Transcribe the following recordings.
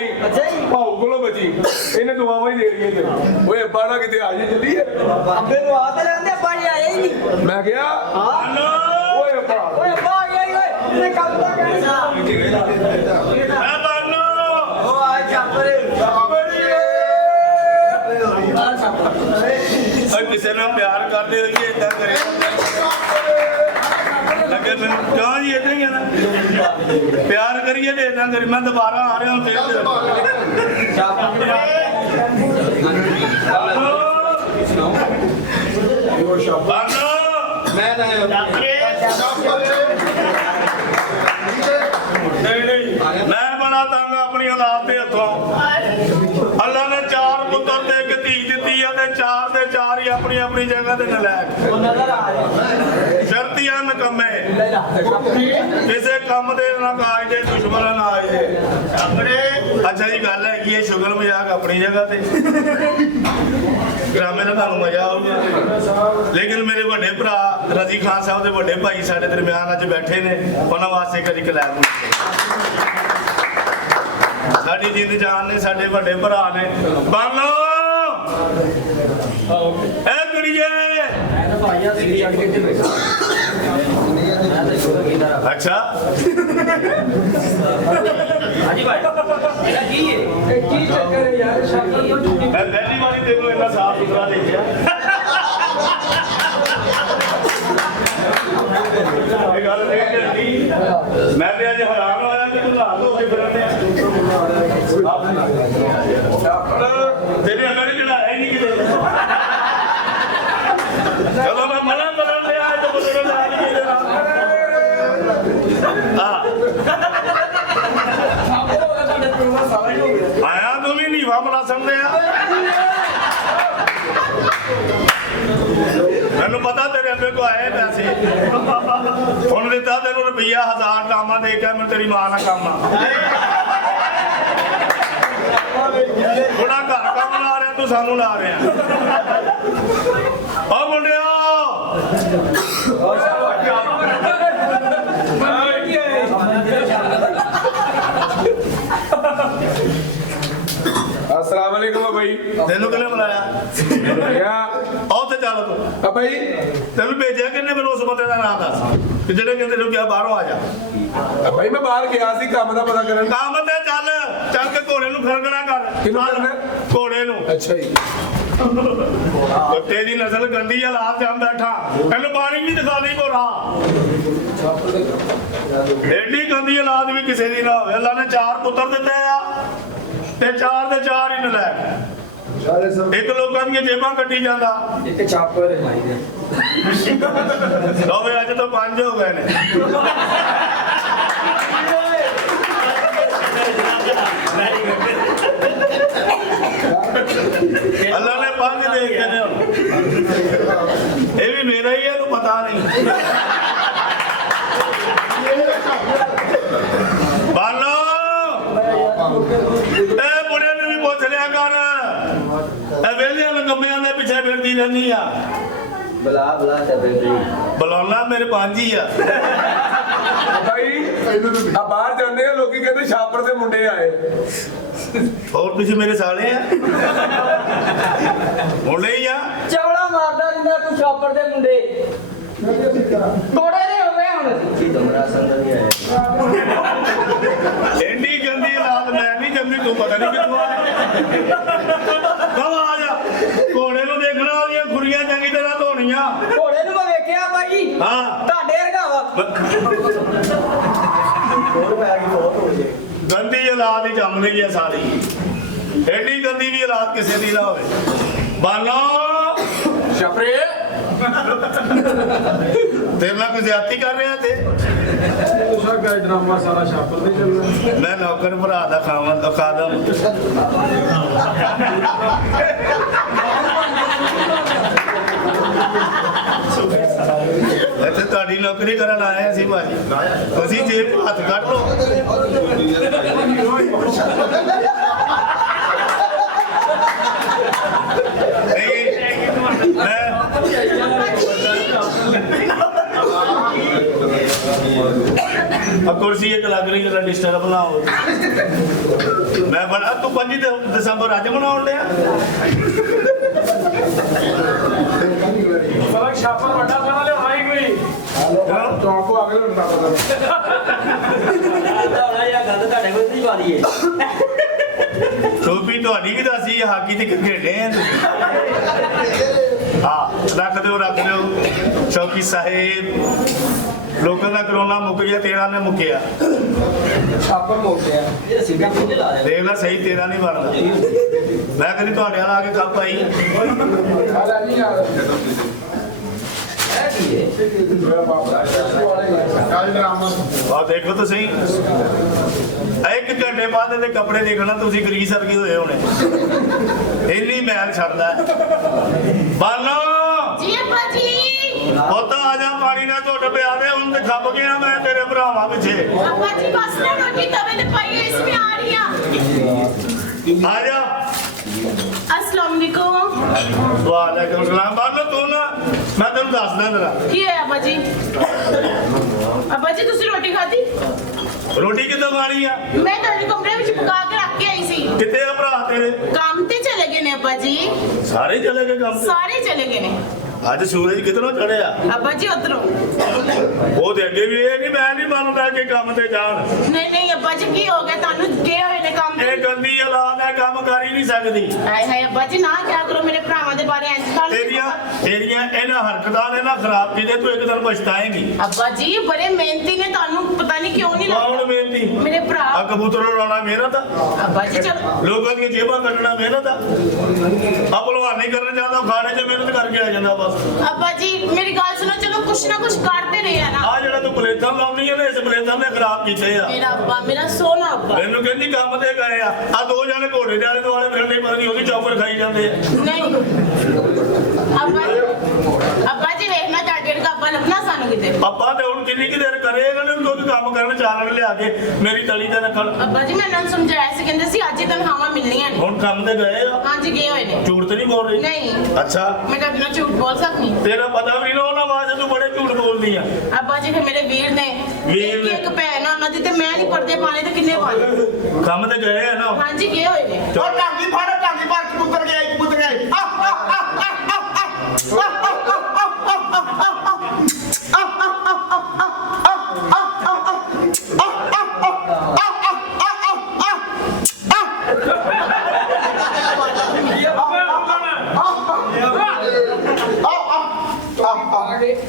आई भाऊ को बची इन्हें दुआवां ही दे रही है ओए अब्बा ना किते आ जी जल्दी अब्बे नु आ ते रहंदे अब्बा जी आए ही नहीं मैं क्या ओए अब्बा आ गया ओए ने कब तक कहना मैं बानो ओ आ चापरे किसी ने प्यार करते हुए इदा करे लगे मैं क्यों जी इदा ही है ना प्यार करिए तो इदा करी मैं दोबारा आ रहा हूँ मैं बड़ा तंग अपनी औलाद के हथों अल्लाह ने 4 पुत्र ते एक धी दी है 4 दे 4 ही अपनी अपनी जगह ते नलायक शर्तियां नकम्मे किसे काम दे ना काज दे दुश्मन ना आए दे अच्छा जी गल है कि ये शुगर मजाक अपनी जगह ते ड्रामे का तुहानू मजा आऊगा लेकिन मेरे बड़े भरा रजी खान साहब के बड़े भाई साडे दरम्यान अज बैठे ने उन्हां वास्ते कदी कलैब साडी जिंद जान ने साडे बड़े भरा ने बालो ए कुड़िए अच्छा हाजी भाई एला की है की चक्कर है यार शादी क्यों छुट्टी मैं पहली बार तेनू इतना साफ सुथरा देखिया ये गल देख के मैं ते अज हैरान होया कि तू नहा धो के फिरने तेरे अंदर चढ़ाया ही नहीं किते चलो मैं मना करन लिया तो बदले ला नहीं देना हां आया तुम ही नहीं वामला समझे मैनू पता तेरे अबे को आए पैसे हुण दिता तेनू रुपया 1000 नामा दे के मैं तेरी मां ना काम थोड़ा घर काम ला रहा तू सानू ला रहा ओ मुंडिया अस्सलाम वालेकुम भाई तेनू किने बुलाया क्या आओ ते चल तू भाई तेनू भेजा किने मैनू उस बंदे दा नाम दस कि जेड़े कहंदे नु क्या बाहरों आ जा भाई मैं बाहर गया सी काम दा पता करन काम ते चल चल के घोड़े नु खरगना कर किनु करना घोड़े नु अच्छा जी कुत्ते दी नस्ल गंदी है लाभ जाम बैठा तेनू पानी भी दिखा दी कोरा एडी गंदी औलाद भी किसी दी ना होवे अल्लाह ने 4 पुत्र दिते आ ते 4 दे 4 ही नलायक एक लोकां दी जेबां कट्टी जांदा एक चापर है भाई दे लोवे अज तो 5 हो गए ने अल्लाह ने 5 दे के ने ये भी मेरा ही है तू पता नहीं बालो ए बुढ़े ने भी पूछ लिया कर ए वेले लंगमियां दे पीछे फिरदी रहनी आ बुला बुला ते बेबी बुलाना मेरे 5 ही आ भाई आ बाहर जाने हैं लोग कहते छापर दे मुंडे आए और तुझे मेरे साले हैं मुंडे ही आ चवड़ा मारदा जिंदा तू छापर दे मुंडे कोड़े नहीं होवे हुन जी तुमरा संग नहीं आया एंडी गंदी औलाद मैं नहीं जंदी तू पता नहीं किथों आ कब आ जा घोड़े नु देखना ओदियां खुरियां चंगी तरह धोणियां कोड़े नु मैं वेखिया भाई हां ਤੁਹਾਡੇ ਵਰਗਾ ਵਾ ਹੋਰ ਪੈ ਗਈ ਬਹੁਤ ਹੋ ਜੇ गंदी औलाद ही जम गई है सारी एडी गंदी भी औलाद किसी दी ना होवे बालो छपरे तेरे नाल कोई ज्यादती कर रहे थे उसका ड्रामा सारा छापर दे चल रहा मैं नौकर भरा दा खावन खादम ਇੱਥੇ ਤੁਹਾਡੀ ਨੌਕਰੀ ਕਰਨ ਆਏ ਸੀ ਭਾਜੀ ਤੁਸੀਂ ਜੇਬ ਹੱਥ ਕੱਢ ਲਓ मैं ਆ ਕੁਰਸੀ ਇੱਕ ਲੱਗ ਰਹੀ ਜਿਹੜਾ ਡਿਸਟਰਬ ਬਣਾਓ ਮੈਂ ਬਣਾ ਤੂੰ 5 ਦਸੰਬਰ ਅੱਜ ਮਨਾਉਣ ਲਿਆ ਪਰ ਛਾਪਾ ਵੱਡਾ ਖਾਣਾ ਲਿਆਉਣਾ ਹੀ ਕੋਈ ਚੌਂਕੋ ਆ ਗਏ ਨਾ ਪਤਾ ਹੋਣਾ ਯਾ ਗੱਲ ਤੁਹਾਡੇ ਕੋਲ ਨਹੀਂ ਵਾਲੀ ਹੈ ਟੋਪੀ ਤੁਹਾਡੀ ਵੀ ਦੱਸੀ ਹਾਕੀ ਤੇ ਖੇਡੇ ਆ ਹਾਂ ਰੱਖ ਦਿਓ ਚੌਕੀ ਸਾਹਿਬ ਲੋਕਾਂ ਦਾ ਕਰੋਨਾ ਮੁੱਕ ਗਿਆ ਤੇਰਾ ਨੇ ਮੁੱਕਿਆ ਛਾਪਰ ਮੋਟਿਆ ਇਹ ਸਿੱਧਾ ਕਿੱਥੇ ਲਾ ਰਿਹਾ ਦੇਖ ਲੈ ਸਹੀ ਤੇਰਾ ਨਹੀਂ ਬਣਦਾ ਮੈਂ ਕਦੀ ਤੁਹਾਡੇ ਨਾਲ ਆ ਕੇ ਕੱਪ ਆਈ ਆਲਾ ਨਹੀਂ ਯਾਰ ਇਹ ਕੀ ਹੈ ਮੇਰਾ ਬਾਪ ਕਾਲ ਡਰਾਮਾ ਆ ਦੇਖੋ ਤਾਂ ਸਹੀ ਇੱਕ ਘੰਟੇ ਬਾਅਦ ਇਹਦੇ ਕੱਪੜੇ ਦੇਖਣਾ ਤੁਸੀਂ ਗਰੀਸ ਵਰਗੇ ਹੋਏ ਹੋਣੇ ਇੰਨੀ ਮੈਲ ਛੱਡਦਾ ਬਾਲੋ ਜੀ ਅੱਪਾ ਜੀ ਪੁੱਤ ਆ ਜਾ ਪਾਣੀ ਨਾਲ ਝੁੱਟ ਪਿਆ ਦੇ ਹੁਣ ਤੇ ਖੱਪ ਗਿਆ ਮੈਂ ਤੇਰੇ ਭਰਾਵਾਂ ਪਿੱਛੇ ਅੱਪਾ ਜੀ ਬਸ ਨਾ ਰੋਟੀ ਤਵੇ ਤੇ ਪਾਈ ਹੈ इसमें आ रही है ਆ ਜਾ अस्सलाम वालेकुम ਵਾਲੇਕੁਮ ਸਲਾਮ ਬਾਲੋ ਤੂੰ ਨਾ ਮੈਂ ਤੈਨੂੰ ਦੱਸਦਾ ਜਰਾ ਕੀ ਹੈ ਅੱਪਾ ਜੀ ਤੁਸੀਂ ਰੋਟੀ ਖਾਧੀ ਰੋਟੀ ਕਿੱਦਾਂ ਖਾਣੀ ਆ ਮੈਂ ਤੁਹਾਡੇ ਕਮਰੇ ਵਿੱਚ ਪਕਾ ਕੇ ਰੱਖ ਕੇ ਆਈ ਸੀ ਕਿੱਥੇ ਆ ਭਰਾ ਤੇਰੇ ਕੰਮ ਤੇ ਚਲੇ ਗਏ ਨੇ ਅੱਪਾ ਜੀ ਸਾਰੇ ਚਲੇ ਗਏ ਕੰਮ ਤੇ ਸਾਰੇ ਚਲੇ ਗਏ ਨੇ ਅੱਜ ਸੂਰਜ ਕਿਤਨੋਂ ਚੜਿਆ ਅੱਪਾ ਜੀ ਉਧਰੋਂ ਉਹ ਤੇ ਅੱਗੇ ਵੀ ਇਹ ਨਹੀਂ ਮੈਂ ਨਹੀਂ ਮੰਨਦਾ ਕਿ ਕੰਮ ਤੇ ਜਾਣ ਨਹੀਂ ਅੱਪਾ ਜੀ ਕੀ ਹੋ ਗਿਆ ਤੁਹਾਨੂੰ ਗਏ ਹੋਏ ਨੇ ਕੰਮ ਇਹ ਗੰਦੀ ਔਲਾਦ ਹੈ ਕੰਮ ਕਰ ਹੀ ਨਹੀਂ ਸਕਦੀ ਹਾਏ ਹਾਏ ਅੱਪਾ ਜੀ ਨਾ ਕਿਆ ਕਰੋ ਮੇਰੇ ਭਰਾਵਾਂ ਦੇ ਬਾਰੇ ਇੰਜ ਤੇਰੀਆਂ ਇਹਨਾਂ ਹਰਕਤਾਂ ਨੇ ਨਾ ਖਰਾਬ ਕੀਤੇ ਤੂੰ ਇੱਕ ਦਿਨ ਪਛਤਾਏਂਗੀ ਅੱਪਾ ਜੀ ਬੜੇ ਮਿਹਨਤੀ ਨੇ ਤੁਹਾਨੂੰ ਪਤਾ ਨਹੀਂ ਕਿਉਂ ਨਹੀਂ ਕੌਣ ਲੱਗਦਾ ਮਿਹਨਤੀ ਮੇਰੇ ਆ ਭਰਾ ਕਬੂਤਰ ਉਡਾਉਣਾ ਮਿਹਨਤ ਆ ਅੱਪਾ ਜੀ ਚਲੋ ਲੋਕਾਂ ਦੀਆਂ ਜੇਬਾਂ ਕੱਢਣਾ ਮਿਹਨਤ ਆ ਭਲਵਾਨੀ ਕਰਨ ਜਾਂਦਾ ਖਾਣੇ 'ਚ ਮਿਹਨਤ ਕਰਕੇ ਆ ਜਾਂਦਾ ਬਸ ਅੱਪਾ ਜੀ ਮੇਰੀ ਗੱਲ ਸੁਣੋ ਚਲੋ ਕੁਛ ਨਾ ਕੁਛ ਕਰਦੇ ਰਹੇ ਆ ਨਾ ਆ ਜਿਹੜਾ ਤੂੰ ਪਲੇਟਾਂ ਲਾਉਣੀ ਹੈ ਨਾ ਇਸ ਪਲੇਟਾਂ ਨੇ ਖਰਾਬ ਕੀਤੇ ਆ ਮੇਰਾ ਅੱਪਾ ਮੇਰਾ ਸੋਨਾ ਅੱਪਾ ਮੈਨੂੰ ਕਹਿੰਦੀ ਕੰਮ ਤੇ ਗਏ ਆ ਦੋ ਜਣੇ ਘੋੜੇ ਦੇ ਆਲੇ ਦੁਆਲੇ ਫਿਰਦੇ ਪਤਾ ਨਹੀਂ ਉਹਦੀ ਚੌਪਰ ਖਾਈ ਜਾਂਦੇ ਆ ਨਹੀਂ ਅੱਪਾ ਜੀ ਵੇਖਣਾ ਤੁਹਾਡੇ ਦਾ ਅੱਪਾ ਲੱਭਣਾ ਸਾਨੂੰ ਕਿਤੇ ਆਪਾਂ ਤੇ ਹੁਣ ਕਿੰਨੀ ਕਿ ਦੇਰ ਕਰੇ ਇਹਨਾਂ ਨੇ ਕੋਈ ਕੰਮ ਕਰਨ ਚਾਲਣ ਲਿਆ ਕੇ ਮੇਰੀ ਤਲੀ ਤੇ ਰੱਖਣ ਅੱਪਾ ਜੀ ਮੈਂ ਇਹਨਾਂ ਨੂੰ ਸਮਝਾਇਆ ਸੀ ਕਹਿੰਦੇ ਸੀ ਅੱਜ ਹੀ ਤਨਖਾਹਾਂ ਮਿਲਣੀਆਂ ਨੇ ਹੁਣ ਕੰਮ ਤੇ ਗਏ ਆ ਹਾਂਜੀ ਗਏ ਹੋਏ ਨੇ ਝੂਠ ਤੇ ਨਹੀਂ ਬੋਲ ਰਹੀ ਨਹੀਂ ਅੱਛਾ ਮੈਂ ਤੁਹਾਡੇ ਨਾਲ ਝੂਠ ਬੋਲ ਸਕਦੀ ਤੇਰਾ ਪਤਾ ਵੀ ਨਾ ਉਹਨਾਂ ਵਾਸਤੇ ਤੂੰ ਬੜੇ ਝੂਠ ਬੋਲਦੀ ਆ ਅੱਪਾ ਜੀ ਫਿਰ ਮੇਰੇ ਵੀਰ ਨੇ ਵੀਰ ਨੇ। ਇੱਕ ਭੈਣ ਆ ਉਹਨਾਂ ਦੀ ਤੇ ਮੈਂ ਨਹੀਂ ਪਰਦੇ ਪਾਣੇ ਤੇ ਕਿੰਨੇ ਪਾਣੇ ਕੰਮ ਤੇ ਗਏ ਆ ਨਾ ਹਾਂਜੀ ਗਏ ਹੋਏ ਨੇ ਚੱਲ। ਟਾਂਗੀ ਫੜ ਟਾਂਗੀ ਫੜ ਕਬੂਤਰ ਗਿਆ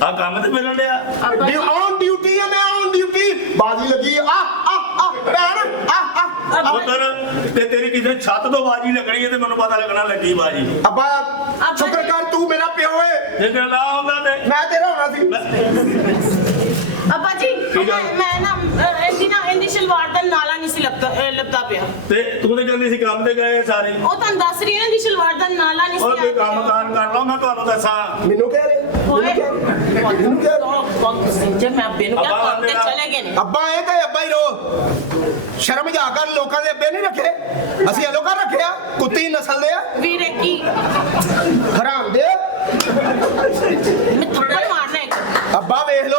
ਆ ਕੰਮ ਤੇ ਮਿਲਣ ਡਿਆ ਅੱਪਾ ਜੀ ਔਨ ਡਿਊਟੀ ਹੈ ਮੈਂ ਔਨ ਡਿਊਟੀ ਬਾਜੀ ਲੱਗੀ ਭੈਣ ਪੁੱਤਰ ਤੇ ਤੇਰੀ ਕਿਸੇ ਛੱਤ ਤੋਂ ਬਾਜੀ ਲੱਗਣੀ ਹੈ ਤੇ ਮੈਨੂੰ ਪਤਾ ਲੱਗਣਾ ਲੱਗੀ ਬਾਜੀ ਅੱਬਾ ਸ਼ੁਕਰ ਕਰ ਤੂੰ ਮੇਰਾ ਪਿਓ ਏ ਜੇ ਗੱਲਾਂ ਹੁੰਦਾ ਤੇ ਮੈਂ ਤੇਰਾ ਹੋਣਾ ਸੀ ਅੱਪਾ ਜੀ ਮੈਂ ਨਾ ਇਹਦੀ ਸ਼ਲਵਾਰ ਦਾ ਨਾਲਾ ਨਹੀਂ ਸੀ ਲੱਭਦਾ ਪਿਆ ਤੇ ਤੂੰ ਤੇ ਕਹਿੰਦੀ ਸੀ ਕੰਮ ਤੇ ਗਏ ਸਾਰੇ ਉਹ ਤੁਹਾਨੂੰ ਦੱਸ ਰਹੀ ਹਾਂ ਇਹਦੀ ਸ਼ਲਵਾਰ ਦਾ ਨਾਲਾ ਨਹੀਂ ਉਹ ਸੀ ਕੋਈ ਕੰਮ ਕਾਰ ਕਰ ਲਓ ਮੈਂ ਤੁਹਾਨੂੰ ਦੱਸਾਂ ਮੈਨੂੰ ਕਹਿ ਰਹੇ ਹੋਏ ਮੈਨੂੰ ਕਹਿ ਰਹੇ ਜੇ ਮੈਂ ਅੱਬੇ ਨੂੰ ਕਿਹਾ ਕੰਮ ਤੇ ਚਲੇ ਗਏ ਨੇ ਅੱਬਾ ਇਹ ਤੇ ਅੱਬਾ ਹੀ ਰੋ ਸ਼ਰਮ ਜਾ ਕਰ ਲੋਕਾਂ ਦੇ ਅੱਬੇ ਨਹੀਂ ਰੱਖੇ ਅਸੀਂ ਇਹ ਲੋਕਾਂ ਰੱਖਿਆ ਕੁੱਤੀ ਨਸਲ ਦੇ ਆ ਵੀਰੇ ਕੀ ਹਰਾਮ ਦੇ ਮੈਂ ਥੱਪੜ ਮਾਰਨਾ ਇੱਕ ਅੱਬਾ ਵੇਖ ਲੋ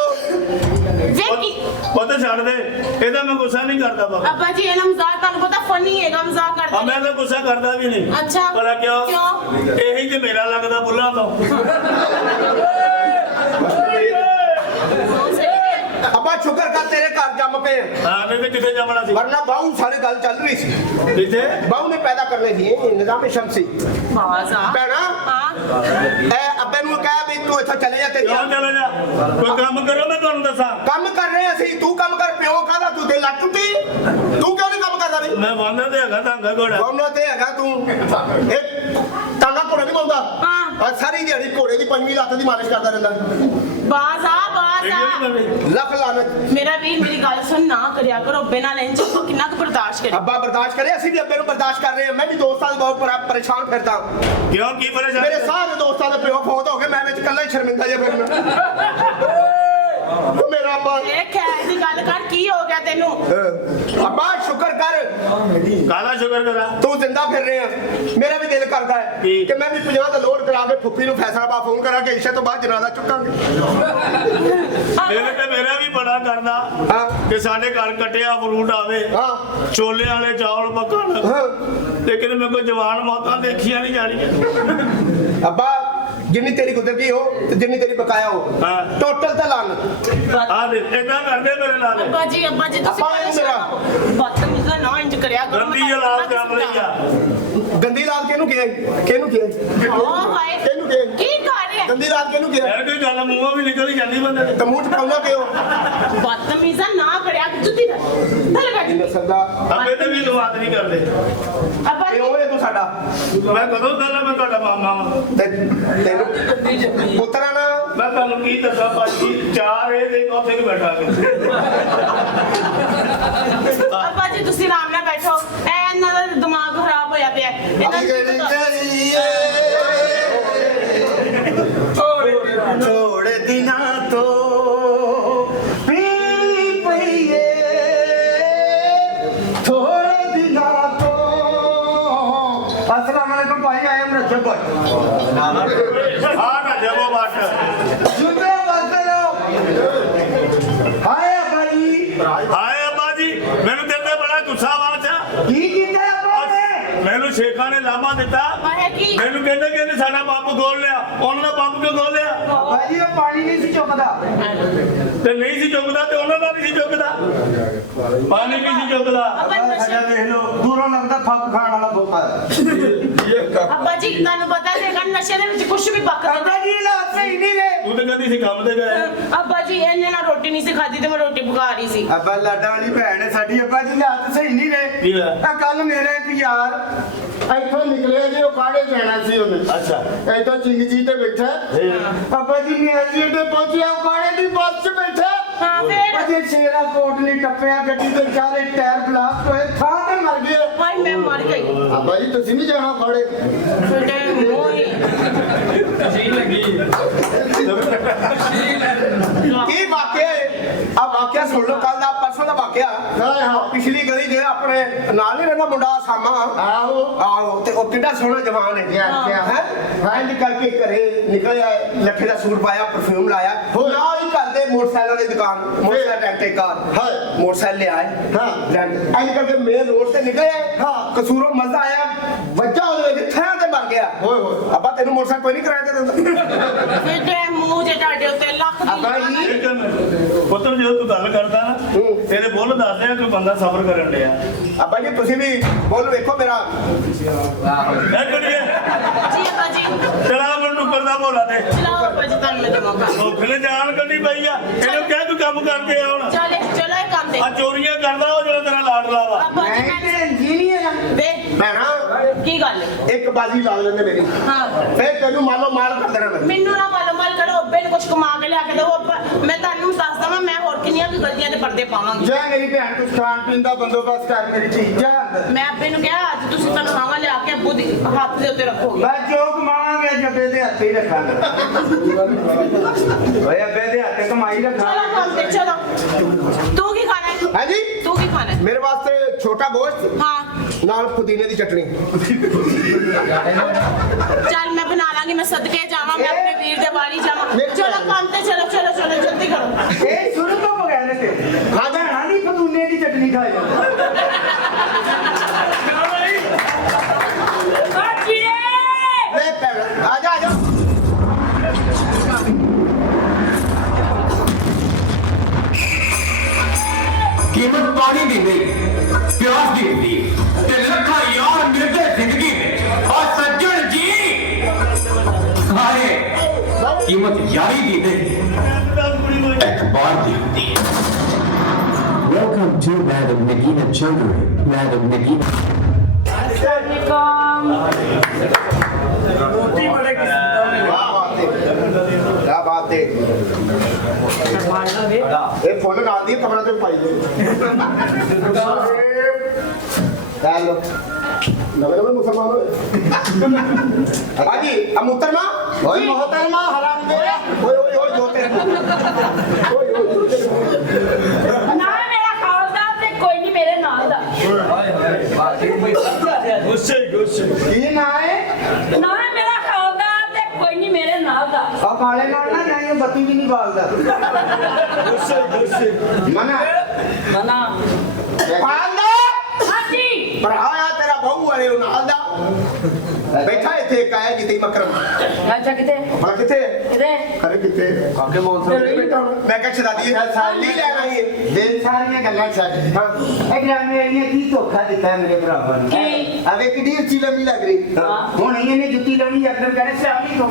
ਵੇ ਕੀ ਉਹ ਤੇ ਛੱਡ ਦੇ ਇਹਦਾ ਮੈਂ ਗੁੱਸਾ ਨਹੀਂ ਕਰਦਾ ਬਾਬਾ ਅੱਬਾ ਜੀ ਇਹ ਨਾ ਮਜ਼ਾਕ ਤੁਹਾਨੂੰ ਪਤਾ ਫਨੀ ਹੈਗਾ ਮਜ਼ਾਕ ਆ ਕਰਦੇ ਮੈਂ ਤਾਂ ਗੁੱਸਾ ਕਰਦਾ ਵੀ ਨਹੀਂ ਅੱਛਾ ਭਲਾ ਕਿਉਂ ਕਿਉਂ ਇਹੀ ਤੇ ਮੇਰਾ ਲੱਗਦਾ ਬੁੱਲਾਂ ਤੋਂ ਅੱਬਾ ਸ਼ੁਕਰ ਕਰ ਤੇਰੇ ਘਰ ਜੰਮ ਪਏ ਹਾਂ ਨਹੀਂ ਤੇ ਕਿੱਥੇ ਜਾਵਣਾ ਸੀ ਵਰਨਾ ਬਾਹੂ ਸਾਰੇ ਗੱਲ ਚੱਲ ਰਹੀ ਸੀ ਕਿੱਥੇ ਬਾਹੂ ਨੇ ਪੈਦਾ ਕਰਨੇ ਸੀ ਨਿਜ਼ਾਮ ਸ਼ਮਸੀ ਬਾਜ਼ਾ ਭੈਣਾ ਹਾਂ ਇਹ ਅੱਬੇ ਨੂੰ ਕਹਿ ਵੀ ਤੂੰ ਇੱਥੋਂ ਚਲੇ ਜਾ ਤੇ ਕਿਉਂ ਚਲੇ ਜਾ ਕੋਈ ਕੰਮ ਕਰੋ ਮੈਂ ਤੁਹਾਨੂੰ ਦੱਸਾਂ ਕੰਮ ਕਰ ਰਹੇ ਅਸੀਂ ਤੂੰ ਕੰਮ ਕਰ ਪਿਓ ਕਾਹਦਾ ਤੂੰ ਤੇ ਲੱਤ ਟੁੱਟੀ ਤੂੰ ਕਿਉਂ ਨਹੀਂ ਕੰਮ ਕਰਦਾ ਵੀ ਮੈਂ ਵਾਂਦਾ ਤੇ ਹੈਗਾ ਧਾਂਗਾ ਘੋੜਾ ਉਹਨਾਂ ਤੇ ਹੈਗਾ ਤੂੰ ਇਹ ਟਾਂਗਾ ਘੋੜੇ ਨਹੀਂ ਪਾਉਂਦਾ ਹਾਂ। ਸਾਰੀ ਦਿਹਾੜੀ ਘੋੜੇ ਦੀ ਪੰਜਵੀਂ ਲੱਤ ਦੀ ਮਾਲਿਸ਼ ਕਰਦਾ ਰਹਿੰਦਾ ਬਾਜ਼ਾ ਲੱਖ ਲਾਨਤ ਮੇਰਾ ਵੀਰ ਮੇਰੀ ਗੱਲ ਸੁਣ ਨਾ ਕਰਿਆ ਕਰੋ ਅੱਬੇ ਨਾਲ ਇੰਜ ਕਿੰਨਾ ਕੁ ਬਰਦਾਸ਼ਤ ਕਰੇ ਅੱਬਾ ਬਰਦਾਸ਼ਤ ਕਰੇ ਅਸੀਂ ਵੀ ਅੱਬੇ ਨੂੰ ਬਰਦਾਸ਼ਤ ਕਰ ਰਹੇ ਹਾਂ ਮੈਂ ਵੀ ਦੋਸਤਾਂ ਦੇ ਬਹੁਤ ਪਰੇਸ਼ਾਨ ਫਿਰਦਾ ਕਿਉਂ ਕੀ ਪਰੇਸ਼ਾਨ ਮੇਰੇ ਸਾਰੇ ਦੋਸਤਾਂ ਦੇ ਪਿਓ ਫੌਤ ਹੋ ਗਏ ਮੈਂ ਵਿੱਚ ਇਕੱਲਾ ਹੀ ਸ਼ਰਮਿੰਦਾ ਜਿਹਾ ਫਿਰਨਾ ਮੇਰਾ ਅੱਬਾ ਇਹ ਖੈਰ ਦੀ ਗੱਲ ਕਰ ਕੀ ਹੋ ਗਿਆ ਤੈਨੂੰ ਅੱਬਾ ਸ਼ੁਕਰ ਕਰ ਕਾਹਦਾ ਸ਼ੁਕਰ ਕਰਾਂ ਤੂੰ ਜ਼ਿੰਦਾ ਤੁਰਿਆ ਫਿਰ ਰਹੇ ਆ ਮੇਰਾ ਵੀ ਦਿਲ ਕਰਦਾ ਹੈ ਕਿ ਮੈਂ ਵੀ 50 ਦਾ ਲੋਡ ਕਰਾ ਕੇ ਫੁੱਫੀ ਨੂੰ ਫੈਸਲਾਬਾਦ ਫੋਨ ਕਰਾਂ ਕਿ ਇਸੇ ਤੋਂ ਬਾਅਦ ਜਨਾਜ਼ਾ ਚੁੱਕਾਂਗੇ। ਦਿਲ ਤੇ ਮੇਰਾ ਵੀ ਬੜਾ ਕਰਦਾ ਹਾਂ ਕਿ ਸਾਡੇ ਘਰ ਕਟਿਆ ਫਰੂਟ ਆਵੇ, ਹਾਂ ਛੋਲੇ ਵਾਲੇ ਚਾਵਲ ਪੱਕਣ, ਹਾਂ ਲੇਕਿਨ ਮੇਰੇ ਕੋਲ ਜਵਾਨ ਮੌਤਾਂ ਦੇਖੀਆਂ ਨਹੀਂ ਜਾਣੀਆਂ। ਅੱਬਾ ਜਿੰਨੀ ਤੇਰੀ ਗੁਜ਼ਰਦੀ ਹੋ ਤੇ ਜਿੰਨੀ ਤੇਰੀ ਬਕਾਇਆ ਹੋ ਹਾਂ। ਟੋਟਲ ਤਾਂ ਲਾਨ ਆ ਦੇ ਏਦਾਂ ਕਰਦੇ ਮੇਰੇ ਨਾਲ ਅੱਬਾ ਜੀ ਤੁਸੀਂ ਅੱਬਾ ਇਹ ਮੇਰਾ ਬਦਤਮੀਜ਼ ਦਾ ਨਾ ਇੰਜ ਕਰਿਆ ਕਰੋ। ਗੰਦੀ ਔਲਾਦ ਕਰ ਲਈ ਆ। ਗੰਦੀ ਰਾਤ ਕਿਹਨੂੰ ਕਿਹਾ ਕਿਹਨੂੰ ਕਿਹਾ ਓ ਹਾਏ ਕਿਹਨੂੰ ਕਿਹਾ ਕੀ ਕਰ ਰਿਹਾ ਗੰਦੀ ਰਾਤ ਕਿਹਨੂੰ ਕਿਹਾ ਯਾਰ ਕੋਈ ਗੱਲ ਮੂੰਹੋਂ ਵੀ ਨਿਕਲ ਹੀ ਜਾਂਦੀ ਬੰਦੇ ਦੇ। ਤੇ ਮੂੰਹ ਚ ਪਾਉਣਾ ਕਿਉਂ ਬਦਤਮੀਜ਼ ਦਾ ਨਾ ਕਰਿਆ ਜੁੱਤੀ ਦਾ ਥੱਲੇ ਬੈਠ ਨਸਲ ਦਾ ਅੱਬੇ ਤੇ ਵੀ ਲਵਾਦ ਨਹੀਂ ਕਰਦੇ। ਅੱਬਾ ਇਹ ਜੀ ਹੋਏ ਤੂੰ ਸਾਡਾ ਮੈਂ ਕਦੋਂ ਕਹਿੰਦਾ ਮੈਂ ਤੁਹਾਡਾ ਮਾਮਾ ਵਾਂ। ਤੈਨੂੰ ਪੁੱਤਰਾ ਨਾ ਮੈਂ ਤੁਹਾਨੂੰ ਕੀ ਦੱਸਾਂ ਭਾਜੀ, ਚਾਰ ਇਹ ਦੇ ਉੱਥੇ ਕਿ ਬੈਠਾ ਕੇ ਅੱਬਾ ਜੀ ਤੁਸੀਂ ਆਰਾਮ ਨਾਲ ਬੈਠੋ ਐ ਇਹਨਾਂ ਦਾ ਦਿਮਾਗ ਖਰਾਬ ਹੋਇਆ ਪਿਆ ਇਹਨਾਂ ਥੋੜੇ ਦਿਨਾਂ ਤੋਂ ਪੀ ਪਈਏ ਥੋੜੇ ਦਿਨਾਂ ਤੋਂ अस्सलाम वालेकुम भाई आई एम रजब भाई ਆ ਨਾ ਜਬੋ ਬਾਟ जुते बसते रहो हाय भाई ਹਾਏ ਅੱਬਾ ਜੀ, ਮੈਨੂੰ ਤੇਰੇ ਤੇ ਬੜਾ ਗੁੱਸਾ ਵਾਚਾ। की कीता अब्बा ने ਮੈਨੂੰ ਸ਼ੇਖਾਂ ਨੇ ਲਾਮਾ ਦਿੱਤਾ, ਹੈ ਕੀ ਮੈਨੂੰ ਕਹਿੰਦੇ ਕਿ ਇਹਨੇ ਸਾਡਾ ਪੰਪ ਖੋਲ ਲਿਆ। ਉਹਨਾਂ ਦਾ ਪੰਪ ਕਿਉਂ ਖੋਲਿਆ? भाई वो पानी नहीं सी चुकदा ਤੇ ਨਹੀਂ ਸੀ ਚੁੱਕਦਾ ਤੇ ਉਹਨਾਂ ਦਾ ਨਹੀਂ ਸੀ ਚੁੱਕਦਾ। ਪਾਣੀ ਨਹੀਂ ਸੀ ਚੁੱਕਦਾ। ਅੱਬਾ ਨਸ਼ੇ देख लो दूरों लगदा थक खाण वाला बोका ਅੱਬਾ ਜੀ ਤੁਹਾਨੂੰ ਪਤਾ ਹੈਗਾ ਨਸ਼ੇ ਦੇ ਵਿੱਚ ਕੁਝ ਵੀ ਪੱਕਦਾ अब्बा जी हालात सही नहीं ने ਤੂੰ ਤੇ ਕਦੀ ਸੀ ਕੰਮ ਤੇ ਗਏ। ਅੱਬਾ ਜੀ ਇਹਨੇ ਨਾ ਰੋਟੀ ਨਹੀਂ ਸੀ ਖਾਦੀ ਤੇ ਮੈਂ ਰੋਟੀ ਪਕਾ ਰਹੀ ਸੀ ਅੱਬਾ ਲਾਡਾ ਵਾਲੀ ਭੈਣ ਹੈ ਸਾਡੀ ਅੱਬਾ ਜੀ ਦੇ ਹੱਥ ਸਹੀ ਨਹੀਂ ਰਹੇ ਕੀ ਹੋਇਆ? ਆ ਕੱਲ ਮੇਰੇ ਇੱਕ ਯਾਰ ਇੱਥੋਂ ਨਿਕਲਿਆ ਜੀ ਉਹ ਕਾੜੇ ਜਾਣਾ ਸੀ ਉਹਨੇ ਅੱਛਾ ਇੱਥੋਂ ਚਿੰਗ ਜੀ ਤੇ ਬੈਠਾ ਅੱਬਾ ਜੀ ਨੇ ਅਸੀਂ ਤੇ ਪਹੁੰਚਿਆ ਉਹ ਕਾੜੇ ਦੀ ਬੱਸ 'ਚ ਬੈਠਾ ਹਾਂ ਫੇਰ ਅਜੇ ਸ਼ੇਰਾ ਕੋਟ ਨਹੀਂ ਟੱਪਿਆ ਗੱਡੀ ਦੇ ਚਾਰੇ ਟਾਇਰ ਬਲਾਸਟ ਹੋਏ ਥਾਂ ਤੇ ਮਰ ਗਿਆ ਭਾਈ ਮੈਂ ਮਰ ਗਈ ਅੱਬਾ ਜੀ ਤੁਸੀਂ ਨਹੀਂ ਜਾਣਾ ਕਾੜੇ ਛੋਟੇ ਮੋਈ ਕੀ ਵਾਕਿਆ ਹੈ ਆ ਵਾਕਿਆ ਸੁਣ ਲਓ ਕੱਲ ਦਾ ਪਰਸੋਂ ਦਾ ਵਾਕਿਆ ਹਾਂ ਪਿਛਲੀ ਗਲੀ ਦੇ ਆਪਣੇ ਨਾਲ ਨਹੀਂ ਰਹਿੰਦਾ ਮੁੰਡਾ ਸਾਮਾ ਆਹੋ ਤੇ ਉਹ ਕਿੰਨਾ ਸੋਹਣਾ ਜਵਾਨ ਹੈ ਹੈ ਇੰਜ ਕਰਕੇ ਘਰੇ ਨਿਕਲਿਆ ਲੱਖੇ ਦਾ ਸੂਟ ਪਾਇਆ ਪਰਫਿਊਮ ਲਾਇਆ ਨਾਲ ਹੀ ਘਰ ਦੇ ਮੋਟਰਸਾਈਕਲ ਦੀ ਦੁਕਾਨ ਮੋਟਰਸਾਈਕਲ ਰੈਂਟੇ ਕਾਰ ਮੋਟਰਸਾਈਕਲ ਲਿਆਏ ਇੰਜ ਕਰਕੇ ਮੇਨ ਰੋਡ ਤੇ ਨਿਕਲਿਆ ਕਸੂਰੋਂ ਮਜ਼ਾ ਆਇਆ ਵੱਜਾ ਉਹਦੇ ਵਿੱਚ ਥਾਂ ਤੇ ਮਰ ਗਿਆ ਅੱਬਾ ਤੈਨੂੰ ਮੋਟਰਸਾਈਕਲ ਕੋਈ ਨਹੀਂ ਕਿਰਾਏ ਤੇ ਦਿੰਦਾ ਛੋਟੇ ਮੂੰਹ ਜੇ ਤੁਹਾਡੇ ਉੱਤੇ ਲੱਖ ਅੱਬਾ ਦੀ ਜੀ ਪੁੱਤਰ ਜਦੋਂ ਤੂੰ ਗੱਲ ਕਰਦਾ ਨਾ ਤੇਰੇ ਬੋਲ ਦੱਸਦੇ ਆ ਕੋਈ ਬੰਦਾ ਸਬਰ ਕਰਨ ਡਿਆ। ਅੱਬਾ ਜੀ ਤੁਸੀਂ ਵੀ ਬੋਲ ਵੇਖੋ ਮੇਰਾ ਇਹ ਕੁੜੀਏ ਜੀ ਅੱਬਾ ਜੀ ਚਲਾ ਮੈਨੂੰ ਕਰਦਾ ਬੋਲਾ ਦੇ ਚਲਾਓ ਅੱਬਾ ਜੀ ਤੁਹਾਨੂੰ ਮੈਂ ਦਵਾਂਗਾ ਉਹ ਫਿਲੇ ਜਾਣ ਕੱਢੀ ਪਈ ਆ। ਇਹਨੂੰ ਕਹਿ ਤੂੰ ਕੰਮ ਕਰਕੇ ਆ ਹੁਣ। ਚਲੋ ਇਹ ਕੰਮ ਦੇ ਆ ਚੋਰੀਆਂ ਕਰਦਾ ਉਹ ਜਿਹੜਾ ਤੇਰਾ ਲਾਡਲਾ ਵਾ। ਅੱਬਾ ਜੀ ਮੈਂ ਇੰਜੀਨੀਅਰ ਵੇ ਭੈਣਾ ਕੀ ਗੱਲ ਹੈ? ਇੱਕ ਬਾਜੀ ਲਾ ਲੈਂਦੇ ਮੇਰੀ ਹਾਂ ਫੇਰ ਤੈਨੂੰ ਮਾਲੋ ਮਾਲ ਕਰ ਦੇਣਾ ਮੈਂ ਮੈਨੂੰ ਨਾ ਮਾਲੂਮਾਲ ਕਰੋ ਅੱਬੇ ਨੂੰ ਕੁਝ ਕਮਾ ਕੇ ਲਿਆ ਕੇ ਦਿਓ ਮੈਂ ਤੁਹਾਨੂੰ ਦੱਸ ਦਵਾਂ ਮੈਂ ਹੋਰ ਕਿੰਨੀਆਂ ਵੀ ਗਲਤੀਆਂ ਦੇ ਪਰਦੇ ਪਾਵਾਂਗੀ ਜਾ ਮੇਰੀ ਭੈਣ ਕੁਛ ਖਾਣ ਪੀਣ ਦਾ ਬੰਦੋਬਸਤ ਕਰ ਮੇਰੀ ਚੀਜ਼ ਜਾ ਅੰਦਰ। ਮੈਂ ਅੱਬੇ ਨੂੰ ਕਿਹਾ ਅੱਜ ਤੁਸੀਂ ਤਨਖਾਹਾਂ ਲਿਆ ਕੇ ਅੱਬੂ ਦੇ ਹੱਥ ਦੇ ਉੱਤੇ ਰੱਖੋਗੇ ਮੈਂ ਜੋ ਕਮਾਵਾਂਗੇ ਜੱਬੇ ਦੇ ਹੱਥੇ ਹੀ ਰੱਖਾਂਗਾ ਓਏ ਅੱਬੇ ਦੇ ਹੱਥੇ ਕਮਾਈ ਚਲੋ ਰੱਖਾਂਗਾ ਕੰਮ ਤੇ ਚਲੋ ਤੂੰ ਕੀ ਖਾਣਾ ਹੈ ਹਾਂਜੀ ਤੂੰ ਕੀ ਖਾਣਾ ਹੈ ਮੇਰੇ ਵਾਸਤੇ ਛੋਟਾ ਗੋਸ਼ਤ ਹਾਂ ਨਾਲ ਪੁਦੀਨੇ ਦੀ ਚਟਣੀ ਚੱਲ ਮੈਂ ਬਣਾ ਲਾਂਗੀ ਮੈਂ ਸਦਕੇ ਜਾਵਾਂ ਮੈਂ ਆਪਣੇ ਵੀਰ ਦੇ ਵਾਲੀ ਜਾਵਾਂ ਚਲੋ ਕੰਮ ਤੇ ਚਲੋ ਜਲਦੀ ਕਰੋ ਇਹ ਸ਼ੁਰੂ ਤੋਂ ਬਗੈਰ ਤੇ ਹਾਂ ਭੈਣਾ ਨਹੀਂ ਪੁਦੀਨੇ ਦੀ ਚਟਣੀ ਖਾਏ ਲੈ ਭੈਣ ਆ ਜਾ कीमत पानी दी गई प्यास दी गई ते लखा यार मिलते जिंदगी में और सज्जन जी हाय कीमत यारी दी गई एतबार दी होती Welcome to Madam Nagina Chaudhary. Madam Nagina. क्या बात है ये फोन डाल दिए कमरा तो पाई हेलो नवे मुसलमान हाजी अब मुहतरमा ओए मोहतरमा हराम दे ओए ओए ओए जो तेरे ओए ओए ਨਾ ਮੇਰਾ ਖਾਲਦਾ ਤੇ ਕੋਈ ਨਹੀਂ ਮੇਰੇ ਨਾਲ ਦਾ ਗੁੱਸੇ ਸੰਭਾਲਦਾ ਮਨਾ ਮਨਾ ਪਾਲਦਾ ਹਾਂਜੀ ਭਰਾ ਆ ਤੇਰਾ ਬਹੂ ਵਾਲੇ ਉਹ ਨਾਲ ਦਾ ਬੈਠਾ ਇੱਥੇ ਇੱਕ ਆਇਆ ਜਿੱਤੇ ਮਕਰਮ ਅੱਛਾ ਕਿਤੇ ਭਲਾ ਕਿੱਥੇ ਕਿਤੇ ਖਰੇ ਕਿੱਥੇ ਕਾਕੇ ਮੌਨਸਰ ਤੇ ਬੈਠਾ ਹੁਣ। ਮੈਂ ਕਿਹਾ ਸ਼ਰਾਦੀ ਸਾਲੀ ਲੈਣਾ ਹੀ ਦਿਲ ਸਾਰੀਆਂ ਗੱਲਾਂ ਛੱਡ ਹਾਂ ਇਹ ਗ੍ਰਾਮੇ ਇਹਨੇ ਕੀ ਧੋਖਾ ਦਿੱਤਾ ਹੈ ਮੇਰੇ ਭਰਾਵਾਂ ਨੂੰ ਕੀ? ਅਵੇ ਕਿੱਡੀ ਉੱਚੀ ਲੰਮੀ ਲੱਗ ਰਹੀ ਹਾਂ। ਹੁਣ ਇਹਨੇ ਜੁੱਤੀ ਲਾਉਣੀ ਅਕਰਮ ਕਰੇ ਸਲਾਮੀ ਤੋਂ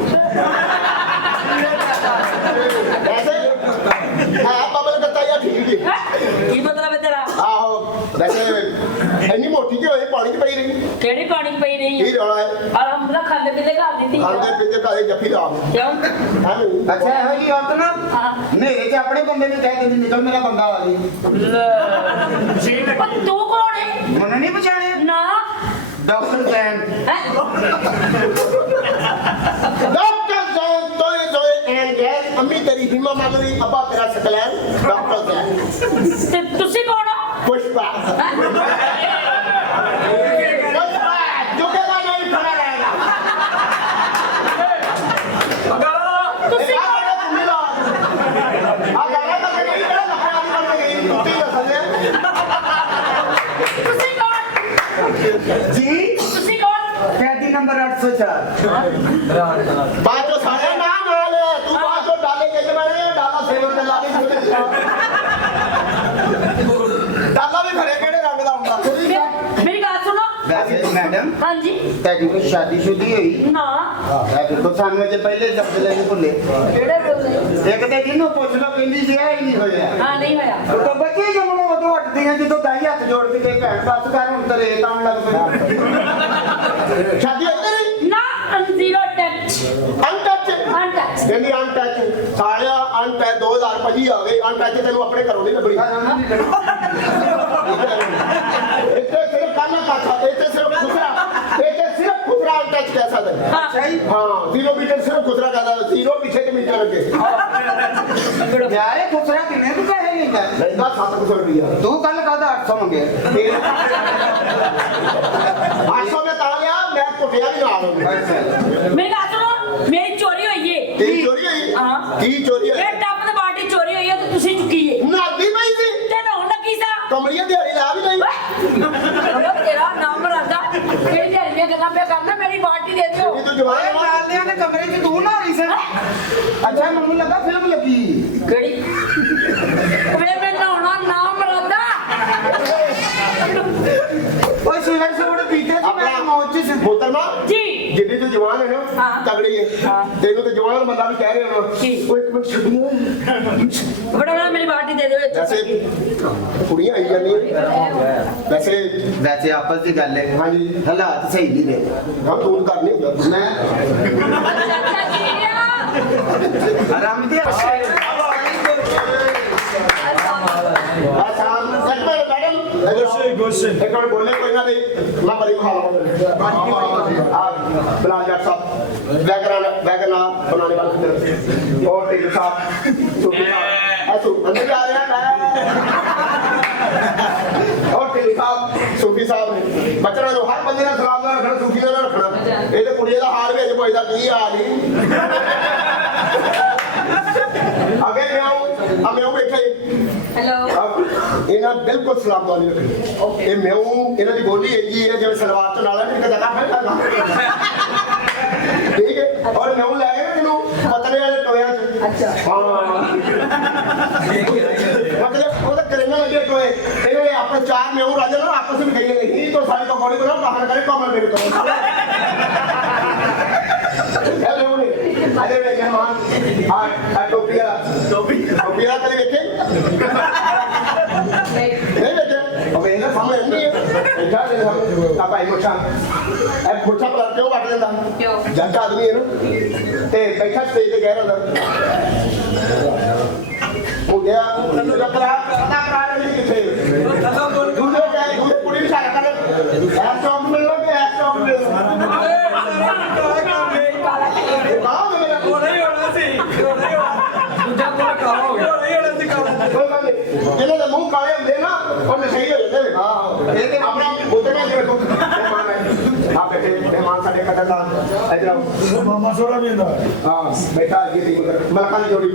ਵੈਸੇ ਹੈ ਬਬਲ ਗੱਤਾ ਜਾਂ ਠੀਕ ਜੀ ਹੈਂ? ਕੀ ਮਤਲਬ ਹੈ ਤੇਰਾ ਆਹੋ ਵੈਸੇ ਇੰਨੀ ਮੋਟੀ ਕਿ ਹੋਏ ਪਾਣੀ ਚ ਪਈ ਰਹੀ ਕਿਹੜੀ ਪਾਣੀ ਚ ਪਈ ਰਹੀ ਕੀ ਰੌਲਾ ਹੈ ਅਲਹਮਦੁਲਿਲਾ ਖਾਂਦੇ ਪੀਂਦੇ ਘਰ ਦਿੱਤੀ ਖਾਂਦੇ ਪੀਂਦੇ ਘਰੇ ਜੱਫੀ ਲਾ ਕਿਉਂ ਅੱਛਾ ਇਹੋ ਜੀ ਔਰਤ ਨਾ ਹਾਂ। ਮੇਰੇ ਚ ਆਪਣੇ ਬੰਦੇ ਨੂੰ ਕਹਿ ਦਿੰਦੀ ਨਿਕਲ ਮੇਰਾ ਬੰਦਾ ਆ ਜੀ ਪਰ ਤੂੰ ਕੌਣ ਹੈ ਮੈਨੂੰ ਨਹੀਂ ਪਛਾਣਿਆ ਨਾ ਡਾਕਟਰ ਜ਼ੈਨ ਹੈਂ? ਡਾਕਟਰ ਜ਼ੈਨ ਤੋਏ ਤੋਏ ਐਨ ਗੈਸ ਅੰਮੀ ਤੇਰੀ ਹਿਮਾ ਮੰਗਦੀ ਅੱਬਾ ਤੇਰਾ ਸਕਲੈਨ ਡਾਕਟਰ ਜ਼ੈਨ ਤੇ ਤੁਸੀਂ ਕੌਣ ਹੋ ਪੁਸ਼ਪਾ ਪੁਸ਼ਪਾ ਜੁਗੇਗਾ ਨਹੀਂ ਖੜਾ ਰਹੇਗਾ ਤੁਸੀਂ ਆ ਬੜਾ ਤੁਮੀ ਲਾ ਆ ਗਾਣਾ ਤਾਂ ਨਹੀਂ ਕਿਹੜਾ ਲਖਾਇਆ ਕਰ ਗਈ ਟੁੱਟੀ ਨਾ ਸਜੇ ਤੁਸੀਂ ਕੌਣ ਜੀ ਤੁਸੀਂ ਕੌਣ ਕੈਦੀ ਨੰਬਰ 804 ਬਾਅਦ ਚੋਂ ਸਾਰੇ ਨਾਮ ਆ ਲੈ ਤੂੰ ਬਾਅਦ ਚੋਂ ਡਾਲੇ ਕੇ ਜਮਾਨੇ ਡਾਲਾ ਸੇਵਰ ਤੇ ਲਾ ਦੇ ਡਾਲਾ ਵੀ ਖੜੇ ਕਿਹੜੇ ਰੰਗ ਦਾ ਹੁੰਦਾ ਮੇਰੀ ਗੱਲ ਸੁਣੋ ਵੈਸੇ ਮੈਡਮ ਹਾਂਜੀ ਤੁਹਾਡੀ ਕੋਈ ਸ਼ਾਦੀ ਸ਼ੁਦੀ ਹੋਈ ਨਾ ਦੇਖੋ ਸਾਨੂੰ ਅਜੇ ਪਹਿਲੇ ਸ਼ਬਦ ਲੈ ਕੇ ਭੁੱਲੇ ਕਿਹੜੇ ਬੋਲਦੇ ਇੱਕ ਤੇ ਜਿਹਨੂੰ ਪੁੱਛ ਲਓ ਕਹਿੰਦੀ ਵਿਆਹ ਹੀ ਨਹੀਂ ਹੋਇਆ ਹਾਂ ਨਹੀਂ ਹੋਇਆ ਤਾਂ ਬੱਚੇ ਜਦੋਂ ਉਦੋਂ ਉੱਠਦੀਆਂ ਜਦੋਂ ਦਾਈ ਹੱਥ ਜੋੜ ਕੇ ਕਹੇ ਭੈਣ ਬਸ ਕਰ ਹੁਣ ਤੇਰੇ ਤਾਂ ਲੱਗ ਪਈ ਸ਼ਾਦੀ ਹੋਈ ਤੇਰੀ ਨਾ ਜ਼ੀਰੋ ਟੱਚ ਅਨਟੱਚ ਅਨਟੱਚ ਕਹਿੰਦੀ ਅਨਟੱਚ ਸਾਲਿਆ ਅਨਟੱਚ 2025 ਆ ਗਏ ਅਨਟੱਚ ਤੈਨੂੰ ਆਪਣੇ ਘਰੋਂ ਨਹੀਂ ਲੱਭਣੀ ਇੱਥੇ ਸਿਰਫ ਕਾਨਾ ਕਾਠਾ ਇੱਥੇ ਸਿਰਫ ਖੁਸਰਾ ਅਨਟੱਚ ਕਹਿ ਸਕਦਾ ਹਾਂ ਹਾਂ 0 ਮੀਟਰ ਸਿਰਫ ਖੁਸਰਾ ਕਹਦਾ 0 ਪਿੱਛੇ ਤੇ ਮੀਟਰ ਅੱਗੇ ਯਾਰ ਇਹ ਖੁਸਰਾ ਕਿੰਨੇ ਨੂੰ ਕਹੇ ਨਹੀਂ ਲੈਂਦਾ 700 ਰੁਪਿਆ ਤੂੰ ਕੱਲ ਕਾਹਦਾ 800 ਮੰਗਿਆ 800 ਮੈਂ ਤਾਂ ਲਿਆ ਮੈਂ ਕੁੱਟਿਆ ਵੀ ਨਾਲ ਉਹਨੇ ਮੇਰੀ ਗੱਲ ਸੁਣੋ ਮੇਰੀ ਚੋਰੀ ਹੋਈ ਏ ਕੀ ਚੋਰੀ ਹੋਈ ਹਾਂ। ਕੀ ਚੋਰੀ ਹੋਈ ਇਹ ਟੱਪ ਦੇ ਬਾਟੀ ਚੋਰੀ ਹੋਈ ਹੈ ਤੇ ਤੁਸੀਂ ਚੁੱਕੀ ਏ ਨਾਦੀ ਪਈ ਸੀ ਤੇ ਨਹਾਉਣ ਲੱਗੀ ਸਾ ਕਮਲੀਆਂ ਦਿਹਾੜੀ ਲਾ ਵੀ ਨਹੀਂ ਤੇਰਾ ਨਾਮ ਰਾਦਾ ਕਿਹੜੀ ਦਿਹਾੜੀ ਦੀਆਂ ਗੱਲਾਂ ਪਿਆ ਕਰਨਾ ਮੇਰੀ ਬਾਟੀ ਦੇ ਦਿਓ ਇਹ ਤੂੰ ਜਵਾਨ ਵਾ। ਨਾਲਿਆਂ ਦੇ ਕਮਰੇ 'ਚ ਤੂੰ ਨਾ ਰਹੀ ਸਰ ਅੱਛਾ ਮੈਨੂੰ ਲੱਗਾ ਫਿਲਮ ਲੱਗੀ ਕਿਹੜੀ ਮੈਂ ਨਹਾਉਣਾ ਨਾਮ ਰਾਦਾ ਓਏ ਸਿਗਰਟ ਸੋੜ ਪੀਤੇ ਸੀ ਮੈਂ ਮੌਜ 'ਚ ਸੀ ਮੋਹਤਰਮਾ ਜੀ ਜਿੱਡੀ ਤੂੰ ਜਵਾਨ ਹੈ ਨਾ ਹਾਂ। ਤਗੜੀ ਹੈ ਹਾਂ। ਤੈਨੂੰ ਤੇ ਜਵਾਨ ਬੰਦਾ ਵੀ ਕਹਿ ਰਿਹਾ ਹੋਣਾ ਕੀ? ਉਹ ਇੱਕ ਮਿੰਟ ਛੱਡੀਓ ਬੜਾ ਬੜਾ ਮੇਰੀ ਬਾਟੀ ਦੇ ਦਿਓ ਵੈਸੇ ਕੁੜੀਆਂ ਆਈ ਜਾਂਦੀਆਂ ਵੈਸੇ ਵੈਸੇ ਆਪਸ ਦੀ ਗੱਲ ਹੈ ਹਾਂਜੀ ਹਾਲਾਤ ਸਹੀ ਨਹੀਂ ਰਹੇ ਨਾ ਤੂੰ ਕਰਨੀ ਹੁੰਦਾ ਮੈਂ ਆਰਾਮ ਦੀ ਆਸਾਨ ਸੱਚੇ ਮੈਡਮ ਗੁੱਸੇ ਇੱਕ ਵਾਰ ਬੋਲੇ ਕੋਈ ਨਾ ਨਹੀਂ ਮੈਂ ਬੜੀ ਖਾ ਲਵਾਂ ਆ ਬਲਾ ਜੱਟ ਸਾਹਿਬ ਵੈਗਨ ਬਣਾਉਣੇ ਵਾਲੇ और टीम साहब सुखी साहब ऐसो अंदर जा रहा है और टीम साहब सुखी साहब ने बच्चों ने हर बंदे ने सलाम ना रखना सुखी ना रखना ये तो कुड़िया का हार भी कोई दा की हाल ही आगे मैं आऊं अब मैं बैठे हेलो ਇਹਨਾਂ ਬਿਲਕੁਲ ਸਲਾਮ ਨਹੀਂ ਰੱਖਣੀ ਇਹ ਮਿਉਂ ਇਹਨਾਂ ਦੀ ਬੋਲੀ ਹੈਗੀ ਹੈ ਜਿਵੇਂ ਸਲਵਾਰ ਤੋਂ ਨਾਲ ਨਹੀਂ ਕਦਾ ਫੜਦਾ ਠੀਕ ਹੈ ਔਰ ਮਿਉਂ ਲੈ ਕੇ ਨਾ ਤੈਨੂੰ ਪਤਲੇ ਵਾਲੇ ਟੋਇਆਂ ਚ अच्छा ਹਾਂ ਮਤਲਬ ਉਹਦਾ ਕਰੇਨਾ ਲੱਗੇ ਟੋਏ ਇਹ ਆਪਣੇ ਚਾਰ ਮਿਉਂ ਰਾਜਾ ਨਾ ਆਪਸ ਵਿੱਚ ਕਹੀਏ ਨਹੀਂ ਤਾਂ ਸਾਡੀ ਤੋਂ ਬੋਲੀ ਬਣਾ ਬਾਹਰ ਕਰੇ ਕਮਰ ਮੇਰੇ ਤੋਂ ਇਹ ਮਿਉਂ ਨੇ ਅਰੇ ਵੇ ਜਮਾਨ ਆ ਟੋਪੀ ਵਾਲਾ ਕਦੇ ਵੇਖੇ ਨਹੀਂ ਬੇਟੇ ਉਹ ਇਹਨਾਂ ਸਾਹਮਣੇ ਨਹੀਂ ਹੈ ਇੱਧਰ ਦੇ ਤਾਂ ਭਾਈ ਮੁੱਛਾਂ ਇਹ ਮੁੱਛਾਂ ਪਰ ਕਿਉਂ ਵੱਟ ਦਿੰਦਾ ਕਿਉਂ? ਜੱਟ ਆਦਮੀ ਹੈ ਨਾ ਤੇ ਬੈਠਾ ਸਟੇਜ ਤੇ ਕਹਿ ਰਿਹਾ ਉਹ ਗਿਆ ਦੂਜਾ ਕਰਾ ਰਹੀ ਕਿੱਥੇ ਦੂਜੇ ਕਹਿ ਦੂਜੇ ਕੁੜੀ ਵੀ ਸਾਰਾ ਕਰ ਐਸ ਟੌਪ ਮਿਲ ਲੋ ਕਿ ਐਸ ਟੌਪ ਮਿਲ ਲੋ ਕਾਹ ਮੇਰਾ ਜਿਹਨਾਂ ਦੇ ਮੂੰਹ ਕਾਲੇ ਹੁੰਦੇ ਨਾ ਉਹ ਨਸ਼ਈ ਹੋ ਜਾਂਦੇ ਨੇ ਹਾਂ ਇਹ ਤੇ ਆਪਣਾ ਬੁੱਧੇ ਨਾਲ ਜਿਵੇਂ ਤੂੰ ਆ ਬੈਠੇ ਮਹਿਮਾਨ ਸਾਡੇ ਕਦਰ ਦਾ इधर ਮਾਮਾ ਸੋਰਾ ਵੀ ਹੁੰਦਾ हाँ बैठा ये देखो मलका की जोड़ी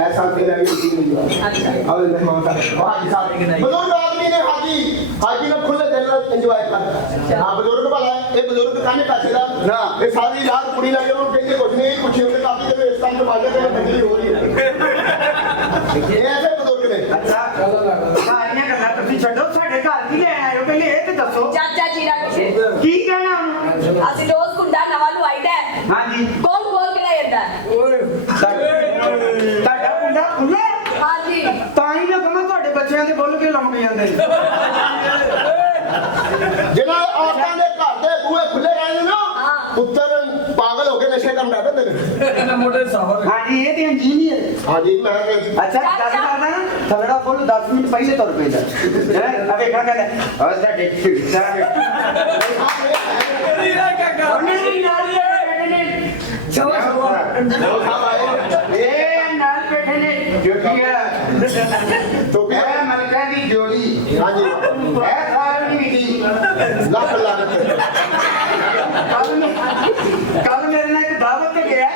ऐसा तेरा भी ठीक नहीं हुआ अच्छा अब मेहमान का हाजी साहब बुजुर्ग आदमी ने हाजी ने खुले दिल ਨਾਲ एंजॉय कर हां बुजुर्ग वाला ये बुजुर्ग काने पैसे दा ना ये सारी रात कुड़ी लगे और कहते कुछ नहीं कुछ उनके काफी जब इस टाइम पे बाजा के बदली हो रही है ये ऐसे बुजुर्ग ने ਅੱਛਾ ਸਾਰੀਆਂ ਗੱਲਾਂ ਤੁਸੀਂ ਛੱਡੋ ਸਾਡੇ ਘਰ ਕੀ ਲੈਣ ਆਏ ਹੋ ਪਹਿਲੇ ਇਹ ਤੇ ਦੱਸੋ ਚਾਚਾ ਜੀ ਦਾ ਕੁਛ ਕੀ ਕਹਿਣਾ ਉਹਨੂੰ? ਅਸੀਂ ਰੋਜ਼ ਕੁੰਡਾ ਨਵਾਂ ਲਵਾਈਦਾ ਹੈ। ਹਾਂਜੀ ਕੌਣ ਖੋਲ ਕੇ ਲੈ ਜਾਂਦਾ ਹੈ? ਤੁਹਾਡਾ ਕੁੰਡਾ ਖੁੱਲੇ ਹਾਂਜੀ ਤਾਂ ਹੀ ਨਾ ਕਹਿੰਦਾ ਤੁਹਾਡੇ ਬੱਚਿਆਂ ਦੇ ਬੁੱਲ ਕੇ ਲਾਉਂਦੇ ਜਾਂਦੇ जिन्हें औरतों के घर के बूहे खुले रहे ना पुत्र पागल हो गए नशे करने लग पैंदे ਮੋਟੇ ਸਾਹਰ ਹਾਂਜੀ ਇਹ ਤੇ ਇੰਜੀਨੀਅਰ हाँ जी मैं ਅੱਛਾ ਗੱਲ ਕਰਦਾ ਨਾ ਥੋੜਾ ਫੁੱਲ 10 ਮਿੰਟ ਪਹਿਲੇ ਤੁਰ ਪੈਂਦਾ ਹੈ ਅਬੇ ਕਾ ਕਹਿੰਦਾ ਔਰ ਸਾਡੇ ਸਾਰੇ ਨਹੀਂ ਨਾਲ ਇਹ ਨਾਲ ਬੈਠੇ ਨੇ ਜੋੜੀਆ तो ਇਹ क्या ਮਲਕਾ ਦੀ ਜੋੜੀ हाँ जी ਇਹ ਸਾਰੀ ਵਿਧੀ लाख लाख ਕੱਲ ਮੇਰੇ ਨਾਲ ਇੱਕ ਦਾਵਤ ਤੇ ਗਿਆ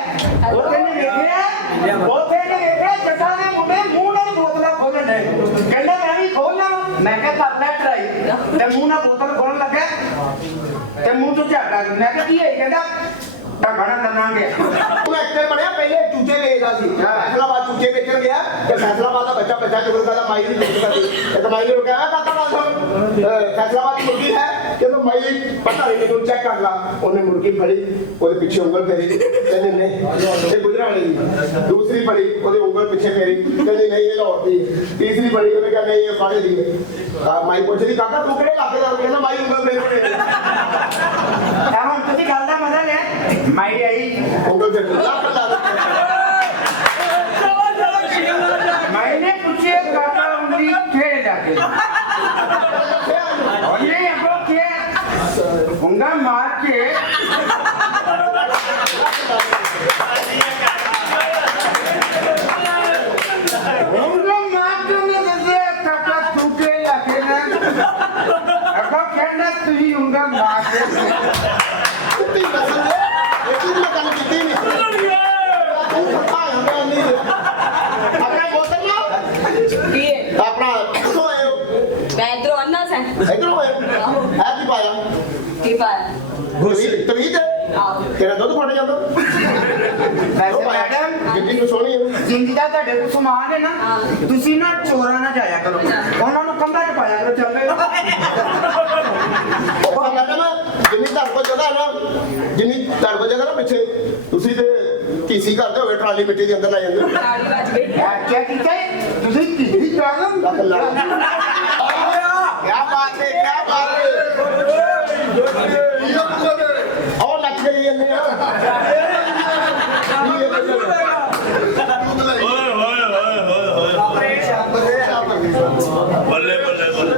ਉਹਨੇ ਵੇਖਿਆ ਜੱਟਾਂ ਦੇ ਮੁੰਡੇ ਮੂੰਹ ਨਾਲ ਬੋਤਲਾਂ ਖੋਲਣ ਦੇ ਕਹਿੰਦਾ ਮੈਂ ਵੀ ਖੋਲਣਾ ਮੈਂ ਕਿਹਾ ਕਰ ਲੈ ਟਰਾਈ ਤੇ ਮੂੰਹ ਨਾਲ ਬੋਤਲ ਖੋਲਣ ਲੱਗਾ ਤੇ ਮੂੰਹ ਤੋਂ ਝਾਕਾ ਮੈਂ ਕਿਹਾ ਕੀ ਹੈ ਕਹਿੰਦਾ ਢਾਕਣਾ ਕਰਨਾ ਗਿਆ ਉਹ ਐਕਟਰ ਬਣਿਆ ਪਹਿਲੇ ਚੂਚੇ ਵੇਚਦਾ ਸੀ ਫੈਸਲਾਬਾਦ ਚੂਚੇ ਵੇਚਣ ਗਿਆ ਤੇ ਫੈਸਲਾਬਾਦ ਦਾ ਬੱਚਾ ਚੁਗਲਦਾ ਦਾ ਮਾਈ ਨੂੰ ਵੇਚਦਾ ਸੀ ਤੇ ਮਾਈ ਨੇ ਕਿਹਾ ਕਾਕਾ ਬਾਤ ਸੁਣ ਫੈਸਲਾਬਾਦ ਦੀ ਮੁਰਗੀ ਹੈ ਕਹਿੰਦਾ ਮਾਈ ਪਤਾ ਨਹੀਂ ਮੈਨੂੰ ਚੈੱਕ ਕਰ ਲਾ ਉਹਨੇ ਮੁਰਗੀ ਫੜੀ ਉਹਦੇ ਪਿੱਛੇ ਉਂਗਲ ਫੇਰੀ ਕਹਿੰਦੇ ਨਹੀਂ ਇਹ ਗੁਜਰਾਣੀ ਦੀ ਦੂਸਰੀ ਫੜੀ ਉਹਦੇ ਉਂਗਲ ਪਿੱਛੇ ਫੇਰੀ ਕਹਿੰਦੇ ਨਹੀਂ ਇਹ ਲਾਹੌਰ ਦੀ ਤੀਸਰੀ ਫੜੀ ਉਹਨੇ ਕਿਹਾ ਨਹੀਂ ਇਹ ਫਾੜੇ ਦੀ ਹੈ ਮਾਈ ਪੁੱਛਦੀ ਕਾਕਾ ਤੂੰ ਕਿਹੜੇ ਇਲਾਕੇ ਦਾ ਕਹਿੰਦਾ ਮਾਈ ਉਂਗਲ ਫੇਰ ਫੜੇ ਹੁਣ ਤੁਸੀਂ ਗੱਲ ਦਾ ਮਜ਼ਾ ਲਿਆ ਮਾਈ ਆਈ ਉਂਗਲ ਫੇਰ ਲੱਖ मैंने पूछे काका उंगली खेल जाके और ये अब के उंगला मार के उंगला मार के ने जैसे काका थूके जाके ना अब कहना तुझी उंगला मार के ਕੁੱਤੀ ਨਸਲ ਦੇ ਇਹ ਚੀਜ਼ ਮੈਂ ਗੱਲ ਕੀਤੀ ਨਹੀਂ ਤੂੰ ਖੱਪਾ ਹੁੰਦਾ ਨਹੀਂ ਆਪਣੇ ਬੋਤਲ ਨਾ ਕੀ ਹੈ? ਆਪਣਾ ਕਿੱਥੋਂ ਆਏ ਹੋ ਮੈਂ ਇਧਰੋਂ ਅੰਨਾ ਸਾਂ ਇਧਰੋਂ ਆਏ ਹੋ ਹੈ ਕੀ ਪਾਇਆ ਕੀ ਪਾਇਆ ਤਵੀਤ ਆਹੋ। ਤੇਰਾ ਦੁੱਧ ਫਟ ਜਾਂਦਾ ਵੈਸੇ ਮੈਡਮ ਜਿੰਨੀ ਨੂੰ ਸੋਹਣੀ ਹੈ ਜਿੰਦੀ ਦਾ ਤੁਹਾਡੇ ਕੋਲ ਸਮਾਨ ਹੈ ਨਾ ਤੁਸੀਂ ਨਾ ਚੋਰਾਂ ਨਾ ਜਾਇਆ ਕਰੋ ਉਹਨਾਂ ਨੂੰ ਕੰਧਾਂ 'ਚ ਪਾਇਆ ਕਰੋ ਚੱਲ ਉਹ ਮੈਡਮ ਜਿੰਨੀ ਤੁਹਾਡੇ ਕੋਲ ਜਗ੍ਹਾ ਹੈ ਨਾ ਜਿੰਨੀ ਤੁਹਾਡੇ ਕੋਲ ਜਗ੍ਹਾ ਨਾ ਪਿੱਛੇ ਤੁਸੀਂ ਤੇ ਕੀਸੀ ਕਰਦੇ ਹੋਵੇ ਟਰਾਲੀ ਮਿੱਟੀ ਦੇ ਅੰਦਰ ਲੈ ਜਾਂਦੇ ਹੋ ਤਾੜੀ ਵੱਜ ਗਈ ਕਿਆ ਕੀਤਾ ਤੁਸੀਂ ਕੀ ਕਰਾਂਗੇ ਲੱਖ ਲੱਖ क्या बात है क्या बात है और नच गई है ਓਏ ਹੋਏ ਹੋਏ ਹੋਏ ਹੋਏ ਬੱਲੇ ਬੱਲੇ ਬੱਲੇ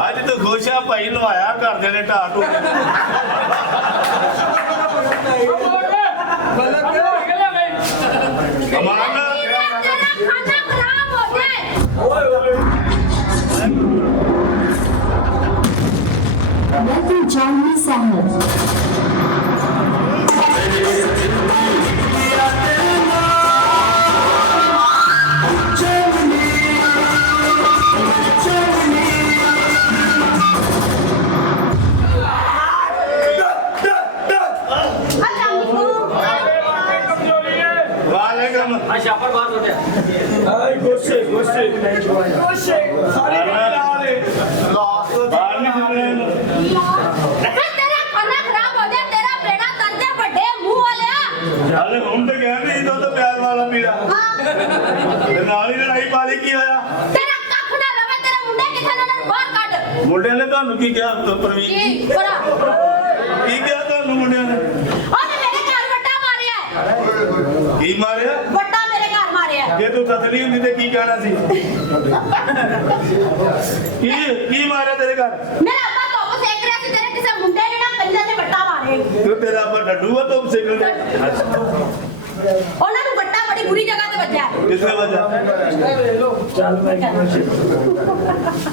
ਅੱਜ ਤੂੰ ਖੁਸ਼ ਆ ਭਾਈ ਨਵਾਇਆ ਕਰਦੇ ਨੇ ਢਾਹ ਟੂ ਅਮਾਨ ਖਾਣਾ ਖਰਾਬ ਹੋ ਜਾਏ Welcome John Samuel. ਵਾਲੇਕਮ ਆ ਛਾਪਰ ਬਾਹਰ ਸੁੱਟਿਆ ਆਈ ਗੁੱਸੇ ਗੁੱਸੇ ਸਾਰੇ ਨਾਲ ਬਾਹਰ ਨਿਕਲੇ ਤੇਰਾ ਖਾਣਾ ਖਰਾਬ ਹੋ ਜਾਏ ਤੇਰਾ ਬੇੜਾ ਕਰ ਦੇ ਵੱਡੇ ਮੂੰਹ ਵਾਲਿਆ ਚੱਲ ਹੁਣ ਤੇ ਕਹਿੰਦੇ ਸੀ ਦੁੱਧ ਪਿਆਰ ਵਾਲਾ ਪੀੜਾ ਤੇ ਨਾਲ ਹੀ ਲੜਾਈ ਪਾ ਲਈ ਕੀ ਹੋਇਆ ਤੇਰਾ ਕੱਖ ਨਾ ਰਵੇ ਤੇਰਾ ਮੁੰਡੇ ਕਿੱਥੇ ਨੇ ਉਹਨਾਂ ਨੂੰ ਬਾਹਰ ਕੱਢ ਮੁੰਡਿਆਂ ਨੇ ਤੁਹਾਨੂੰ ਕੀ ਕਿਹਾ ਪ੍ਰਵੀਨ ਕੀ ਬੜਾ ਕੀ ਕਿਹਾ ਤੁਹਾਨੂੰ ਮੁੰਡਿਆਂ ਨੇ ਉਹਨੇ ਮੇਰੇ ਘਰ ਵੱਟਾ ਮਾਰਿਆ ਹੈ। ਕੀ ਮਾਰਿਆ ਵੱਟਾ ਮੇਰੇ ਘਰ ਮਾਰਿਆ ਹੈ। ਜੇ ਤੂੰ ਤਸਲੀ ਹੁੰਦੀ ਤੇ ਕੀ ਕਹਿਣਾ ਸੀ ਕੀ ਮਾਰਿਆ ਤੇਰੇ ਘਰ ਮੇਰਾ ਅੱਬਾ ਧੁੱਪ ਸੇਕ ਰਿਹਾ ਸੀ ਤੇਰੇ ਕਿਸੇ ਮੁੰਡੇ ਨੇ ਨਾ ਕੰਜਰ ਨੇ ਵੱਟਾ ਮਾਰੇ ਤੂੰ ਤੇਰਾ ਆਪਾਂ ਡੱਡੂ ਆ ਤੂੰ ਸਿਗਲ ਉਹਨਾਂ ਨੂੰ ਵੱਟਾ ਬੜੀ ਬੁਰੀ ਜਗ੍ਹਾ ਤੇ बजा किसने बजा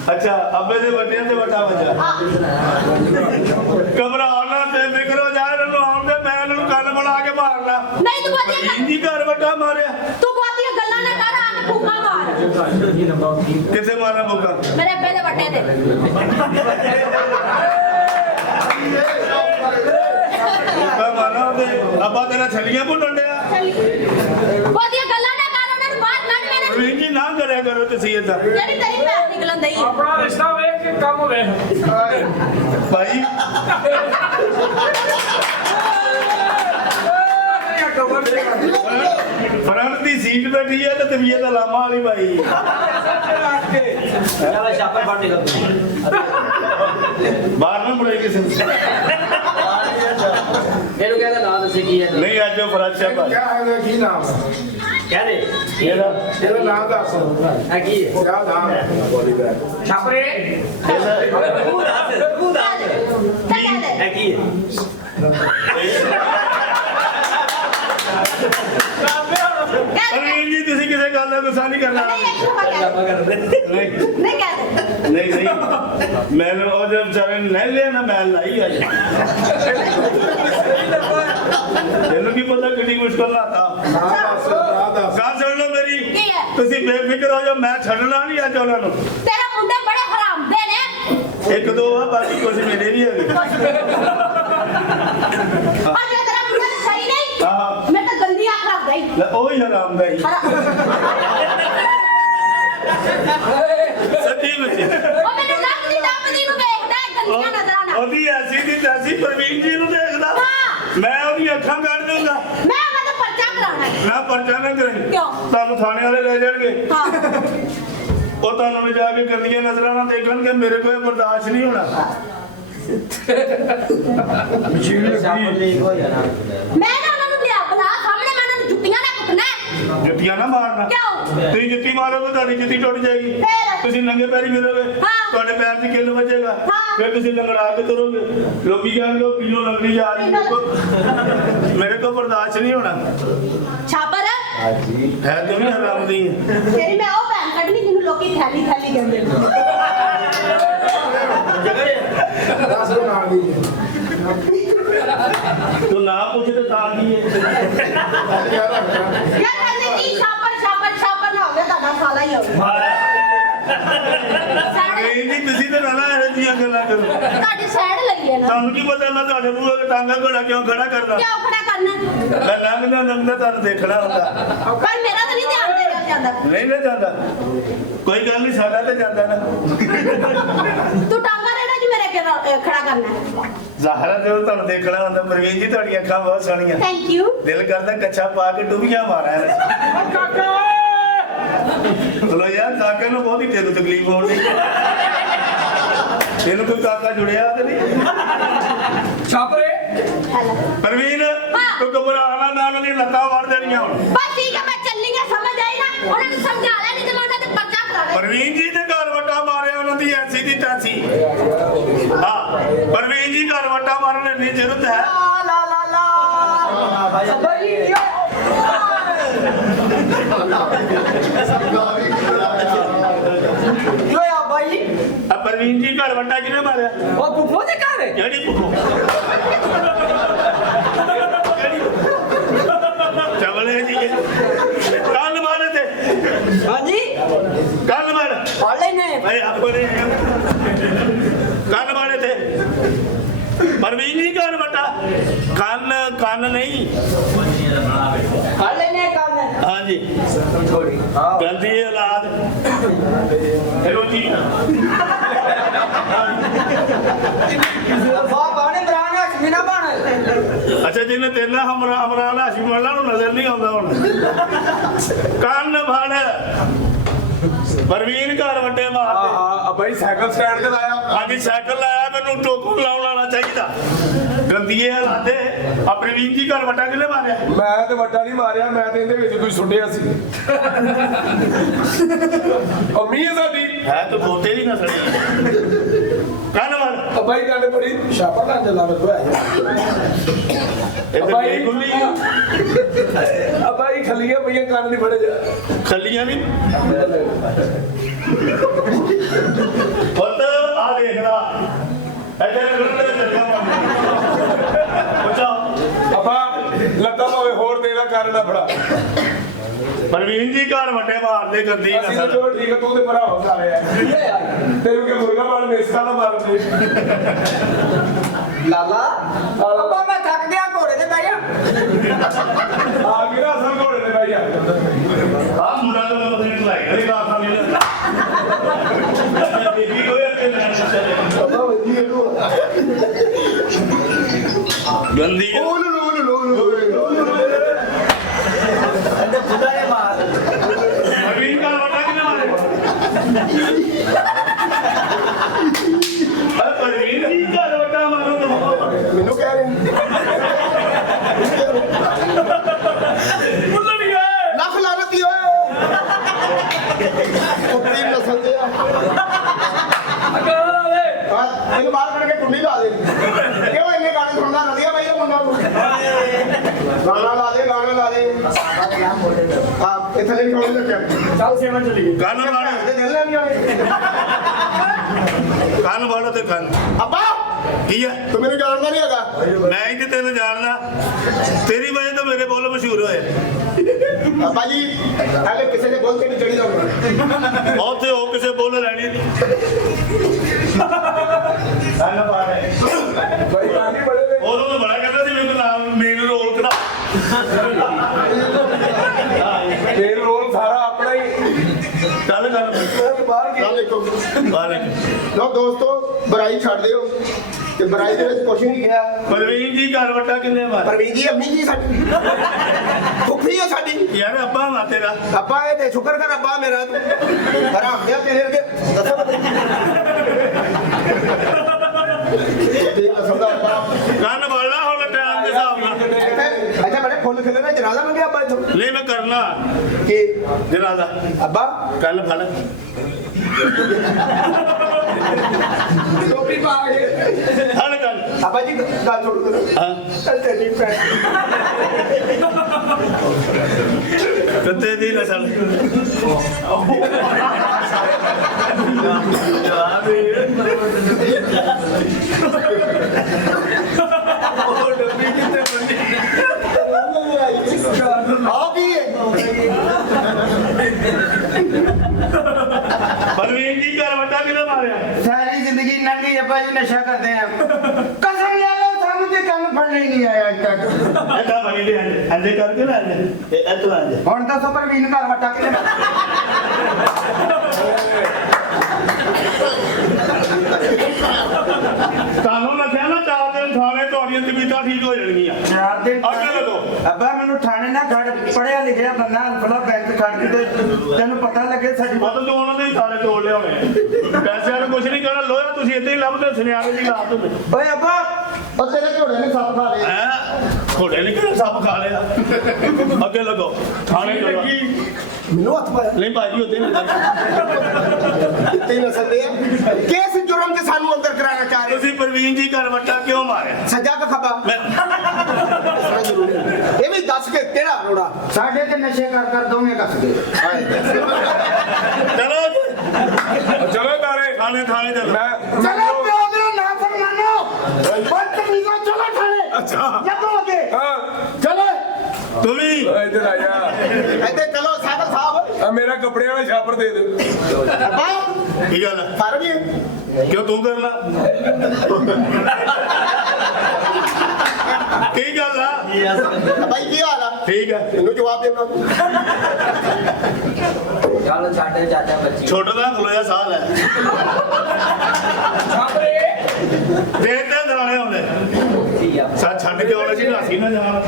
अच्छा अब्बे दे बटिया ते बटा बजा घबराना बेफिक्र हो जा इन्होंने आउण दे मैं इन्होंने कल बना के मारना नहीं तू बोलती हिंदी घर बटा मारिया तू बोलती है गल्ला ना कर आके फूका मार किसे मारना भूखा मेरे अब्बे दे बट्टे दे भूखा मारना दे अब्बा तेरा छलियां भुन्नन दिया बोलती है गल्ला ना कर उन्हें बात काट मेरे प्रवीण जी ना करया करो तुसी इदा जेडी तेरी पैर निकलन दई है ਆਪਣਾ ਰਿਸ਼ਤਾ ਵੇਖ ਕੇ ਕੰਮ ਵੇਖ भाई फ्रंट दी सीट बैठी है तो तबीयत लामा वाली भाई चलो शापर बांट निकल बाहर ना मुड़े किसी से ਇਹਨੂੰ ਕਹਿੰਦਾ ਨਾਂ ਦੱਸੇ ਕੀ ਹੈ नहीं आज जो फराज है भाई ਕਿਆ ਹੈ ਕੀ ਨਾਮ ਕਹਿ ਦੇ ਇਹਦਾ ਇਹਦਾ ਨਾਮ ਦੱਸ ਆ ਕੀ ਹੈ ਕਿਆ ਨਾਮ ਹੈ ਛਾਪਰੇ ਤੂੰ ਦੱਸ क्या कह दे ਆ ਕੀ ਹੈ प्रवीण जी तुसी किसी गल का गुस्सा नहीं करना नहीं एक दफा कह दे नहीं नहीं कह दे नहीं नहीं मैंने और जब बेचारे नहीं लिया ना मैं लाई आज ਇਹਨੂੰ ਕੀ ਪਤਾ ਕਿੰਨੀ ਮੁਸ਼ਕਲ ਆਤਾ ਗੱਲ ਸੁਣ ਲਓ ਮੇਰੀ ਕੀ ਹੈ? ਤੁਸੀਂ ਬੇਫਿਕਰ ਹੋ ਜਾਓ ਮੈਂ ਛੱਡਣਾ ਨਹੀਂ ਅੱਜ ਉਹਨਾਂ ਨੂੰ तेरे मुंडे बड़े हराम दे ने ਇੱਕ ਦੋ ਆ ਬਾਕੀ ਕੁਝ ਮੇਰੇ ਨਹੀਂ ਹੈਗੇ और ये तेरा मुंडा सही नहीं हाँ। मैं तो गंदी आंख रख गई ਲੈ ਉਹ ਹੀ ਹਰਾਮ ਦਾ ਹੀ ਸੱਚੀ ਮੁੱਚੀ ਉਹ ਮੈਨੂੰ ਲੱਗਦੀ ਟੱਪਦੀ ਨੂੰ ਵੇਖਦਾ ਹੈ ਗੰਦੀਆਂ ਨਜ਼ਰਾਂ ਨਾਲ ਉਹਦੀ ਐਸੀ ਦੀ ਤੈਸੀ ਪ੍ਰਵੀਨ ਜੀ ਨੂੰ ਦੇਖਦਾ ਹਾਂ। ਮੈਂ ਉਹਦੀਆਂ ਅੱਖਾਂ ਕੱਢ ਦੂੰਗਾ मैं मैं तो पर्चा कराना है ਮੈਂ ਪਰਚਾ ਨਾ ਕਰਾਂਗੀ ਕਿਉਂ? ਤੁਹਾਨੂੰ ਥਾਣੇ ਵਾਲੇ ਲੈ ਜਾਣਗੇ हाँ ਉਹ ਤੁਹਾਨੂੰ ਲਿਜਾ ਕੇ ਗੰਦੀਆਂ ਨਜ਼ਰਾਂ ਨਾਲ ਦੇਖਣਗੇ ਮੇਰੇ ਕੋਲ ਇਹ ਬਰਦਾਸ਼ਤ ਨਹੀਂ ਹੋਣਾ ਸ਼ਾਪਰ ਲਈ ਹੋ ਜਾਣਾ मैं ना उन्होंने लिया बना सामने मैंने तो जुत्तियां ना कुटना है ਜੁੱਤੀਆਂ ਨਾ ਮਾਰਨਾ क्यों ਤੁਸੀਂ ਜੁੱਤੀ ਮਾਰੋਗੇ ਤੁਹਾਡੀ ਜੁੱਤੀ ਟੁੱਟ ਜਾਏਗੀ ਫਿਰ? ਤੁਸੀਂ ਨੰਗੇ ਪੈਰੀ ਫਿਰੋਗੇ ਹਾਂ। ਤੁਹਾਡੇ ਪੈਰ 'ਚ ਕਿੱਲ ਵੱਜੇਗਾ ਹਾਂ। ਫਿਰ ਤੁਸੀਂ ਲੰਗੜਾ ਕੇ ਤੁਰੋਗੇ ਲੋਕੀ ਕਹਿਣਗੇ ਉਹ ਪੀਲੋ ਲੰਗੜੀ ਜਾ ਰਹੀ ਮੇਰੇ ਕੋਲ ਬਰਦਾਸ਼ਤ ਨਹੀਂ ਹੋਣਾ छापर ਹੈ ਤੇ ਵੀ ਹਰਾਮ ਦੀ ਹੈ तेरी मैं ओ पैन कटनी जिन्हों लोग की थैली थैली कहते हैं ਦੱਸ ਨਾਮ ਦੀ ਤੂੰ ਨਾ ਪੁੱਛ ਤੇ ਤਾਂ ਕੀ ਹੈ यार कहते की छापर छापर छापर ना हो गया दादा साला ही हो गया ਨਹੀਂ ਜੀ ਤੁਸੀਂ ਤਾਂ ਨਾ ਇਹੋ ਜਿਹੀਆਂ ਗੱਲਾਂ ਕਰੋ ਤੁਹਾਡੀ ਸਾਈਡ ਲਈ ਹੈ ਨਾ ਤੁਹਾਨੂੰ ਕੀ ਪਤਾ ਮੈਂ ਤੁਹਾਡੇ ਮੂੰਹ ਤੇ ਟਾਂਗਾ ਘੋੜਾ ਕਿਉਂ ਖੜਾ ਕਰਦਾ ਕਿਉਂ ਖੜਾ ਕਰਨਾ ਮੈਂ ਲੰਘਦਾ ਲੰਘਦਾ ਤੁਹਾਨੂੰ ਦੇਖਣਾ ਹੁੰਦਾ ਪਰ ਮੇਰਾ ਤਾਂ ਨਹੀਂ ਧਿਆਨ ਦੇ ਰਿਹਾ ਜਾਂਦਾ ਨਹੀਂ ਨਾ ਜਾਂਦਾ ਕੋਈ ਗੱਲ ਨਹੀਂ ਸਾਡਾ ਤੇ ਜਾਂਦਾ ਨਾ ਤੂੰ ਟਾਂਗਾ ਰਹਿਣਾ ਜੀ ਮੇਰੇ ਅੱਗੇ ਖੜਾ ਕਰਨਾ ਜ਼ਾਹਰਾ ਤੇ ਤੁਹਾਨੂੰ ਦੇਖਣਾ ਹੁੰਦਾ ਪ੍ਰਵੀਨ ਜੀ ਤੁਹਾਡੀਆਂ ਅੱਖਾਂ ਬਹੁਤ ਸੋਹਣੀਆਂ ਥੈਂਕ ਯੂ ਦਿਲ ਕਰਦਾ ਕੱਛਾ ਪਾ ਕੇ ਡੁੱਬੀਆਂ ਮਾਰਾਂ ਚਲੋ ਯਾਰ ਕਾਕੇ ਨੂੰ ਬਹੁਤ ਹੀ ਤੇਰੇ ਤਕਲੀਫ ਹੋਣ ਦੀ ਇਹਨੂੰ ਕੋਈ ਕਾਕਾ ਜੁੜਿਆ ਤੇ ਨਹੀਂ ਛਾਪਰੇ ਪ੍ਰਵੀਨ ਤੂੰ ਘਬਰਾਣਾ ਨਾ ਉਹਨਾਂ ਦੀ ਲੱਤਾਂ ਵੜ ਦੇਣੀਆਂ ਹੁਣ ਬਸ ਠੀਕ ਹੈ ਮੈਂ ਚੱਲੀ ਆ ਸਮਝ ਆਈ ਨਾ ਉਹਨਾਂ ਨੂੰ ਸਮਝਾ ਲੈ ਨਹੀਂ ਤੇ ਮੈਂ ਉਹਨਾਂ ਤੇ ਪਰਚਾ ਕਰਾ ਦੇ ਪ੍ਰਵੀਨ ਜੀ ਨੇ ਘਰ ਵੱਟਾ ਮਾਰਿਆ ਉਹਨਾਂ ਦੀ ਐਸੀ ਦੀ ਤੈਸੀ ਹਾਂ ਪ੍ਰਵੀਨ ਜੀ ਘਰ ਵੱਟਾ ਮਾਰਨ ਦੀ ਜ਼ਰੂਰਤ ਹੈ ਲਾ ਲਾ ਲਾ ਬਈ ਯੋ ਯਾ ਬਾਈ ਆ ਪ੍ਰਵੀਨ ਜੀ ਘਰ ਵੱਟਾ ਕਿਹਨੇ ਮਾਰਿਆ ਉਹ ਪੁੱਪੋ ਦੇ ਘਰ ਕਿਹੜੀ ਪੁੱਪੋ ਚਵਲੇ ਜੀ ਕੱਲ ਮਾਰੇ ਤੇ ਹਾਂਜੀ ਕੱਲ ਮਾਰ ਹਾਲੇ ਨੇ ਭਾਈ ਆਪਣੇ ਕੰਨ ਮਾਰੇ ਤੇ ਪ੍ਰਵੀਨ ਜੀ ਘਰ ਵੱਟਾ ਕੰਨ ਨਹੀਂ ਹਾਲੇ ਨੇ ਕੰਮ ਹਾਂਜੀ ਗੰਦੀ ਔਲਾਦ ਇਹੋ ਜੀ ਵਾਹ ਬਾਣੇ ਬਰਾਨਾ ਸ਼ਮੀਨਾ ਬਣ ਅੱਛਾ ਜਿਹਨੇ ਤੇਰੇ ਨਾਲ ਹਮਰਾਨ ਹਾਸ਼ੀ ਵਾਲਾ ਨੂੰ ਨਜ਼ਰ ਨਹੀਂ ਆਉਂਦਾ ਹੁਣ ਕੰਨ ਫੜ ਪ੍ਰਵੀਨ ਘਰ ਵੱਟੇ ਮਾਰਦੇ ਹਾਂ ਬਾਈ ਸਾਈਕਲ ਸਟੈਂਡ ਤੇ ਲਾਇਆ ਅੱਜ ਸਾਈਕਲ ਲਾਇਆ ਮੈਨੂੰ ਟੋਕੂ ਲਾਉਣ ਵਾਲਾ ਚਾਹੀਦਾ ਗੰਦੀਏ ਹਾਲਾਤੇ ਆ ਪ੍ਰਵੀਨ ਜੀ ਘਰ ਵੱਟਾ ਕਿਹਨੇ ਮਾਰਿਆ ਮੈਂ ਤੇ ਵੱਟਾ ਨਹੀਂ ਮਾਰਿਆ ਮੈਂ ਤੇ ਇਹਦੇ ਵਿੱਚ ਕੋਈ ਸੁੱਟਿਆ ਸੀ ਅਮੀ ਹੈ ਸਾਡੀ ਹੈ ਤਾਂ ਬੋਤੇ ਦੀ ਨਸਲ ਕੰਨ ਮਾਰ ਅੱਬਾ ਹੀ ਗੱਲ ਬੜੀ ਸ਼ਾਪਰ ਨਾਲ ਚੱਲਾ ਮੇਰੇ ਅੱਬਾ ਹੀ ਖੁੱਲੀ ਅੱਬਾ ਹੀ ਖੱਲੀਆਂ ਪਈਆਂ ਕੰਨ ਨਹੀਂ ਫੜੇ ਜਾ ਖੱਲੀਆਂ ਨਹੀਂ ਪੁੱਤ ਆ ਦੇਖਦਾ ਇੱਥੇ ਰੁੱਟ ਤੇ ਚੱਲਦਾ ਪੁੱਛਾ ਅੱਬਾ ਲੱਤਾਂ ਭਾਵੇਂ ਹੋਰ ਦੇ ਲਾ ਕਰਨ ਦਾ ਫੜਾ ਪ੍ਰਵੀਨ ਜੀ ਘਰ ਵੱਡੇ ਮਾਰਦੇ ਗੰਦੀ ਅਸੀਂ ਤਾਂ ਨਸਲ ਚਲੋ ਠੀਕ ਆ ਤੂੰ ਤੇ ਭਰਾ ਹੋ ਸਾਰੇ ਆ ਤੈਨੂੰ ਕਿ ਮੁਰਗਾ ਮਾਰ ਮੇਸਕਾ ਦਾ ਮਾਰ ਦੇ ਲਾਲਾ ਅੱਬਾ ਮੈਂ ਥੱਕ ਗਿਆ ਘੋੜੇ ਤੇ ਬਹਿ ਜਾ ਆ ਕਿਹੜਾ ਅਸਲ ਘੋੜੇ ਤੇ ਭਾਈ ਆ ਆ ਮੁੰਡਾ ਤਾਂ ਮੈਂ ਉਹਦੇ ਲਾਈ ਗਈ ਦਾ ਸਾਹਮਣੇ ਬੀਬੀ ਕੋਈ ਅੱਗੇ ਲੈਣ ਚੱਲੇ ਗੰਦੀ ਪ੍ਰਵੀਨ ਘਰ ਵੱਡਾ ਕਿਨੇ ਮਾਰੇ ਪ੍ਰਵੀਨ ਜੀ ਘਰ ਵੱਡਾ ਮਾਰੋ ਮੈਨੂੰ ਕਹਿ ਰਹੇ ਲੱਖ ਲਾਨਤੀ ਓਏ ਕੁੱਤੀ ਨਸਲ ਦੇ ਆ ਇਹਨੂੰ ਬਾਹਰ ਕੱਢ ਕੇ ਕੁੰਡੀ ਲਾ ਦੇ ਕਿਉਂ ਇੰਨੇ ਗਾਣੇ ਸੁਣਦਾ ਨਦੀਆ ਬਾਈ ਦਾ ਮੁੰਡਾ ਤੂੰ ਗਾਣਾ ਲਾ ਦੇ ਆ ਇੱਥੇ ਨਹੀਂ ਖੋਲ ਦੇ ਚੱਲ ਸੇਵਾ ਚੱਲੀਏ ਕੰਨ ਵਾਲਾ ਦੇ ਦਿਲ ਨਹੀਂ ਆਏ ਕੰਨ ਵਾਲਾ ਤੇ ਕੰਨ ਅੱਬਾ ਕੀ ਹੈ ਤੂੰ ਮੈਨੂੰ ਜਾਣਦਾ ਨਹੀਂ ਹੈਗਾ ਮੈਂ ਹੀ ਤੇ ਤੈਨੂੰ ਜਾਣਦਾ ਤੇਰੀ ਵਜ੍ਹਾ ਤੋਂ ਮੇਰੇ ਬੋਲ ਮਸ਼ਹੂਰ ਹੋਏ ਅੱਬਾ ਜੀ ਹਾਲੇ ਕਿਸੇ ਨੇ ਬੋਲ ਕੇ ਨਹੀਂ ਚੜੀ ਜਾਊਗਾ ਉੱਥੇ ਉਹ ਕਿਸੇ ਬੋਲ ਲੈਣੀ ਕੰਨ ਵਾਲੇ ਭਾਈ ਕਾਂਗੀ ਬੜੇ ਤੇ ਉਦੋਂ ਤਾਂ ਬੜਾ ਕਹਿੰਦਾ ਸੀ ਮੈਨੂੰ ਨਾਮ ਮੇਨ ਰੋਲ ਕਢਾ ਤੇਲ ਰੋਲ ਸਾਰਾ ਆਪਣਾ ਹੀ ਚੱਲ ਗੱਲ ਬਾਹਰ ਦੇਖੋ ਵਾਲੇਕੁਮ ਲੋ ਦੋਸਤੋ ਬਰਾਈ ਛੱਡ ਦਿਓ ਤੇ ਬਰਾਈ ਦੇ ਵਿੱਚ ਕੁਛ ਨਹੀਂ ਗਿਆ ਪ੍ਰਵੀਨ ਜੀ ਘਰ ਵੱਟਾ ਕਿੰਨੇ ਮਾਰ ਪਰਵੀਨ ਜੀ ਅੰਮੀ ਜੀ ਸਾਡੀ ਫੁੱਫੀ ਹੈ ਸਾਡੀ ਯਾਰ ਅੱਬਾ ਵਾ ਤੇਰਾ ਅੱਬਾ ਇਹ ਤੇ ਸ਼ੁਕਰ ਕਰ ਅੱਬਾ ਮੇਰਾ ਤੂੰ ਹਰਾਮ ਦਿਆ ਤੇਰੇ ਅੱਗੇ ਦੱਸੋ ਕੰਨ ਵਾਲਾ ਹੁਣ ਟਾਈਮ ਦੇ ਹਿਸਾਬ ਨਾਲ ਅੱਛਾ ਬੜੇ ਫੁੱਲ ਖਿਲੇ ਨੇ ਜਨਾਜ਼ਾ ਮੰਗਿਆ ਅੱਬਾ ਇੱਥੋਂ ਨਹੀਂ ਮੈਂ ਕਰਨਾ ਕੀ ਜਨਾਜ਼ਾ ਅੱਬਾ ਕੱਲ ਫੜ ਟੋਪੀ ਪਾ ਕੇ ਫੜ ਕੱਲ ਅੱਬਾ ਜੀ ਗੱਲ ਛੋੜ ਕਰੋ ਹਾਂ ਚੱਲ ਤੇਰੀ ਭੈਣ ਕੁੱਤੇ ਦੀ ਨਸਲ ਆਓ ਕੀ ਹੈ ਪ੍ਰਵੀਨ ਜੀ ਘਰ ਵੱਟਾ ਕਿਹਨੇ ਮਾਰਿਆ ਸਾਰੀ ਜ਼ਿੰਦਗੀ ਨੰਗੀ ਅੱਬਾ ਜੀ ਨਸ਼ਾ ਕਰਦੇ ਆ ਕਸਮ ਲੈ ਲਓ ਸਾਨੂੰ ਤੇ ਕੰਮ ਫੜਨੇ ਨਹੀਂ ਆਇਆ ਅੱਜ ਤੱਕ ਇਹਦਾ ਬਣੀ ਦੇ ਅੰਦੇ ਕਰਕੇ ਲੈ ਲੈ ਇਹ ਇਤੋਂ ਆ ਜਾ ਹੁਣ ਤਾਂ ਸੁਪਰਵੀਨ ਘਰ ਵਟਾ ਕੇ ਤੁਹਾਨੂੰ ਲੱਗਿਆ ਨਾ 4 ਦਿਨ ਥਾਣੇ ਤੁਹਾਡੀਆਂ ਤਬੀਅਤਾਂ ਠੀਕ ਹੋ ਜਾਣਗੀਆਂ ਚਾਰ ਦਿਨ ਅੱਗੇ ਲੱਗੋ ਅੱਬਾ ਮੈਨੂੰ ਥਾਣੇ ਨਾ ਖੜ ਪੜਿਆ ਲਿਖਿਆ ਬੰਦਾ ਅਲਫਲਾ ਬੈਂਕ ਖੜ ਕੇ ਤੇ ਤੈਨੂੰ ਪਤਾ ਲੱਗੇ ਸਾਡੀ ਮਤਲਬ ਤੂੰ ਉਹਨਾਂ ਦੇ ਹੀ ਥਾਣੇ ਤੋੜ ਲਿਆਉਣੇ ਪੈਸਿਆਂ ਨੂੰ ਕੁਝ ਨਹੀਂ ਕਹਿਣਾ ਲੋਹਾ ਤੁਸੀਂ ਇੱਦਾਂ ਹੀ ਲੱਭਦੇ ਸੁਨਿਆਰੇ ਦੀ ਲਾਤ ਹੁੰਦੇ ਓਏ ਅੱਬਾ ਉਹ ਤੇਰੇ ਘੋੜੇ ਨੇ ਸੱਪ ਖਾ ਲਏ ਹੈ ਘੋੜੇ ਨੇ ਕਿਹੜਾ ਸੱਪ ਖਾ ਲਿਆ ਅੱਗੇ ਲੱਗੋ ਥਾਣੇ ਲੱਗੀ ਮੈਨੂੰ ਹੱਥ ਪਾਇਆ ਨਹੀਂ ਭਾਜੀ ਉੱਤੇ ਨਹੀਂ ਇੱਥੇ ਹੀ ਨਸਲ ਦੇ ਆ ਕਿਸ ਜੁਰਮ ਦੇ ਸਾਨੂੰ ਅੰਦਰ ਕਰਾਉਣਾ ਚਾਹ ਰਹੇ ਤੁਸੀਂ ਪ੍ਰਵੀਨ ਜੀ ਘਰ ਵੱਟਾ ਕਿਉਂ ਮਾਰਿਆ ਸੱਜਾ ਕਿ ਖੱਬਾ ਮੈਂ ਦੱਸਣਾ ਜ਼ਰੂਰੀ ਹੈ। ਇਹ ਵੀ ਦੱਸ ਕੇ ਕਿਹੜਾ ਰੋੜਾ ਸਾਡੇ ਤੇ ਨਸ਼ੇ ਕਰ ਦੋਵੇਂ ਕੱਸ ਗਏ ਚਲੋ ਜੀ ਚਲੋ ਤਾਰੇ ਥਾਣੇ ਥਾਣੇ ਚਲੋ ਚਲੋ ਪਿਓ ਦਾ ਨਾਮ ਫਰਮਾਨੋ ਬਦਤਮੀਜ਼ੋ ਚਲੋ ਥਾਣੇ ਅੱਛਾ ਜਦੋਂ ਅੱਗੇ ਹਾਂ ਚਲੋ ਤੂੰ ਵੀ ਇੱਧਰ ਆ ਜਾ ਇੱਥੇ ਚਲੋ ਸਾਗਰ ਸਾਹਿਬ ਆ ਮੇਰਾ ਕੱਪੜਿਆਂ ਵਾਲਾ ਛਾਪਰ ਦੇ ਦੇ ਅੱਬਾ ਕੀ ਗੱਲ ਹੈ? ਫਰ ਵੀ ਕਿਉਂ ਤੂੰ ਕਰਨਾ ਕੀ ਗੱਲ ਆ ਭਾਈ ਕੀ ਹਾਲ ਆ ਠੀਕ ਹੈ ਇਹਨੂੰ ਜਵਾਬ ਦੇਣਾ ਚੱਲ ਛੱਡ ਚਾਚਾ ਬੱਚੀ ਛੋਟਾ ਦਾ ਖਲੋਇਆ ਸਾਹ ਲੈ ਦੇ ਦੇ ਦਰਾਣੇ ਆਉਂਦੇ ਸਾ ਛੱਡ ਕੇ ਆਉਣਾ ਸੀ ਰਾਸੀ ਨਾ ਜਾਣਾ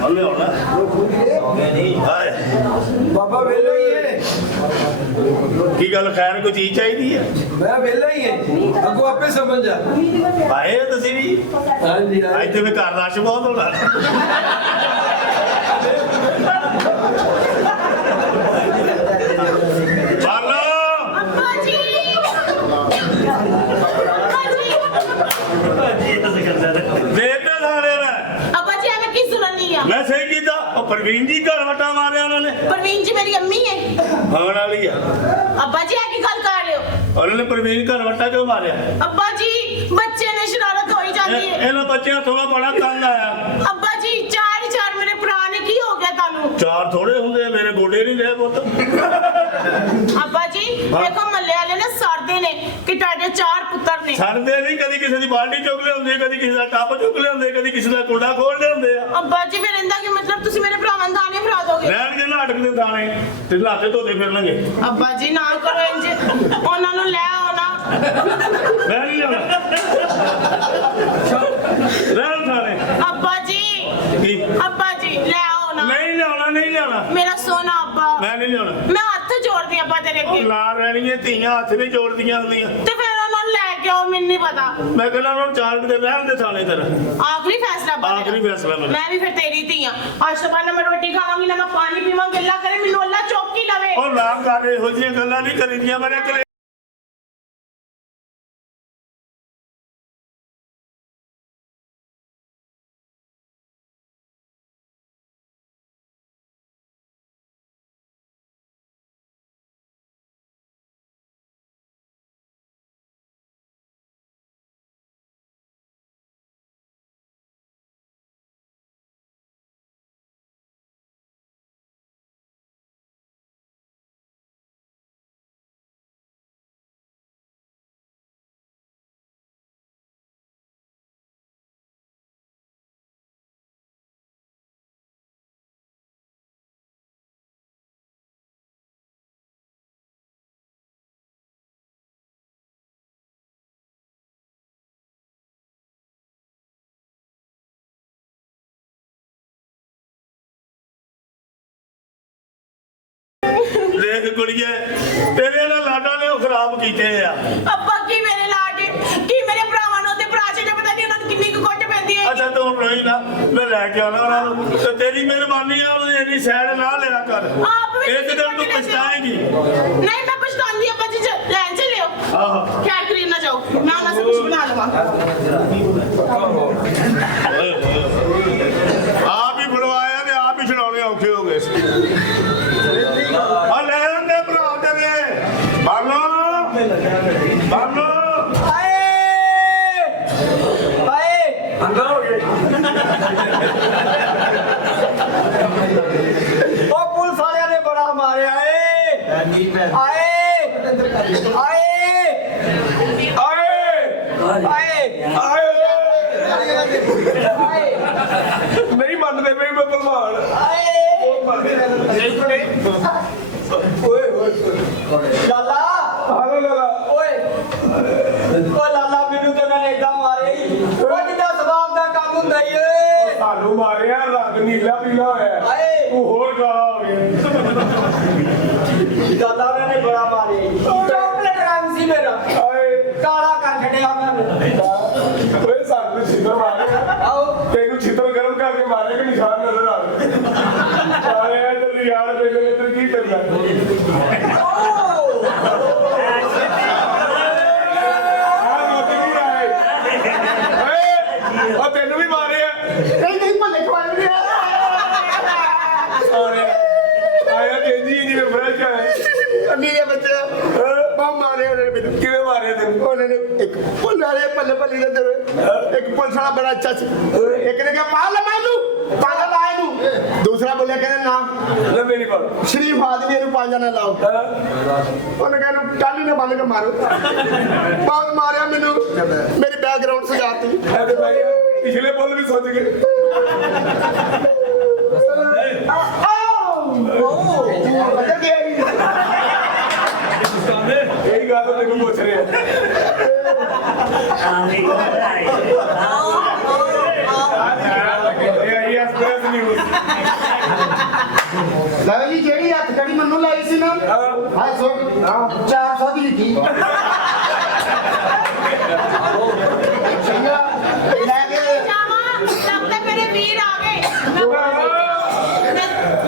ਹੌਲੇ ਆਉਣਾ ਹਾਏ ਬਾਬਾ ਵੇਲਾ ਹੀ ਹੈ ਕੀ ਗੱਲ ਖੈਰ ਕੋਈ ਚੀਜ਼ ਚਾਹੀਦੀ ਹੈ ਮੈਂ ਵੇਲਾ ਹੀ ਹੈ ਅੱਗੋਂ ਆਪੇ ਸਮਝ ਜਾ ਭਾਏ ਤੁਸੀਂ ਵੀ ਹਾਂਜੀ ਅੱਜ ਤੇ ਮੈਂ ਘਰ ਰਸ਼ ਬਹੁਤ ਹੋਣਾ ਚੱਲ ਅੱਬਾ ਜੀ ਨਹੀਂ ਕੀਤਾ ਉਹ ਪ੍ਰਵੀਨ ਜੀ ਘਰ ਵਟਾ ਮਾਰਿਆ ਉਹਨਾਂ ਨੇ ਪ੍ਰਵੀਨ ਜੀ ਮੇਰੀ ਅੰਮੀ ਹੈ ਆਉਣ ਵਾਲੀ ਆ ਅੱਬਾ ਜੀ ਇਹ ਕੀ ਗੱਲ ਕਰ ਰਹੇ ਹੋ ਉਹਨਾਂ ਨੇ ਪ੍ਰਵੀਨ ਘਰ ਵਟਾ ਕਿਉਂ ਮਾਰਿਆ ਅੱਬਾ ਜੀ ਬੱਚੇ ਨੇ ਸ਼ਰਾਰਤ ਹੋਈ ਜਾਂਦੀ ਹੈ ਇਹਨਾਂ ਬੱਚਿਆਂ ਥੋੜਾ ਬੜਾ ਤੰਗ ਆਇਆ ਅੱਬਾ ਜੀ ਚਾਰ ਹੀ ਚਾਰ ਮੇਰੇ ਭਰਾ ਨੇ ਕੀ ਹੋ ਗਿਆ ਤੁਹਾਨੂੰ ਚਾਰ ਥੋੜੇ ਹੁੰਦੇ ਮੇਰੇ ਗੋਡੇ ਨਹੀਂ ਰਹੇ ਪੁੱਤ ਅੱਬਾ ਜੀ ਦੇਖੋ ਮੱਲੇ ਵਾਲੇ ਨੇ ਸੜਦੇ ਨੇ ਕਿ ਤੁਹਾਡੇ ਚਾਰ ਪੁੱਤਰ ਨੇ ਛੱਡਦੇ ਨਹੀਂ ਕਦੀ ਕਿਸੇ ਦੀ ਬਾਲਟੀ ਚੁੱਕ ਲਿਆਉਂਦੇ ਕਦੀ ਕਿਸੇ ਦਾ ਟੱਪ ਚੁੱਕ ਲਿਆਉਂਦੇ ਕਦੀ ਕਿਸੇ ਦਾ ਕੁੰਡਾ ਖੋਲ ਲਿਆਉਂਦੇ ਆ ਅੱਬਾ ਜੀ ਫਿਰ ਇਹਦਾ ਕੀ ਮਤਲਬ ਤੁਸੀਂ ਮੇਰੇ ਭਰਾਵਾਂ ਨੂੰ ਦਾਣੇ ਫੜਾ ਦੋਗੇ ਰਹਿਣ ਦੇ ਨਾਟਕ ਦੇ ਦਾਣੇ ਤੇ ਲਾਤੇ ਧੋਦੇ ਫਿਰਨਗੇ ਅੱਬਾ ਜੀ ਨਾ ਕਰੋ ਇੰਜ ਉਹਨਾਂ ਨੂੰ ਲੈ ਆਓ ਨਾ ਮੈਂ ਨਹੀਂ ਲਿਆਉਣਾ ਰਹਿਣ ਥਾਣੇ ਅੱਬਾ ਜੀ ਕੀ ਅੱਬਾ ਜੀ ਲੈ ਆਓ ਨਾ ਨਹੀਂ ਲਿਆਉਣਾ ਨਹੀਂ ਲਿਆਉਣਾ ਮੇਰਾ ਸੋਨਾ ਅੱਬਾ ਮੈਂ ਨਹੀਂ ਲਿਆਉਣਾ ਮੈਂ ਹੱਥ ਜੋੜਦੀ ਅੱਬਾ ਤੇਰੇ ਉਹ ਅੱਗੇ ਨਾ ਰਹਿਣੀਆਂ ਧੀਆਂ ਹੱਥ ਨਹੀਂ ਜੋੜਦੀਆਂ ਹੁੰਦੀਆਂ ਤੇ ਫਿਰ ਉਹਨਾਂ ਨੂੰ ਲੈ ਕੇ ਆਓ ਮੈਨੂੰ ਨਹੀਂ ਪਤਾ ਮੈਂ ਕਹਿੰਦਾ ਉਹਨਾਂ ਨੂੰ 4 ਦਿਨ ਰਹਿਣ ਦੇ ਥਾਣੇ ਤੇਰਾ ਆਖਰੀ ਫੈਸਲਾ ਅੱਬਾ ਆਖਰੀ ਤੇਰਾ। ਫੈਸਲਾ ਮੇਰਾ। ਮੈਂ ਵੀ ਫਿਰ ਤੇਰੀ ਧੀ ਆ ਅੱਜ ਤੋਂ ਬਾਅਦ ਨਾ ਮੈਂ ਰੋਟੀ ਖਾਵਾਂਗੀ ਨਾ ਮੈਂ ਪਾਣੀ ਪੀਵਾਂਗੀ ਅੱਲਾ ਕਰੇ ਮੈਨੂੰ ਅੱਲਾ ਚੌਕੀ ਲਵੇ ਉਹ ਲਾਭ ਕਰ ਇਹੋ ਜਿਹੀਆਂ ਗੱਲਾਂ ਨਹੀਂ ਕਰੀਦੀਆਂ ਮੇਰੇ ਕੋਲ ਦੇਖ ਕੁੜੀਏ ਤੇਰੇ ਨਾਲ ਲਾਡਾਂ ਨੇ ਉਹ ਖਰਾਬ ਕੀਤੇ ਆ ਅੱਬਾ ਕੀ ਮੇਰੇ ਲਾਡ ਕੀ ਮੇਰੇ ਭਰਾਵਾਂ ਨੂੰ ਤੇ ਭਰਾ ਚ ਪਤਾ ਨਹੀਂ ਉਹਨਾਂ ਨੂੰ ਕਿੰਨੀ ਕੁ ਕੁੱਟ ਪੈਂਦੀ ਹੈ ਅੱਛਾ ਤੂੰ ਰੋਈ ਨਾ ਮੈਂ ਲੈ ਕੇ ਆਉਣਾ ਉਹਨਾਂ ਨੂੰ ਤੇ ਤੇਰੀ ਮਿਹਰਬਾਨੀ ਆ ਉਹਦੀ ਇੰਨੀ ਸਾਈਡ ਨਾ ਲਿਆ ਕਰ ਆਪ ਵੀ ਇੱਕ ਦਿਨ ਤੂੰ ਪਛਤਾਏਂਗੀ ਨਹੀਂ ਮੈਂ ਪਛਤਾਉਂਦੀ ਅੱਬਾ ਜੀ ਲੈਣ ਚੱਲਿਓ ਆਹੋ ਖਿਆਲ ਕਰੀ ਨਾ ਜਾਓ ਮੈਂ ਉਹਨਾਂ ਸੇ ਕੁਝ ਬਣਾ ਲਵਾਂ ਆਪ ਹੀ ਬੁਲਵਾਇਆ ਤੇ ਆਪ ਹੀ ਛਡਾਉਣੇ ਔਖੇ ਹੋ ਗਏ ਆ ਲੈ ਆਂਦੇ ਭਰਾ ਤੇਰੇ ਬਾਲੋ ਬਾਲੋ ਅੰਦਰ ਹੋ ਗਏ ਉਹ ਪੁਲਿਸ ਵਾਲਿਆਂ ਨੇ ਬੜਾ ਮਾਰਿਆ ਏ ਆਏ ਨਹੀਂ ਮੰਨਦੇ ਬਈ ਮੈਂ ਭਲਵਾਨ ਲਾਲਾ ਹਾਲੋ ਲਾਲਾ ਓਏ ਓ ਲਾਲਾ ਮੈਨੂੰ ਤੇ ਮੈਂ ਏਦਾਂ ਮਾਰੇ ਉਹ ਕਿੱਦਾਂ ਸਵਾਬ ਦਾ ਕੰਮ ਹੁੰਦਾ ਈ ਏ ਸਾਨੂੰ ਮਾਰਿਆ ਰੰਗ ਨੀਲਾ ਪੀਲਾ ਹੋਇਆ ਆਏ ਤੂੰ ਹੋਰ ਕਾਲਾ ਹੋ ਗਿਆ ਲਾਲਾ ਨੇ ਬੜਾ ਮਾਰੇ ਚੌਕਲੇਟ ਰੰਗ ਸੀ ਮੇਰਾ ਆਏ ਕਾਲਾ ਕਰ ਛੱਡਿਆ ਉਹਨਾਂ ਨੇ ਓਏ ਸਾਨੂੰ ਛਿੱਤਰ ਮਾਰਿਆ ਆਓ ਤੈਨੂੰ ਛਿੱਤਰ ਗਰਮ ਕਰਕੇ ਮਾਰੇ ਕਿ ਨਿਸ਼ਾਨ ਨਜ਼ਰ ਆ ਸਾਰੇ ਇੱਧਰ ਯਾਰ ਬੇਲੇ ਇੱਧਰ ਕੀ ਕਰਨਾ ਉਹ ਤੈਨੂੰ ਵੀ ਮਾਰਿਆ ਨਹੀਂ ਭੱਲੇ ਖਵਾਉਂਦੇ ਆਇਆ ਤੇਜੀ ਜਿਵੇਂ ਫਰੈਸ਼ ਆਇਆ ਮੇਰੇ ਬੱਚੇ ਬਾਹ ਮਾਰੇ ਉਹਨੇ ਮੈਨੂੰ ਕਿਵੇਂ ਮਾਰੇ ਤੈਨੂੰ ਉਹਨਾਂ ਨੇ ਇੱਕ ਪੁੱਲਾਰੇ ਪੱਲੇ ਪੱਲੀ ਦੇ ਦੇਵੇ ਇੱਕ ਪੁਲਿਸ ਵਾਲਾ ਬੜਾ ਅੱਛਾ ਸੀ ਇੱਕ ਨੇ ਕਿਹਾ ਪਾਲ ਮੈਨੂੰ ਪਾਗਲ ਆ ਇਹਨੂੰ ਦੂਸਰਾ ਬੋਲਿਆ ਕਹਿੰਦਾ ਨਾ ਲੰਬੇ ਨਹੀਂ ਪੜ ਸ਼ਰੀਫ ਆਦਮੀ ਇਹਨੂੰ ਪੰਜਾ ਨਾ ਲਾਓ ਉਹਨੇ ਕਹਿੰਦਾ ਇਹਨੂੰ ਟਾਲੀ ਨਾ ਬੰਨ ਕੇ ਮਾਰੋ ਬਹੁਤ ਮਾਰਿਆ ਮੈਨੂੰ ਮੇਰੀ ਬੈਕਗ੍ਰਾਉਂਡ ਸਜਾਤੀ ਐਵੇਂ ਮੈਂ ਕਿਹਾ, ਪਿਛਲੇ ਬੋਲ ਵੀ ਸੋਚ ਗਏ ਅੱਛਾ ਕੀ ਇਹੀ ਗੱਲ ਤੈਨੂੰ ਪੁੱਛ ਰਿਹਾ ਇਹ ਐਕਸਪ੍ਰੈਸ ਨਿਊਜ਼ ਲੈ ਜੀ ਜਿਹੜੀ ਹੱਥ ਕੜੀ ਮੈਨੂੰ ਲਾਈ ਸੀ ਨਾ ਹਾਂ ਸੋ 400 ਦੀ ਲਿਖੀ ਲੈ ਕੇ ਜਾਵਾਂ ਲੱਗਦਾ ਮੇਰੇ ਵੀਰ ਆ ਗਏ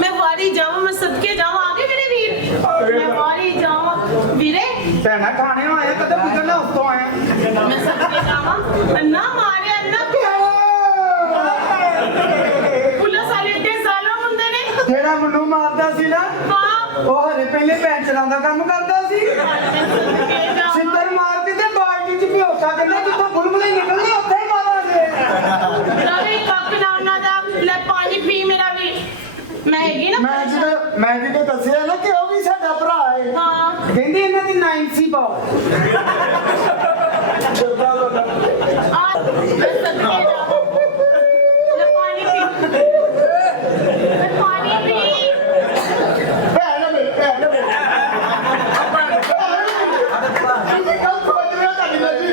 ਮੈਂ ਵਾਰੀ ਜਾਵਾਂ ਮੈਂ ਸਦਕੇ ਜਾਵਾਂ ਆ ਗਏ ਮੇਰੇ ਵੀਰ ਮੈਂ ਵਾਰੀ ਜਾਵਾਂ ਵੀਰੇ ਭੈਣਾ ਖਾਣੇ ਆਇਆ ਕਦੇ ਪੁੱਛਣਾ ਉਸ ਤੋਂ ਆਇਆ ਮੈਂ ਸਦਕੇ ਜਾਵਾਂ ਅੰਨਾ ਮਾਰਿਆ ਅੰਨਾ ਪੁਲਿਸ ਵਾਲੇ ਏਡੇ ਮੈਨੂੰ ਮਾਰਦਾ ਸੀ ਨਾ ਹਾਂ ਉਹ ਹਰੇ ਪਹਿਲੇ ਪੈਂਚਰਾਂ ਦਾ ਕੰਮ ਕਰਦਾ ਸੀ ਜਾਵਾਂ ਸਿੰਦਰ ਮਾਰ ਕੇ ਤੇ ਬਾਲਟੀ ਚ ਭਿਓਤਾ ਕਹਿੰਦਾ ਜਿੱਥੋਂ ਬੁਲਬੁਲੇ ਨਿਕਲਦੀ ਉੱਥੇ ਹੀ ਮਾਰਾਂਗੇ ਰਵੀ ਕੱਪ ਨਾ ਉਹਨਾਂ ਦਾ ਲੈ ਪਾਣੀ ਪੀ ਮੇਰਾ ਵੀ ਮੈਂ ਹੈਗੀ ਨਾ ਮੈਂ ਜਦੋਂ ਦੱਸਿਆ ਨਾ ਕਿ ਉਹ ਵੀ ਸਾਡਾ ਭਰਾ ਹੈ ਹਾਂ ਕਹਿੰਦੀ ਇਹਨਾਂ ਦੀ 9 ਸੀ ਪਾਓ ਆ ਮੈਂ ਸਦਕੇ ਜਾਵਾਂ ਲੈ ਪਾਣੀ ਪੀ ਲੈ ਪਾਣੀ ਪੀ ਭੈਣ ਮੇਰੀ ਭੈਣ ਮੇਰੀ ਇਹ ਗੱਲ ਸੋਚ ਰਿਹਾ ਤੁਹਾਡੀ ਮੇਰੀ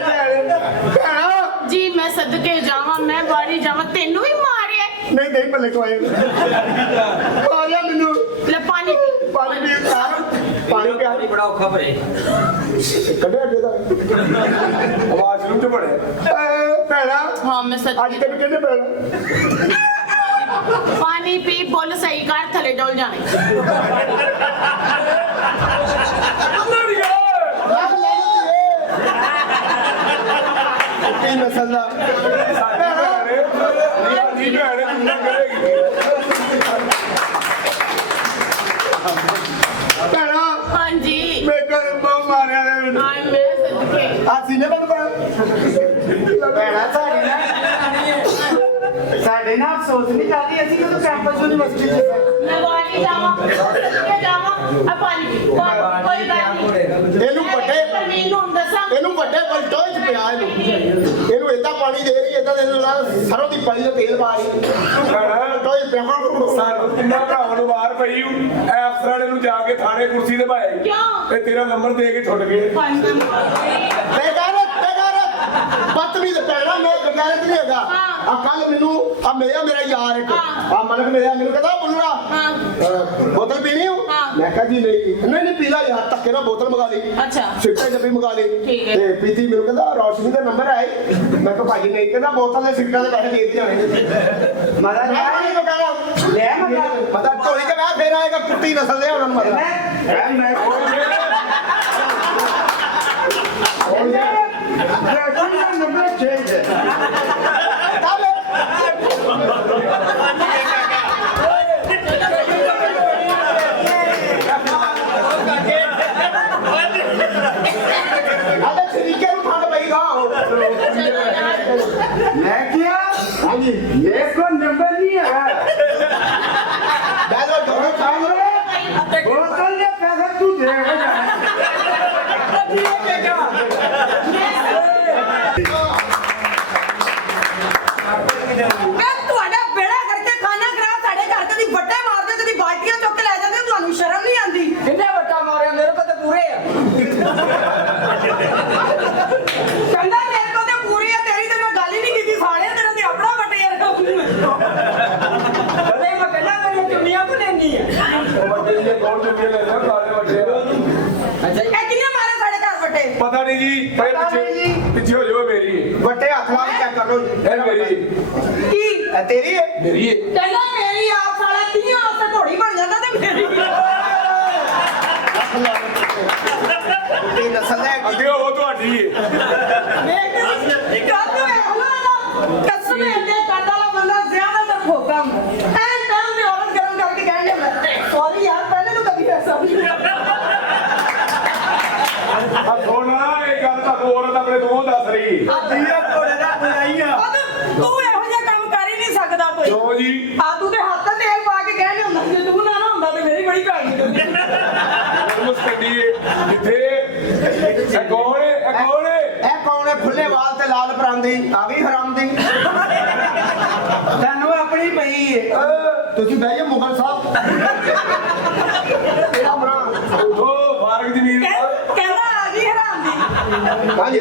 ਭੈਣ ਜੀ ਮੈਂ ਸਦਕੇ ਜਾਵਾਂ ਮੈਂ ਬਾਰੀ ਜਾਵਾਂ ਤੈਨੂੰ ਵੀ ਮਾਰਿਆ ਨਹੀਂ ਨਹੀਂ ਭਲੇ ਕੋਈ ਮਾਰਿਆ ਮੈਨੂੰ ਲੈ ਪਾਣੀ ਪੀ ਪਾਣੀ ਪੀ ਪਾਣੀ ਪਿਆ ਪਾਣੀ ਬੜਾ ਔਖਾ ਭਰੇ ਕੱਢਿਆ ਅੱਗੇ ਦਾ ਆਵਾਜ਼ ਨੂੰ ਚ ਬੜਿਆ ਭੈਣਾ ਹਾਂ ਮੈਂ ਅੱਜ ਸਦਕੇ ਤੈਨੂੰ ਕਹਿੰਦੇ ਭੈਣਾ ਪਾਣੀ ਪੀ ਬੋਲ ਸਹੀ ਕਰ ਥਲੇ ਡੋਲ ਜਾਣੇ ਕੀ ਮਸਲਾ ਜੀ ਭੈਣ ਕਿੰਨਾ ਕਰੇਗੀ ਭੈਣਾ ਹਾਂਜੀ ਮੈਂ ਕਰ ਬਹੁ ਮਾਰਿਆ ਨੇ ਮੈਨੂੰ ਹਾਂ ਮੈਂ ਸਦਕੇ ਆ ਸੀਨੇ ਬੰਦ ਕਰ ਭੈਣਾ ਸਾਡੇ ਨਾਲ ਅਫਸੋਸ ਨਹੀਂ ਕਰਦੀ ਅਸੀਂ ਜਦੋਂ ਕੈਂਪਸ ਯੂਨੀਵਰਸਿਟੀ ਚ ਮੈਂ ਬਾਰੀ ਜਾਵਾਂ ਸਦਕੇ ਜਾਵਾਂ ਆ ਪਾਣੀ ਪੀ ਕੋਈ ਗੱਲ ਨਹੀਂ ਇਹਨੂੰ ਵੱਡੇ ਪਰ ਮੈਨੂੰ ਹੁਣ ਦੱਸਾਂ ਇਹਨੂੰ ਵੱਡੇ ਪਲਟੋ ਚ ਪਿਆ ਇਹਨੂੰ ਏਦਾਂ ਪਾਣੀ ਦੇ ਰਹੀ ਏਦਾਂ ਦੇ ਨਾਲ ਸਰੋਂ ਦੀ ਪਲੀ ਦਾ ਤੇਲ ਪਾ ਰਹੀ ਪਲਟੋ ਚ ਪਿਆ ਸਾਨੂੰ ਕਿੰਨਾ ਭਰਾਵਾਂ ਨੂੰ ਬਾਹਰ ਪਈ ਹੂੰ ਐ ਅਫਸਰਾਂ ਨੇ ਨੂੰ ਜਾ ਕੇ ਥਾਣੇ ਕੁਰਸੀ ਤੇ ਭਾਈ ਕਿਉਂ ਤੇ ਤੇਰਾ ਨੰਬਰ ਦੇ ਕੇ ਛੁੱਟ ਗਏ ਬੇਗਾਰਤ ਬਦਤਮੀਜ਼ ਪੈਣਾ ਮੈਂ ਬੇਗਾਰਤ ਨਹੀਂ ਹੈਗਾ ਆ ਕੱਲ ਮੈਨੂੰ ਆ ਮੇਰਾ ਯਾਰ ਇੱਕ ਆ ਮਲਕ ਮੈਨੂੰ ਕਹਿੰਦਾ ਬੁੱਲਣਾ ਹਾਂ ਬੋਤਲ ਪੀਣੀ ਹੋ ਹਾਂ। ਮੈਂ ਕਿਹਾ ਜੀ ਨਹੀਂ ਪੀ ਲਾ ਯਾਰ ਧੱਕੇ ਨਾਲ ਬੋਤਲ ਮੰਗਾ ਲਈ ਅੱਛਾ ਸਿੱਟੇ ਜੱਬੀ ਮੰਗਾ ਲਈ ਠੀਕ ਹੈ। ਤੇ ਪੀਤੀ ਮੈਨੂੰ ਕਹਿੰਦਾ ਰੌਸ਼ਨੀ ਦਾ ਨੰਬਰ ਹੈ ਮੈਂ ਕਿਹਾ ਭਾਜੀ ਨਹੀਂ ਕਹਿੰਦਾ ਬੋਤਲ ਦੇ ਸਿੱਟਾਂ ਦੇ ਪੈਸੇ ਦੇ ਕੇ ਜਾਣੇ ਨੇ ਮਜ਼ਾ ਮੈਂ ਨਹੀਂ ਕਹਿੰਦਾ ਲੈ ਮਜ਼ਾ ਪਤਾ ਢੋਲੀ ਕੇ ਮੈਂ ਫੇਰ ਆਏਗਾ ਕੁੱਤੀ ਨਸਲ ਦੇ ਉਹਨਾਂ ਨੂੰ ਮਜ਼ਾ ਮੈਂ ਨੰਬਰ ਚੇਂਜ ਆਲੇ ਤਰੀਕੇ ਨੂੰ ਠੰਡ ਪਈ ਗਾ ਮੈਂ ਕਿਹਾ ਹਾਂਜੀ ਇਹ ਕੋ ਨੰਬਰ ਨਹੀਂ ਹੈ ਬੈਲੋ ਦੋਨੋਂ ਖਾਣ ਬੋਤਲ ਦੇ ਪੈਸੇ ਤੂੰ ਦੇਗਾ ਮੈਂ ਤੁਹਾਡਾ ਬੇੜਾ ਕਰਕੇ ਖਾਣਾ ਖਰਾਬ ਸਾਡੇ ਘਰ ਕਦੀ ਵੱਟੇ ਮਾਰਦੇ ਕਦੀ ਬਾਲਟੀਆਂ ਚੁੱਕ ਕੇ ਲੈ ਜਾਂਦੇ ਤੁਹਾਨੂੰ ਸ਼ਰਮ ਨਹੀਂ ਆਉਂਦੀ ਕਿੰਨੇ ਵੱਟਾ ਮਾਰਿਆ ਮੇਰੇ ਕੋਲ ਤੇ ਪੂਰੇ ਆ ਕਹਿੰਦਾ ਮੇਰੇ ਕੋਲ ਤੇ ਪੂਰੀ ਆ ਤੇਰੀ ਤੇ ਮੈਂ ਗੱਲ ਹੀ ਨਹੀਂ ਕੀਤੀ ਸਾੜਿਆ ਤੇਰਾ ਤੇ ਆਪਣਾ ਵੱਟੇ ਯਾਰ ਕਦੇ ਮੈਂ ਪਹਿਲਾਂ ਮੇਰੀਆਂ ਚੁੰਨੀਆਂ ਕੋ ਲੈਣੀ ਆ ਵੱਡੇ ਜਿਹੇ ਕੌਣ ਚੁੱਕੇ ਲੈ ਜਾ ਕਾਲੇ ਵੱਡੇ ਅੱਛਾ ਇਹ ਕਿੰਨੇ ਮਾਰੇ ਸਾਡੇ ਘਰ ਵੱਟੇ ਪਤਾ ਨਹੀਂ ਜੀ ਪਤਾ ਨਹੀਂ ਜੀ। ਪਿੱਛੇ ਹੋ ਜਾਓ ਮੇਰੀ ਵੱਟੇ ਹੱਥ ਲਾ ਕੇ ਚੈੱਕ ਕਰ ਲਓ ਜੀ ਇਹ ਮੇਰੀ ਕੀ ਇਹ ਤੇਰੀ ਹੈ ਮੇਰੀ ਹੈ ਕਹਿੰਦਾ ਮੇਰੀ ਆਪ ਸਾਲਾ 30 ਵਾਸਤੇ ਘੋੜੀ ਬਣ ਜਾਂਦਾ ਤੇ ਮੇਰੀ ਕੁੱਤੀ ਨਸਲ ਹੈ ਅੱਗੇ ਉਹ ਤੁਹਾਡੀ ਹੈ ਕਸਮੇ ਦੇ ਕੱਟ ਵਾਲਾ ਬੰਦਾ ਜ਼ਿਆਦਾਤਰ ਖੋਖਾ ਹੁੰਦਾ ਐਂ ਟਾਈਮ ਤੇ ਔਰਤ ਗਰਮ ਕਰਕੇ ਕਹਿੰਦੇ ਮੈਂ ਸੌਰੀ ਯਾਰ ਪਹਿਲੇ ਨੂੰ ਕਦੀ ਐਸਾ ਨਹੀਂ ਆ ਸੋਨਾ ਇਹ ਗੱਲ ਤੁਹਾਨੂੰ ਔਰਤ ਆਪਣੇ ਦੋਹਾਂ ਦੱਸ ਰਹੀ ਦੀਆ ਘੋੜੇ ਦਾ ਬੁਲਾਈ ਆ ਤੂੰ ਇਹੋ ਜਿਹਾ ਕੰਮ ਕਰ ਹੀ ਨਹੀਂ ਸਕਦਾ ਕੋਈ ਕਿਉਂ ਜੀ ਆ ਤੂੰ ਤੇ ਹੱਥ ਤੇ ਤੇਲ ਪਾ ਕੇ ਕਹਿੰਦੇ ਹੁੰਦਾ ਜੇ ਤੂੰ ਨਾ ਹੁੰਦਾ ਤੇ ਮੇਰੀ ਬੜੀ ਕਹਾਣੀ ਹੁੰਦੀ ਮੁਸਕਦੀ ਜਿੱਥੇ ਇਹ ਕੌਣ ਹੈ ਇਹ ਕੌਣ ਹੈ ਇਹ ਕੌਣ ਹੈ ਖੁੱਲੇ ਵਾਲ ਤੇ ਲਾਲ ਪਰਾਂਦੀ ਆ ਗਈ ਹਰਾਮ ਦੀ ਤੁਹਾਨੂੰ ਆਪਣੀ ਪਈ ਹੈ ਤੁਸੀਂ ਬਹਿ ਜਾ ਮੁਗਲ ਸਾਹਿਬ ਇਹ ਆਪਣਾ ਉਹ ਫਾਰਗ ਜ਼ਮੀਨ ਕਹਿੰਦਾ ਆ ਗਈ ਹਰਾਮ ਦੀ ਹਾਂਜੀ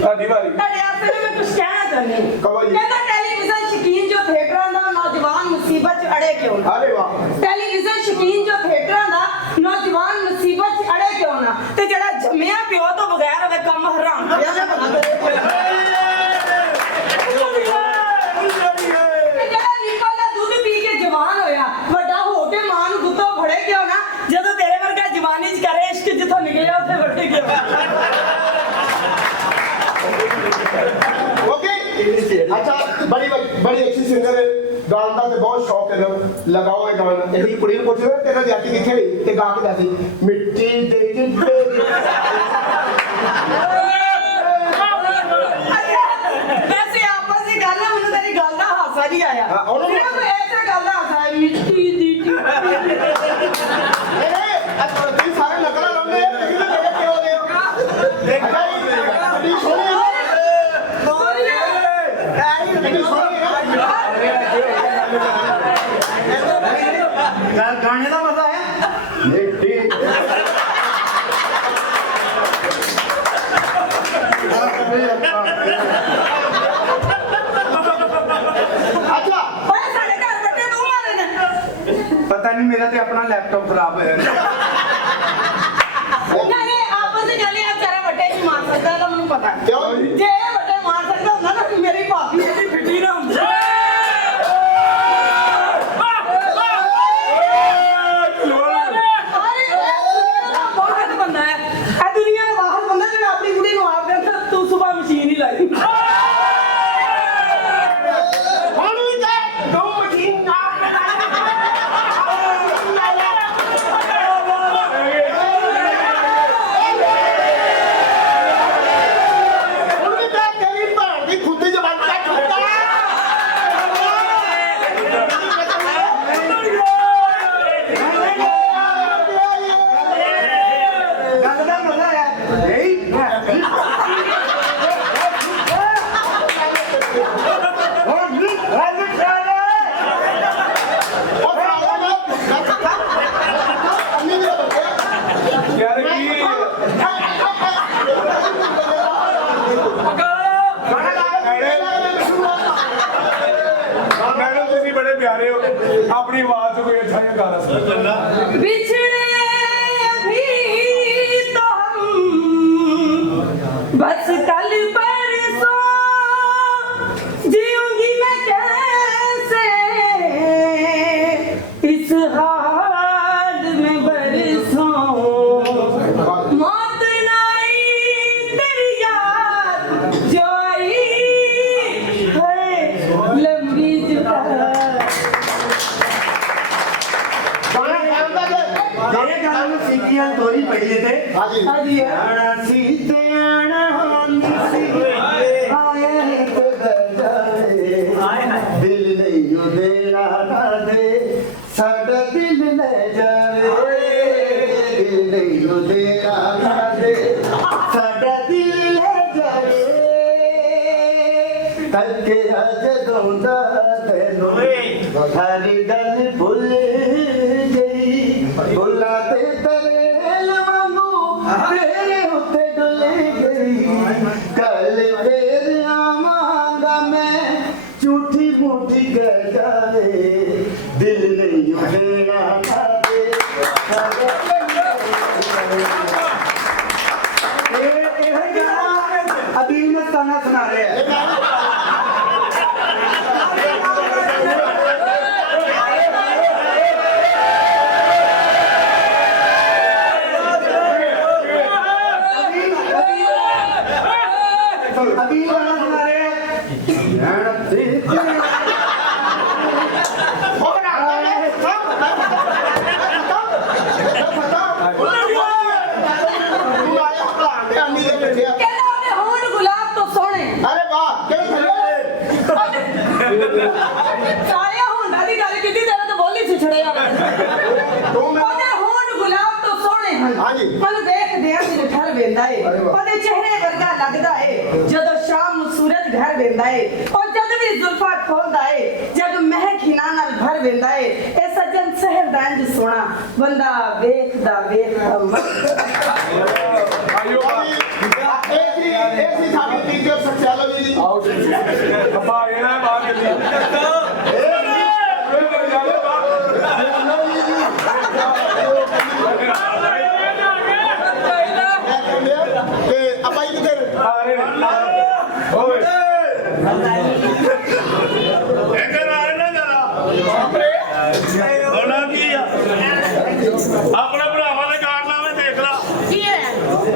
ਤੁਹਾਡੀ ਵਾਰੀ ਤੁਹਾਡੇ ਆਸਤੇ ਵੀ ਮੈਂ ਕੁਝ ਕਹਿਣਾ ਚਾਹੁੰਦੀ ਹਾਂ। ਕਹੋ ਜੀ। ਕਹਿੰਦਾ ਟੈਲੀਵਿਜ਼ਨ ਸ਼ੌਕੀਨ ਜੋ ਥੀਏਟਰਾਂ ਦਾ ਨੌਜਵਾਨ ਮੁਸੀਬਤ 'ਚ ਅੜੇ ਕਿਉਂ ਨਾ ਅਰੇ ਵਾਹ ਟੈਲੀਵਿਜ਼ਨ ਸ਼ੌਕੀਨ ਜੋ ਥੀਏਟਰਾਂ ਦਾ ਨੌਜਵਾਨ ਮੁਸੀਬਤ 'ਚ ਅੜੇ ਕਿਉਂ ਨਾ ਤੇ ਜਿਹੜਾ ਜੰਮਿਆ ਪਿਓ ਤੋਂ ਬਗੈਰ ਹੋਵੇ ਕੰਮ ਹਰਾਮ ਪਿਆ ਨਾ ਬਣਾ ਤੇ ਜਿਹੜਾ ਨਿਕਲ ਦਾ ਦੁੱਧ ਪੀ ਕੇ ਜਵਾਨ ਹੋਇਆ ਵੱਡਾ ਹੋ ਕੇ ਮਾਂ ਨੂੰ ਗੁੱਤੋਂ ਫੜੇ ਕਿਉਂ ਨਾ ਜਦੋਂ ਤੇਰੇ ਵਰਗਾ ਜਵਾਨੀ 'ਚ ਕਰੇ ਇਸ਼ਕ ਜਿੱਥੋਂ ਨਿਕਲਿਆ ਉੱਥੇ ਵੱਡੇ ਕਿਉਂ ओके अच्छा बड़ी बड़ी अच्छी सिंगर है गाना तो बहुत ਬਹੁਤ ਸ਼ੌਕ ਹੈ ਲਗਾਓ ਇਹ ਗਾਣਾ ਇਹਦੀ ਕੁੜੀ ਨੂੰ ਪੁੱਛੋ ਤੇਰਾ ਜਾਤੀ ਕਿੱਥੇ ਹੋਈ ਤੇ ਗਾ ਕੇ ਦੱਸੀ ਮਿੱਟੀ ਦੇ ਕਿੱਥੇ ਵੈਸੇ ਆਪਸ ਦੀ ਗੱਲ ਹੈ ਮੈਨੂੰ ਤੇਰੀ ਗੱਲ ਦਾ ਹਾਸਾ ਨਹੀਂ ਆਇਆ ਹਾਂ, ਉਹਨੂੰ ਵੀ- ਸਿਰਫ ਇਸੇ ਗੱਲ ਦਾ ਹਾਸਾ ਆਇਆ, ਮਿੱਟੀ ਦੀ ਤੁਸੀਂ ਸਾਰੇ ਨਕਲਾਂ ਲਾਉਂਦੇ ਤੁਸੀਂ ਤਾਂ ਮੇਰੇ ਕਿਉਂ ਦੇ ਹੋ ਦੇਖਦਾ ਹੀ ਕਿੰਨੀ ਸੋਹਣੀ ਹੈ ਕਿੰਨੀ ਸੋਹਣੀ ਹੈ ਗਾਣੇ ਦਾ ਮਜ਼ਾ ਆਇਆ ਮਿੱਟੀ ਅੱਛਾ ਓਏ ਸਾਡੇ ਘਰ ਬੱਟੇ ਤੂੰ ਮਾਰੇ ਨੇ ਪਤਾ ਨਹੀਂ ਮੇਰਾ ਤੇ ਆਪਣਾ ਲੈਪਟਾਪ ਖਰਾਬ ਹੋਇਆ ਨਹੀਂ ਆਪਸ ਦੀ ਗੱਲ ਹੈ ਤੇਰਾ ਵੱਡੇ ਨਹੀਂ ਮਾਰ ਸਕਦਾ ਤਾਂ ਮੈਨੂੰ ਪਤਾ ਹੈ। ਕਿਉਂ ਜੇ ਇਹ ਵੱਡੇ ਮਾਰ ਸਕਦਾ ਹੁੰਦਾ ਨਾ ਕਿ ਮੇਰੀ ਭਾਬੀ ਇਹਦੀ ਫਿੱਟੀ ਨਾ ਹੁੰਦੀ ਵਾਹਦ ਬੰਦਾ ਹੈ ਇਹ ਦੁਨੀਆ ਦਾ ਵਾਹਦ ਬੰਦਾ ਜਿਹੜਾ ਆਪਣੀ ਕੁੜੀ ਨੂੰ ਆਪ ਕਹਿੰਦਾ ਤੂੰ ਸੁਬਾ ਮਸ਼ੀਨ ਹੀ ਲਾਈ ਹੁਣ ਵੀ ਤੇ ਦੋ ਮਸ਼ੀਨ ਹੁਣ ਵੀ ਤੇ ਤੇਰੀ ਭੈਣ ਦੀ ਖੁੱਦੀ ਜ਼ਬਾਨ ਤੇ ਖੁੱਦਾ ਗੱਲ ਦਾ ਮਜ਼ਾ ਆਇਆ ਉਹ ਭਰਾਵਾ ਨਾ ਅੰਨੀ ਮੇਰਾ ਬੱਚਾ ਯਾਰ ਕੀ ਮੈਡਮ ਤੁਸੀਂ ਬੜੇ ਪਿਆਰੇ ਹੋ ਆਪਣੀ ਆਵਾਜ਼ 'ਚ ਕੋਈ ਅੱਛਾ ਜਿਹਾ ਗਾਣਾ ਸੁਣਾਓ बिछड़े अभी तो हम बस कल परसों जीऊंगी मैं कैसे इस हाल में बरसों मौत नाई तेरी याद जो आई है लंबी जुदाई ਇਹ ਗੱਲ ਨੂੰ ਸਿੱਖੀਆਂ ਦੋਰੀ ਪਈ ਤੇ ਹਾਂਜੀ ਹਾਂਜੀ ਆਣਾ ਸੀ ਤੇ ਆਣਾ ਹੁੰਦੀ ਸੀ ਆਏ ਤੇ ਜਾਏ ਦਿਲ ਨਹੀਂ ਉਦੇਰਾ ਦੇ ਸਾਡਾ ਦਿਲ ਲੈ ਜਾਵੇ ਦਿਲ ਨਹੀਂ ਉਦੇਰਾ ਦੇ ਸਾਡਾ ਦਿਲ ਲੈ ਜਾਵੇ ਤੱਕੇ ਜਦੋਂ ਦਾ ਤੈਨੂੰ ਸਾਰੀ ਗੱਲ ਭੁੱਲ ਗਈ ਭੁੱਲਾ ਤੇ ਤੇਰੇ ਵਾਂਗੂ ਤੇਰੇ ਉੱਤੇ ਡੁੱਲ ਗਈ ਕੱਲ ਫੇਰ ਆਵਾਂਗਾ ਮੈਂ ਝੂਠੀ ਮੂਠੀ ਕਹਿ ਜਾਵੇ ਦਿਲ ਨਹੀਂ ਉਡੇਗਾ ਖਾਦੇ ਇਹ ਗਾਣਾ ਅਬੀਲ ਮਸਤਾਨਾ ਸੁਣਾ ਰਿਹਾ ਹੈ अभी गाना सुना रहे कहना ਉਹਦੇ ਹੋਣ ਗੁਲਾਬ ਤੋਂ ਸੋਹਣੇ ਅਰੇ ਵਾਹ ਕਿਹੜੇ ਥੱਲੇ ਸਾਰਿਆ ਹੁੰਦਾ ਦੀ ਗੱਲ ਕੀਤੀ ਤੇਰੇ ਤੇ ਬੋਲੀ ਸੀ ਛੜਿਆ ਉਹਦੇ ਹੋਣ ਗੁਲਾਬ ਤੋਂ ਸੋਹਣੇ ਹਨ ਹਾਂਜੀ। ਮਨ ਵੇਖਦੇ ਆ ਦਿਲ ਠਰ ਵੇਂਦਾ ਏ ਉਹਦੇ ਚਿਹਰੇ ਵਰਗਾ ਲੱਗਦਾ ਏ ਜਦੋਂ ਸ਼ਾਮ ਨੂੰ ਸੂਰਜ ਘਰ ਵੇਂਦਾ ਏ ਔਰ ਜਦ ਵੀ ਜ਼ੁਲਫਾਂ ਖੋਲਦਾ ਏ ਜਦ ਮਹਿਕ ਹਿਨਾ ਨਾਲ ਭਰ ਵੇਂਦਾ ਏ ਇਹ ਸੱਜਣ ਸਹਿਰ ਦਾ ਇੰਜ ਸੋਹਣਾ ਬੰਦਾ ਵੇਖਦਾ ਆਇਓ ਇਹ ਸੀ ਸਾਡੀ ਟੀਚਰ ਸੋਸ਼ੀਓਲੋਜੀ ਦੀ ਆਓ ਜੀ ਅੱਬਾ ਆ ਗਿਆ ਬਾਹਰ ਚੱਲੀ ਤੇ ਆਪਾਂ ਹੀ ਕਿੱਥੇ ਹੋਵੇ ਇੱਧਰ ਆ ਨਾ ਜਰਾ ਹੋਣਾ ਕੀ ਆ ਆਪਣੇ ਭਰਾਵਾਂ ਦੇ ਕਾਰਨਾਮੇ ਦੇਖ ਲਾ ਕੀ ਹੈ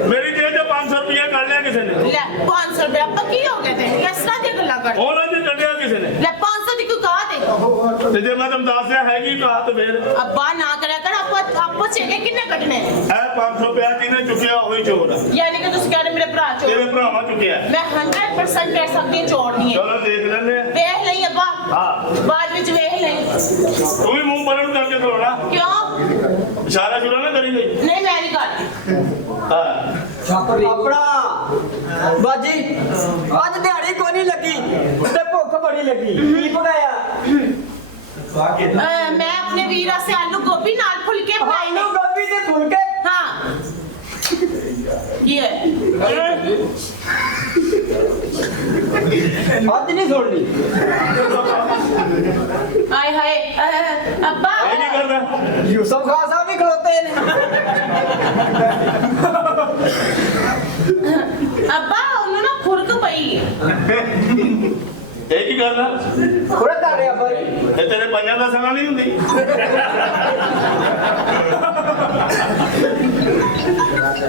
ਮੇਰੀ ਜੇਬ 'ਚ 500 ਰੁਪਏ ਕੱਢ ਲਿਆ ਕਿਸੇ ਨੇ ਲੈ 500 ਰੁਪਏ ਆਪਾਂ ਕੀ ਹੋ ਗਏ ਤੇ ਇਸ ਤਰ੍ਹਾਂ ਦੀਆਂ ਗੱਲਾਂ ਕਰ ਉਹਨਾਂ ਨੇ ਕੱਢਿਆ ਕਿਸੇ ਨੇ ਲੈ 500 ਦੀ ਕੋਈ ਕਹਾ ਦੇ ਤੇ ਜੇ ਮੈਂ ਤੁਹਾਨੂੰ ਦੱਸਿਆ ਹੈਗੀ ਬਾਤ ਫਿਰ अब्बा ना करा कर आपस चेले किन्ने कटने ਇਹ 500 ਰੁਪਇਆ ਜਿਹਨੇ ਚੁੱਕਿਆ ਉਹੀ ਚੋਰ ਆ यानी कि तुम कह रहे मेरे भरा चोर ਤੇਰੇ ਭਰਾਵਾਂ ਚੁੱਕਿਆ मैं 100% कह सकती हूं चोर नहीं है ਚਲੋ ਦੇਖ ਲੈਂਦੇ ਆ वेख नहीं अब्बा ਹਾਂ बाद विच वेख नहीं ਤੂੰ ਵੀ ਮੂੰਹ ਬਰਨ ਕਰਕੇ ਖਲੋਣਾ क्यों ਇਸ਼ਾਰਾ ਸ਼ੁਰੂ ਨਾ ਕਰੀ ਗਈ नहीं मैं नहीं करती ਹਾਂ ਆਪਣਾ ਬਾਜੀ ਅੱਜ ਦਿਹਾੜੀ ਕੋਈ ਨਹੀਂ ਲੱਗੀ ਤੇ ਭੁੱਖ ਬੜੀ ਲੱਗੀ ਕੀ ਪਕਾਇਆ मैं अपने वीरा से आलू गोभी नाल फुलके बनाए ने ਆਲੂ ਗੋਭੀ ਤੇ ਫੁਲਕੇ हाँ ये ਅੱਜ ਨਹੀਂ ਛੋੜਨੀ हाय हाय अब्बा ਇਹ ਕੀ ਕਰਦਾ ਯੂਸਫ ਖਾਨ ਸਾਹਿਬ ਵੀ ਖਲੋਤੇ ਨੇ अब्बा उन्होंने ना खुरक पई ਇਹ ਕੀ ਕਰਦਾ ਖੁਰਕ ਆ ਰਿਹਾ ਬਾਈ ਇਹ ਤੇਰੇ ਪੰਜਾਂ ਦਾ ਸਮਾਂ ਨਹੀਂ ਹੁੰਦੀ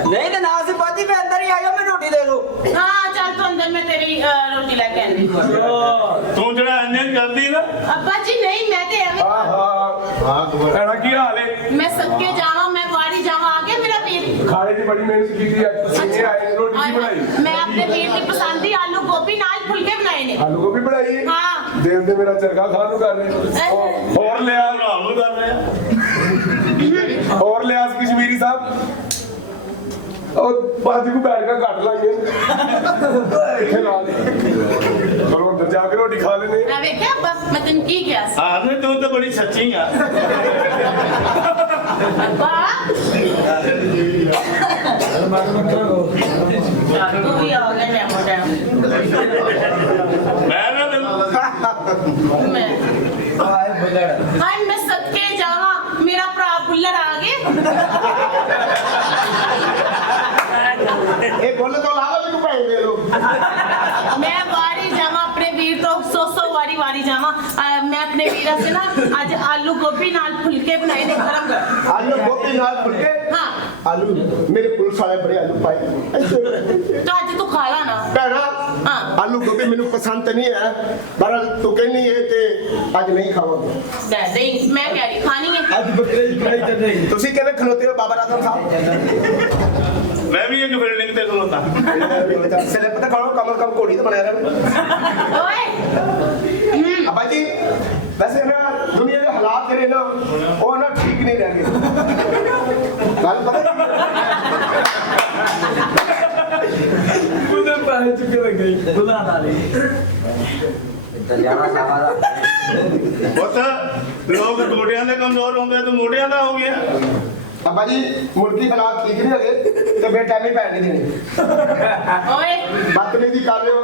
ਨਹੀਂ ਤੇ ਨਾ ਸੀ ਬਾਜੀ ਮੈਂ ਅੰਦਰ ਹੀ ਆ ਜਾ ਮੈਂ ਰੋਟੀ ਦੇ ਦੋ हाँ चल तो अंदर मैं तेरी रोटी लेके आनी ਤੂੰ ਜਿਹੜਾ ਇੰਜਨ ਕਰਦੀ ਨਾ अब्बा जी नहीं मैं ते एवें ਭੈਣਾ ਕੀ ਹਾਲ ਹੈ मैं सदके जावा मैं वाड़ी जावा आ गया मेरा वीर ਖਾਣੇ ਦੀ ਬੜੀ ਮਿਹਨਤ ਕੀਤੀ ਅੱਜ ਪਸੀਨੇ ਆਏ ਰੋਟੀ ਕੀ ਬਣਾਈ मैं अपने वीर की पसंद दी आलू गोभी नाल फुलके बनाए ने ਆਲੂ ਗੋਭੀ ਬਣਾਈ ਹੈ हाँ ਦੇਵ ਦੇ ਮੇਰਾ ਚਰਖਾ ਖਾਣ ਨੂੰ ਕਰ ਰਹੇ ਹੋਰ ਲਿਆ ਭਰਾ ਨੂੰ ਕਰ ਰਿਹਾ ਹੋਰ ਲਿਆ ਸੀ ਕਸ਼ਮੀਰੀ ਸਾਹਿਬ ਉਹ ਬਾਜੀ ਨੂੰ ਬੈਠ ਕੇ ਕੱਟ ਲਾਂਗੇ ਖਿਲਾ ਦੇ ਚਲੋ ਅੰਦਰ ਜਾ ਕੇ ਰੋਟੀ ਖਾ ਲੈਨੇ मैं देखा अब्बा मैं तेन की क्या ਹਾਂ ਨਹੀਂ ਤੂੰ ਤਾਂ ਬੜੀ ਸੱਚੀ ਆ अब्बा तू भी आ गया टाइम टाइम ਮੈਂ ਨਾ ਤੈਨੂੰ मैं हाय मैं सदके जावा मेरा भरा बुल्लर आ गया ਇਹ ਬੋਲ ਤੋਂ ਲਾਵਾ ਮੈਨੂੰ ਪੈਸੇ ਦੇ ਲੋ मैं वारी जावा अपने वीर तो सौ वारी वारी जावा मैं अपने वीरा से ना आज आलू गोभी नाल फुलके बनाए ने गरम गरम ਆਲੂ ਗੋਭੀ ਨਾਲ ਫੁਲਕੇ हाँ ਆਲੂ ਮੇਰੇ ਪੁਲਿਸ ਵਾਲੇ ਬੜੇ ਆਲੂ ਪਾਏ तो आज तू खा ला ना ਭੈਣਾ हाँ ਆਲੂ ਗੋਭੀ ਮੈਨੂੰ ਪਸੰਦ ਤਾਂ ਨਹੀਂ ਹੈ ਪਰ ਤੂੰ ਕਹਿੰਦੀ ਹੈ ਤੇ ਅੱਜ ਨਹੀਂ ਖਾਵਾਂਗੇ दे दे मैं कह रही खानी है ਅੱਜ ਬੱਕਰੇ ਦੀ ਕੜਾਈ ਤੇ ਨਹੀਂ ਤੁਸੀਂ ਕਿਵੇਂ ਖਲੋਤੇ ਹੋ ਬਾਬਾ ਰਾਜਾ ਸਾਹਿਬ ਮੈਂ ਵੀ ਇੱਕ ਬਿਲਡਿੰਗ ਤੇ ਖਲੋਤਾ ਸਲਿੱਪ ਤਾਂ ਖਾਓ ਕਮਲ ਕਮ ਘੋੜੀ ਤੇ ਬਣਿਆ ਰਹੇ ओए ਅੱਬਾ ਜੀ ਵੈਸੇ ਨਾ ਦੁਨੀਆ ਦੇ ਹਾਲਾਤ ਜਿਹੜੇ ਨਾ ਉਹ ਨਾ ਠੀਕ ਨਹੀਂ ਰਹਿ ਗਏ ਗੱਲ ਪਤਾ ਉਹਦੇ ਪੈਸੇ ਚੁੱਕੇ ਲੱਗੇ ਗੁਲਾ ਨਾਲੀ ਜਾਣਾ ਸਾਵਾ ਪੁੱਤ ਲੋਕ ਗੋਡਿਆਂ ਦੇ ਕਮਜ਼ੋਰ ਹੁੰਦੇ ਤੂੰ ਮੋਢਿਆਂ ਦਾ ਹੋ ਗਿਆ ਅੱਬਾ ਜੀ ਮੁਲਕੀ ਹਾਲਾਤ ਠੀਕ ਨਹੀਂ ਹੈਗੇ ਤੇ ਬੇਟਾ ਨਹੀਂ ਪੈਣ ਨਹੀਂ ਦੇਣੀ ओए ਬਦਤਮੀਜ਼ੀ ਕਰ ਰਹੇ ਹੋ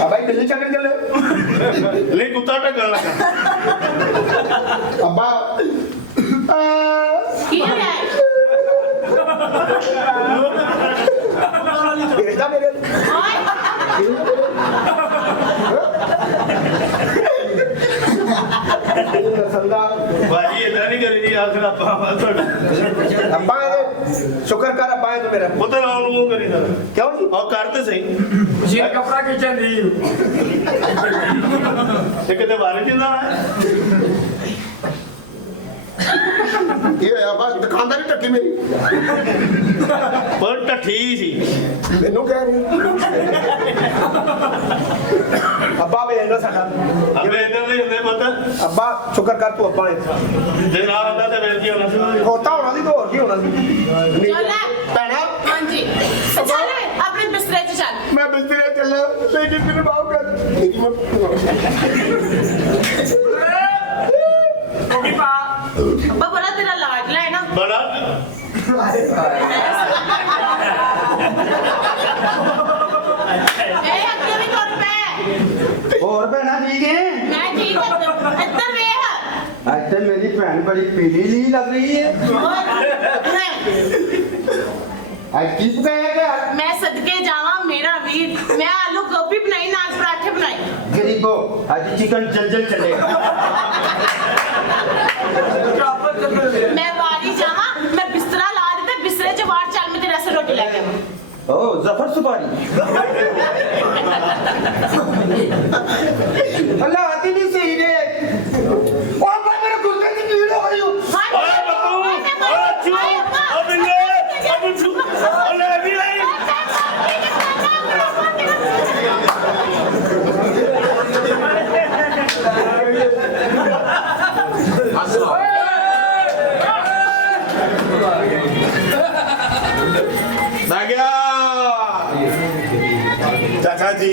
ਅੱਬਾ ਜੀ ਦਿੱਲੀ ਚੱਕਰ ਚੱਲੇ ਨਹੀਂ ਕੁੱਤਾ ਢੱਕਣ ਲੱਗਾ ਅੱਬਾ की है ਇਹਦਾ ਮੇਰੇ ओए ਨਸਲ ਦਾ ਬਾਜੀ ਇਦਾਂ ਨਹੀਂ ਕਰੀਦੀ ਆਖਰ ਆਪਾਂ ਵਾ ਤੁਹਾਡਾ ਅੱਬਾ ਇਹਦੇ ਸ਼ੁਕਰ ਕਰ ਅੱਬਾ ਇਹ ਮੇਰਾ ਪੁੱਤ ਨਾਲ ਨੂੰ ਮੂੰਹ ਕਰੀਦਾ ਕਿਉਂ ਜੀ ਉਹ ਕਰ ਤੇ ਸਹੀ ਜੀ ਕਪੜਾ ਖਿੱਚਣ ਦੀ ਤੇ ਕਿਤੇ ਬਾਰੇ ਜਿੰਦਾ ਹੈ ਇਹ ਹੋਇਆ ਬਸ ਦੁਕਾਨਦਾਰੀ ਟੱਕੀ ਮੇਰੀ ਪਰ ਢੱਠੀ ਸੀ ਮੈਨੂੰ ਕਹਿ ਰਹੀ ਅੱਬਾ ਵੇ ਇਹਨਾਂ ਸਾਡਾ ਅਬੇ ਇਦਾਂ ਦੇ ਹੁੰਦੇ ਪੁੱਤ ਅੱਬਾ ਸ਼ੁਕਰ ਕਰ ਤੂੰ ਅੱਬਾ ਹੈ ਜੇ ਨਾ ਹੁੰਦਾ ਤੇ ਫਿਰ ਕੀ ਹੋਣਾ ਸੀ ਖੋਤਾ ਹੋਣਾ ਸੀ ਤੇ ਹੋਰ ਕੀ ਹੋਣਾ ਸੀ चल ਭੈਣਾ हाँ जी चल अपने बिस्तरे च चल ਮੈਂ ਬਿਸਤਰੇ ਚੱਲਾਂ ਲੇਕਿਨ ਤੈਨੂੰ ਬਾਹਰ ਕਰ ਮੇਰੀ ਮਾਂ ਉਹ ਵੀ ਪਾ अब्बा बड़ा तेरा लाडला है ना ਬੜਾ ए अगे भी तुर पे ਹੋਰ ਭੈਣਾ ਠੀਕ ਹੈ मैं ठीक हूं इधर वेख ਅੱਜ ਤੇ ਮੇਰੀ ਭੈਣ ਬੜੀ ਪੀਲੀ ਲੀ ਲੱਗ ਰਹੀ ਹੈ ਅੱਜ ਕੀ ਪਕਾਇਆ ਗਿਆ मैं सदके जावा मेरा वीर मैं आलू गोभी बनाई नाल पराठे बनाई गरीबो आज चिकन जल चलेगा मैं वारी जावा मैं बिस्तरा ला देते बिस्तरे च वार चल मैं तेरे से ਕੇ ਲੈ ਕੇ ਆਵਾਂ। ओ जफर सुपारी अल्लाह आती नहीं सही रे ओ अब्बा मेरे गुस्से की भीड़ हो गई ਓਏ ਬੱਬੂ ਓਏ ਚੂ ਓ ਬਿੱਲੇ ਓ ਬਿੱਲੂ ਓ ਲੈ ਵੀ ਆਈ ਮੈਂ ਗਿਆ ਚਾਚਾ ਜੀ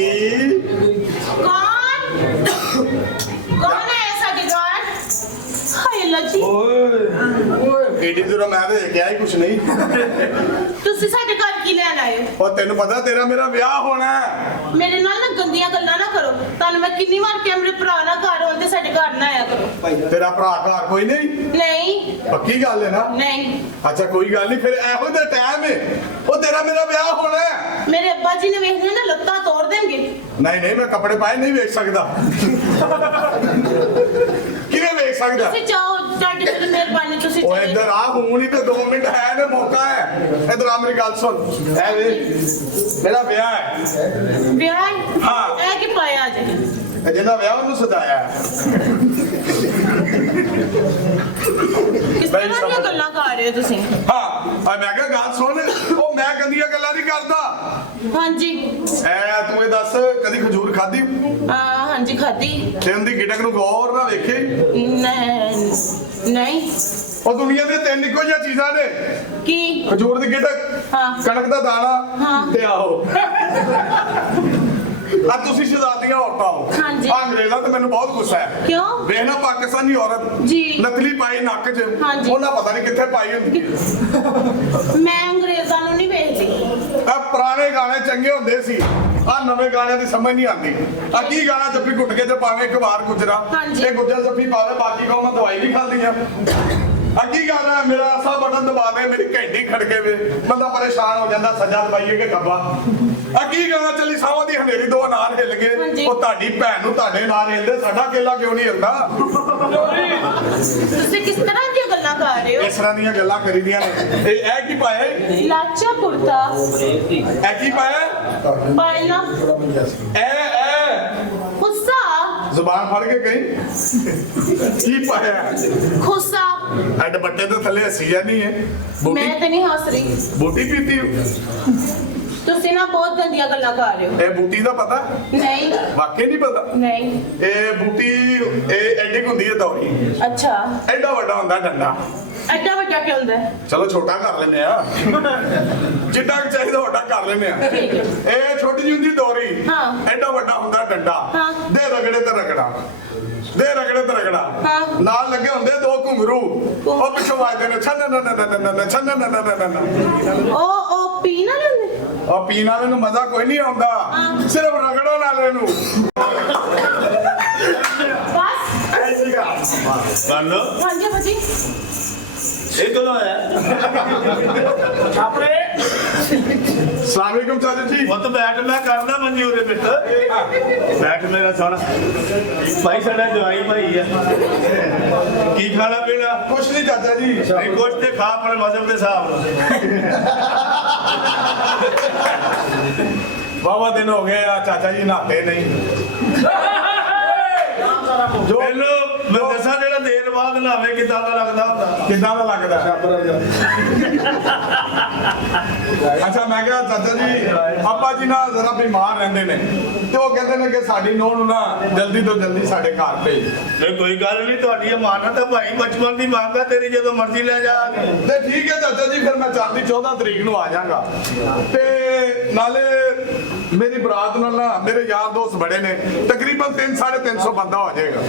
ਕੌਣ ਹੈ ਸਾਡੇ ਘਰ? ਹਾਏ ਅੱਲਾ ਜੀ, ਏਡੀ ਦੂਰੋਂ ਮੈਂ ਤੇ ਕਿਹਾ ਹੀ ਕੁਛ ਨਹੀਂ ਤੁਸੀਂ ਸਾਡੇ ਘਰ ਕੀ ਲੈਣ ਆਏ ਹੋ? ਉਹ ਤੈਨੂੰ ਪਤਾ ਤੇਰਾ ਮੇਰਾ ਵਿਆਹ ਹੋਣਾ ਹੈ। ਮੇਰੇ ਨਾਲ ਨਾ ਗੰਦੀਆਂ ਗੱਲਾਂ ਨਾ ਕਰੋ। ਤੁਹਾਨੂੰ ਮੈਂ ਕਿੰਨੀ ਵਾਰ ਕਿਹਾ ਮੇਰੇ ਭਰਾ ਨਾਲ ਘਰ ਹੋਣ ਤੇ ਸਾਡੇ ਘਰ ਨਾ ਆਇਆ ਕਰੋ। ਤੇਰਾ ਭਰਾ ਘਰ ਕੋਈ ਨਹੀਂ ਨਹੀਂ ਪੱਕੀ ਗੱਲ ਹੈ ਨਾ ਨਹੀਂ, ਅੱਛਾ ਕੋਈ ਗੱਲ ਨਹੀਂ ਫਿਰ ਇਹੋ ਜਿਹਾ ਟਾਈਮ ਹੈ ਉਹ ਤੇਰਾ ਮੇਰਾ ਵਿਆਹ ਹੋਣਾ ਹੈ। ਮੇਰੇ ਅੱਬਾ ਜੀ ਨੇ ਵੇਖਣਾ ਨਾ ਲੱਤਾਂ ਤੋੜ ਦੇਣਗੇ। ਨਹੀਂ ਨਹੀਂ ਮੈਂ ਕੱਪੜੇ ਪਾਏ ਨਹੀਂ ਵੇਖ ਸਕਦਾ ਕਿਵੇਂ ਵੇਖ ਸਕਦਾ ਤੁਸੀਂ ਜਾਓ, ਤੁਹਾਡੀ ਤੇ ਮਿਹਰਬਾਨੀ, ਤੁਸੀਂ ਉਹ ਚਲੇ ਇੱਧਰ ਆ ਹੁਣ ਹੀ ਤੇ 2 ਮਿੰਟ ਹੈ ਨੇ ਮੌਕਾ ਹੈ ਇੱਧਰ ਆ ਮੇਰੀ ਗੱਲ ਸੁਣ ਐ ਵੇ ਮੇਰਾ ਵਿਆਹ ਹੈ ਵਿਆਹ ਹਾਂ। ਇਹ ਕੀ ਪਾਇਆ ਅੱਜ? ਤੇ ਜਿਹਦਾ ਵਿਆਹ ਉਹਨੂੰ ਸਜਾਇਆ ਹੈ। ਕਿਸ ਤਰ੍ਹਾਂ ਦੀਆਂ ਗੱਲਾਂ ਕਰ ਰਹੇ ਹੋ ਤੁਸੀਂ? ਹਾਂ ਆ ਮੈਂ ਕਿਹਾ ਗੱਲ ਸੁਣ ਉਹ ਮੈਂ ਗੰਦੀਆਂ ਗੱਲਾਂ ਨਹੀਂ ਕਰਦਾ ਹਾਂਜੀ ਐ ਤੂੰ ਇਹ ਦੱਸ ਕਦੀ ਖਜੂਰ ਖਾਧੀ ਹਾਂਜੀ ਖਾਦੀ। ਤੇ ਉਹਦੀ ਗਿਟਕ ਨੂੰ ਗੌਰ ਨਾਲ ਵੇਖੇ ਨਹੀਂ। ਉਹ ਦੁਨੀਆ ਦੇ 3 ਇੱਕੋ ਜਿਹੀਆਂ ਚੀਜ਼ਾਂ ਨੇ ਕੀ? ਖਜੂਰ ਦੀ ਗਿਟਕ ਹਾਂ। ਕਣਕ ਦਾ ਦਾਣਾ ਹਾਂ। ਤੇ ਆਹੋ ਆ ਤੁਸੀਂ ਸ਼ਜ਼ਾਦੀਆਂ ਔਰਤਾਂ ਹੋ ਹਾਂਜੀ। ਆ ਅੰਗਰੇਜ਼ਾਂ ਤੇ ਮੈਨੂੰ ਬਹੁਤ ਗੁੱਸਾ ਹੈ ਕਿਉਂ? ਵੇਖ ਨਾ ਪਾਕਿਸਤਾਨੀ ਔਰਤ ਜੀ। ਨਕਲੀ ਪਾਈ ਨੱਕ 'ਚ ਹਾਂਜੀ। ਉਹਨਾਂ ਪਤਾ ਨਹੀਂ ਕਿੱਥੇ ਪਾਈ ਹੁੰਦੀ ਮੈਂ ਅੰਗਰੇਜ਼ਾਂ ਨੂੰ ਨਹੀਂ ਵੇਖਦੀ। ਆ ਪੁਰਾਣੇ ਗਾਣੇ ਚੰਗੇ ਹੁੰਦੇ ਸੀ ਆ ਨਵੇਂ ਗਾਣਿਆਂ ਦੀ ਸਮਝ ਨਹੀਂ ਆਉਂਦੀ ਆ ਕੀ ਗਾਣਾ ਜੱਫੀ ਘੁੱਟ ਕੇ ਤੇ ਪਾਵੇਂ ਇੱਕ ਵਾਰ ਗੁਜਰਾ ਹਾਂਜੀ। ਇਹ ਗੁੱਜਰ ਜੱਫੀ ਪਾਵੇ ਬਾਕੀ ਕੌਮਾਂ ਦਵਾਈ ਨਹੀਂ ਖਾਂਦੀਆਂ ਆ ਕੀ ਗਾਣਾ ਮੇਰਾ ਐਸਾ ਬਟਨ ਦਬਾ ਦੇ ਮੇਰੀ ਘੰਟੀ ਖੜਕੇ ਵੇ ਬੰਦਾ ਪਰੇਸ਼ਾਨ ਹੋ ਜਾਂਦਾ ਸੱਜਾ ਦਬਾਈਏ ਕਿ ਖੱਬਾ ਆ ਕੀ ਗਾਣਾ ਚੱਲੀ ਸਾਵਾਂ ਦੀ ਹਨੇਰੀ 2 ਅਨਾਰ ਹਿੱਲ ਗਏ ਹਾਂਜੀ। ਉਹ ਤੁਹਾਡੀ ਭੈਣ ਨੂੰ ਤੁਹਾਡੇ ਨਾਲ ਹਿੱਲਦੇ ਸਾਡਾ ਕੇਲਾ ਕਿਉਂ ਨਹੀਂ ਹਿੱਲਦਾ ਤੁਸੀਂ ਕਿਸ ਤਰ੍ਹਾਂ ਦੀਆਂ ਗੱਲਾਂ ਕਰ ਰਹੇ ਹੋ? ਇਸ ਤਰ੍ਹਾਂ ਦੀਆਂ ਗੱਲਾਂ ਕਰੀਦੀਆਂ ਨੇ ਇਹ ਕੀ ਪਾਇਆ ਏ? ਲਾਚਾ ਕੁੜਤਾ ਇਹ ਕੀ ਪਾਇਆ ਪਾਇਨਾ ਇਹ ਖੁੱਸਾ ਜ਼ੁਬਾਨ ਫੜ ਕੇ ਕਹੀਂ ਕੀ ਪਾਇਆ ਖੁੱਸਾ। ਐ ਦੁਪੱਟੇ ਤੋਂ ਥੱਲੇ ਹੱਸੀ ਜਾਨੀ ਹੈ ਮੈਂ ਤੇ ਨਹੀਂ ਹੱਸ ਰਹੀ। ਬੂਟੀ ਪੀਤੀ ਹੋ? ਤੁਸੀਂ ਨਾ ਬਹੁਤ ਗੰਦੀਆਂ ਗੱਲਾਂ ਕਰ ਰਹੇ ਹੋ। ਇਹ ਬੂਟੀ ਦਾ ਪਤਾ ਨਹੀਂ ਵਾਕਈ ਨਹੀਂ ਪਤਾ ਨਹੀਂ। ਇਹ ਬੂਟੀ ਇਹ ਐਡੀ ਕੁ ਹੁੰਦੀ ਹੈ ਦੌੜੀ ਅੱਛਾ, ਐਡਾ ਵੱਡਾ ਹੁੰਦਾ ਡੰਡਾ ਐਡਾ ਵੱਡਾ ਕਿਉਂ ਹੁੰਦਾ ਹੈ? ਚਲੋ ਛੋਟਾ ਕਰ ਲੈਨੇ ਆ ਜਿੱਡਾ ਕੁ ਚਾਹੀਦਾ ਵੱਡਾ ਕਰ ਲੈਨੇ ਆ ਠੀਕ ਹੈ। ਇਹ ਛੋਟੀ ਜਿਹੀ ਹੁੰਦੀ ਦੋਰੀ ਹਾਂ। ਐਡਾ ਵੱਡਾ ਹੁੰਦਾ ਡੰਡਾ ਹਾਂ। ਦੇ ਰਗੜੇ ਤੇ ਰਗੜਾ ਦੇ ਰਗੜੇ ਤੇ ਰਗੜਾ ਹਾਂ। ਨਾਲ ਲੱਗੇ ਹੁੰਦੇ 2 ਘੁੰਗਰੂ ਉਹ ਪਿੱਛੋਂ ਵੱਜਦੇ ਨੇ ਛੰਨ ਨਾ ਨਾ ਨਾ ਨਾ ਨਾ ਛੰਨ ਨਾ ਨਾ ਨਾ ਨਾ ਉਹ ਪੀਣ ਵਾਲੇ ਹੁੰਦੇ? ਉਹ ਪੀਣ ਵਾਲੇ ਨੂੰ ਮਜ਼ਾ ਕੋਈ ਨਹੀਂ ਆਉਂਦਾ ਹਾਂ। ਸਿਰਫ ਰਗੜਨ ਵਾਲੇ ਨੂੰ ਬਸ ਐਸੀ ਗੱਲ ਹਾਂਜੀ ਭਾਜੀ। ਇਹ ਕਦੋਂ ਆਇਆ ਆਪਣੇ ਸਲਾਮੁਅਲੈਕੁਮ ਚਾਚਾ ਜੀ ਉਹ ਤਾਂ ਬੈਠ ਮੈਂ ਕਰਦਾ ਮਨਜੂਰ ਦੇ ਪਿੱਤ ਬੈਠ ਮੇਰਾ ਸੋਹਣਾ ਭਾਈ ਸਾਡਾ ਜਵਾਈ ਭਾਈ ਆ ਕੀ ਖਾਣਾ ਪੀਣਾ ਕੁਛ ਨਹੀਂ ਚਾਚਾ ਜੀ ਨਹੀਂ ਕੁਛ ਤੇ ਖਾ ਆਪਣੇ ਮਜ਼ਹਬ ਦੇ ਹਿਸਾਬ ਨਾਲ ਵਾਵਾ ਦਿਨ ਹੋ ਗਏ ਆ ਚਾਚਾ ਜੀ ਨਹਾਤੇ ਨਹੀਂ ਜੋ ਮੈਨੂੰ ਮੈਂ ਦੱਸਾਂ ਜਿਹੜਾ ਦੇਰ ਬਾਅਦ ਨਹਾਵੇ ਕਿੱਦਾਂ ਦਾ ਲੱਗਦਾ ਹੁੰਦਾ ਕਿੱਦਾਂ ਦਾ ਲੱਗਦਾ ਅੱਛਾ ਮੈਂ ਕਿਹਾ ਚਾਚਾ ਜੀ ਪਾਪਾ ਜੀ ਨਾ ਜ਼ਰਾ ਬਿਮਾਰ ਰਹਿੰਦੇ ਨੇ ਤੇ ਉਹ ਕਹਿੰਦੇ ਨੇ ਕਿ ਸਾਡੀ ਨੂੰਹ ਨੂੰ ਨਾ ਜਲਦੀ ਤੋਂ ਜਲਦੀ ਸਾਡੇ ਘਰ ਭੇਜ ਨਹੀਂ ਕੋਈ ਗੱਲ ਨਹੀਂ ਤੁਹਾਡੀ ਅਮਾਨਤ ਹੈ ਭਾਈ ਬਚਪਨ ਦੀ ਮੰਗ ਹੈ ਤੇਰੀ ਜਦੋਂ ਮਰਜ਼ੀ ਲੈ ਜਾ ਤੇ ਠੀਕ ਹੈ ਚਾਚਾ ਜੀ ਫਿਰ ਮੈਂ ਚਾਂਦੀ 14 ਤਰੀਕ ਨੂੰ ਆ ਜਾਵਾਂਗਾ ਤੇ ਨਾਲੇ ਮੇਰੀ ਬਰਾਤ ਨਾਲ ਨਾ ਮੇਰੇ ਯਾਰ ਦੋਸਤ ਬੜੇ ਨੇ ਤਕਰੀਬਨ 300-350 ਬੰਦਾ ਹੋ ਜਾਏਗਾ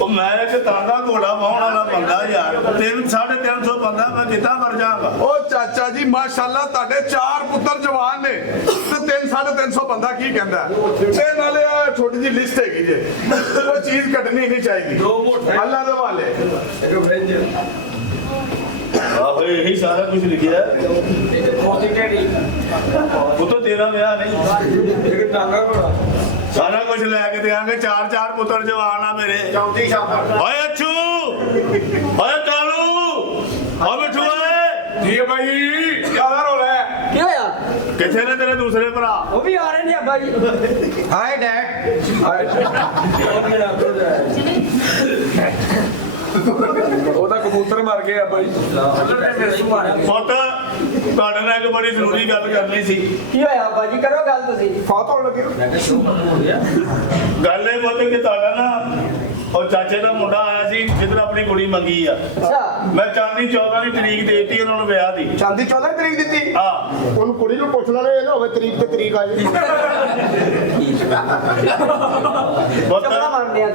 ਉਹ ਮੈਂ ਇੱਕ ਤਾਂਦਾ ਘੋੜਾ ਵਾਹਣ ਵਾਲਾ ਬੰਦਾ ਯਾਰ 300-350 ਬੰਦਾ ਮੈਂ ਕਿੱਦਾਂ ਮਰ ਜਾਵਾਂਗਾ ਉਹ ਚਾਚਾ ਜੀ ਮਾਸ਼ਾਅੱਲਾ ਤੁਹਾਡੇ 4 ਪੁੱਤਰ ਜਵਾਨ ਨੇ ਤੇ 300-350 ਬੰਦਾ ਕੀ ਕਹਿੰਦਾ ਤੇ ਨਾਲੇ ਆ ਛੋਟੀ ਜੀ ਲਿਸਟ ਹੈਗੀ ਜੇ ਉਹ ਚੀਜ਼ ਕੱਢਣੀ ਨਹੀਂ ਚਾਹੀਦੀ ਅੱਲਾ ਦੇ ਵਾਲੇ ਆਹੋ ਇਹੀ ਸਾਰਾ ਕੁਝ ਲਿਖਿਆ ਉਹ ਤਾਂ ਤੇਰਾ ਵਿਆਹ ਨਹੀਂ ਸਾਰਾ ਕੁਝ ਲੈ ਕੇ ਦੇਾਂਗੇ 4 ਪੁੱਤਰ ਜਵਾਨ ਆ ਮੇਰੇ ਚੌਥੀ ਸ਼ਾਬਾਸ਼ ਓਏ ਅੱਛੂ ਓਏ ਕਾਲੂ ਓ ਬਿਠੂ ਓਏ ਜੀ ਭਾਈ ਕੀ ਹਾਲ ਹੋ ਰਿਹਾ ਕਿੱਥੇ ਨੇ ਤੇਰੇ ਦੂਸਰੇ ਭਰਾ? ਉਹ ਵੀ ਆ ਰਹੇ ਨੇ ਅੱਬਾ ਜੀ। ਹਾਏ ਡੈਡ ਉਹਦਾ ਕਬੂਤਰ ਮਰ ਗਿਆ ਬਾਈ। ਪੁੱਤ ਤੁਹਾਡੇ ਨਾਲ ਇੱਕ ਬੜੀ ਜ਼ਰੂਰੀ ਗੱਲ ਕਰਨੀ ਸੀ। ਕੀ ਹੋਇਆ ਅੱਬਾ ਜੀ? ਕਰੋ ਗੱਲ ਤੁਸੀਂ। ਫੌਤ ਹੋਣ ਲੱਗੇ ਗੱਲ ਇਹ ਪੁੱਤ ਕਿ ਤੁਹਾਡਾ ਨਾ ਉਹ ਚਾਚੇ ਦਾ ਮੁੰਡਾ ਆਇਆ ਸੀ ਜਿੱਧਰ ਆਪਣੀ ਕੁੜੀ ਮੰਗੀ ਆ। ਅੱਛਾ ਮੈਂ ਚਾਂਦੀ 14 ਦੀ ਤਰੀਕ ਦੇਤੀ ਉਹਨਾਂ ਨੂੰ ਵਿਆਹ ਦੀ। ਚਾਂਦੀ 14 ਤਰੀਕ ਦਿੱਤੀ ਹਾਂ ਉਹਨੂੰ ਕੁੜੀ ਨੂੰ ਪੁੱਛ ਲੈਣਾ ਇਹ ਨਾ ਹੋਵੇ ਤਰੀਕ ਤੇ ਤਰੀਕ ਆ ਜੀ ਪੁੱਤ ਚੱਪੜਾ ਮਾਰਨੇ ਆ।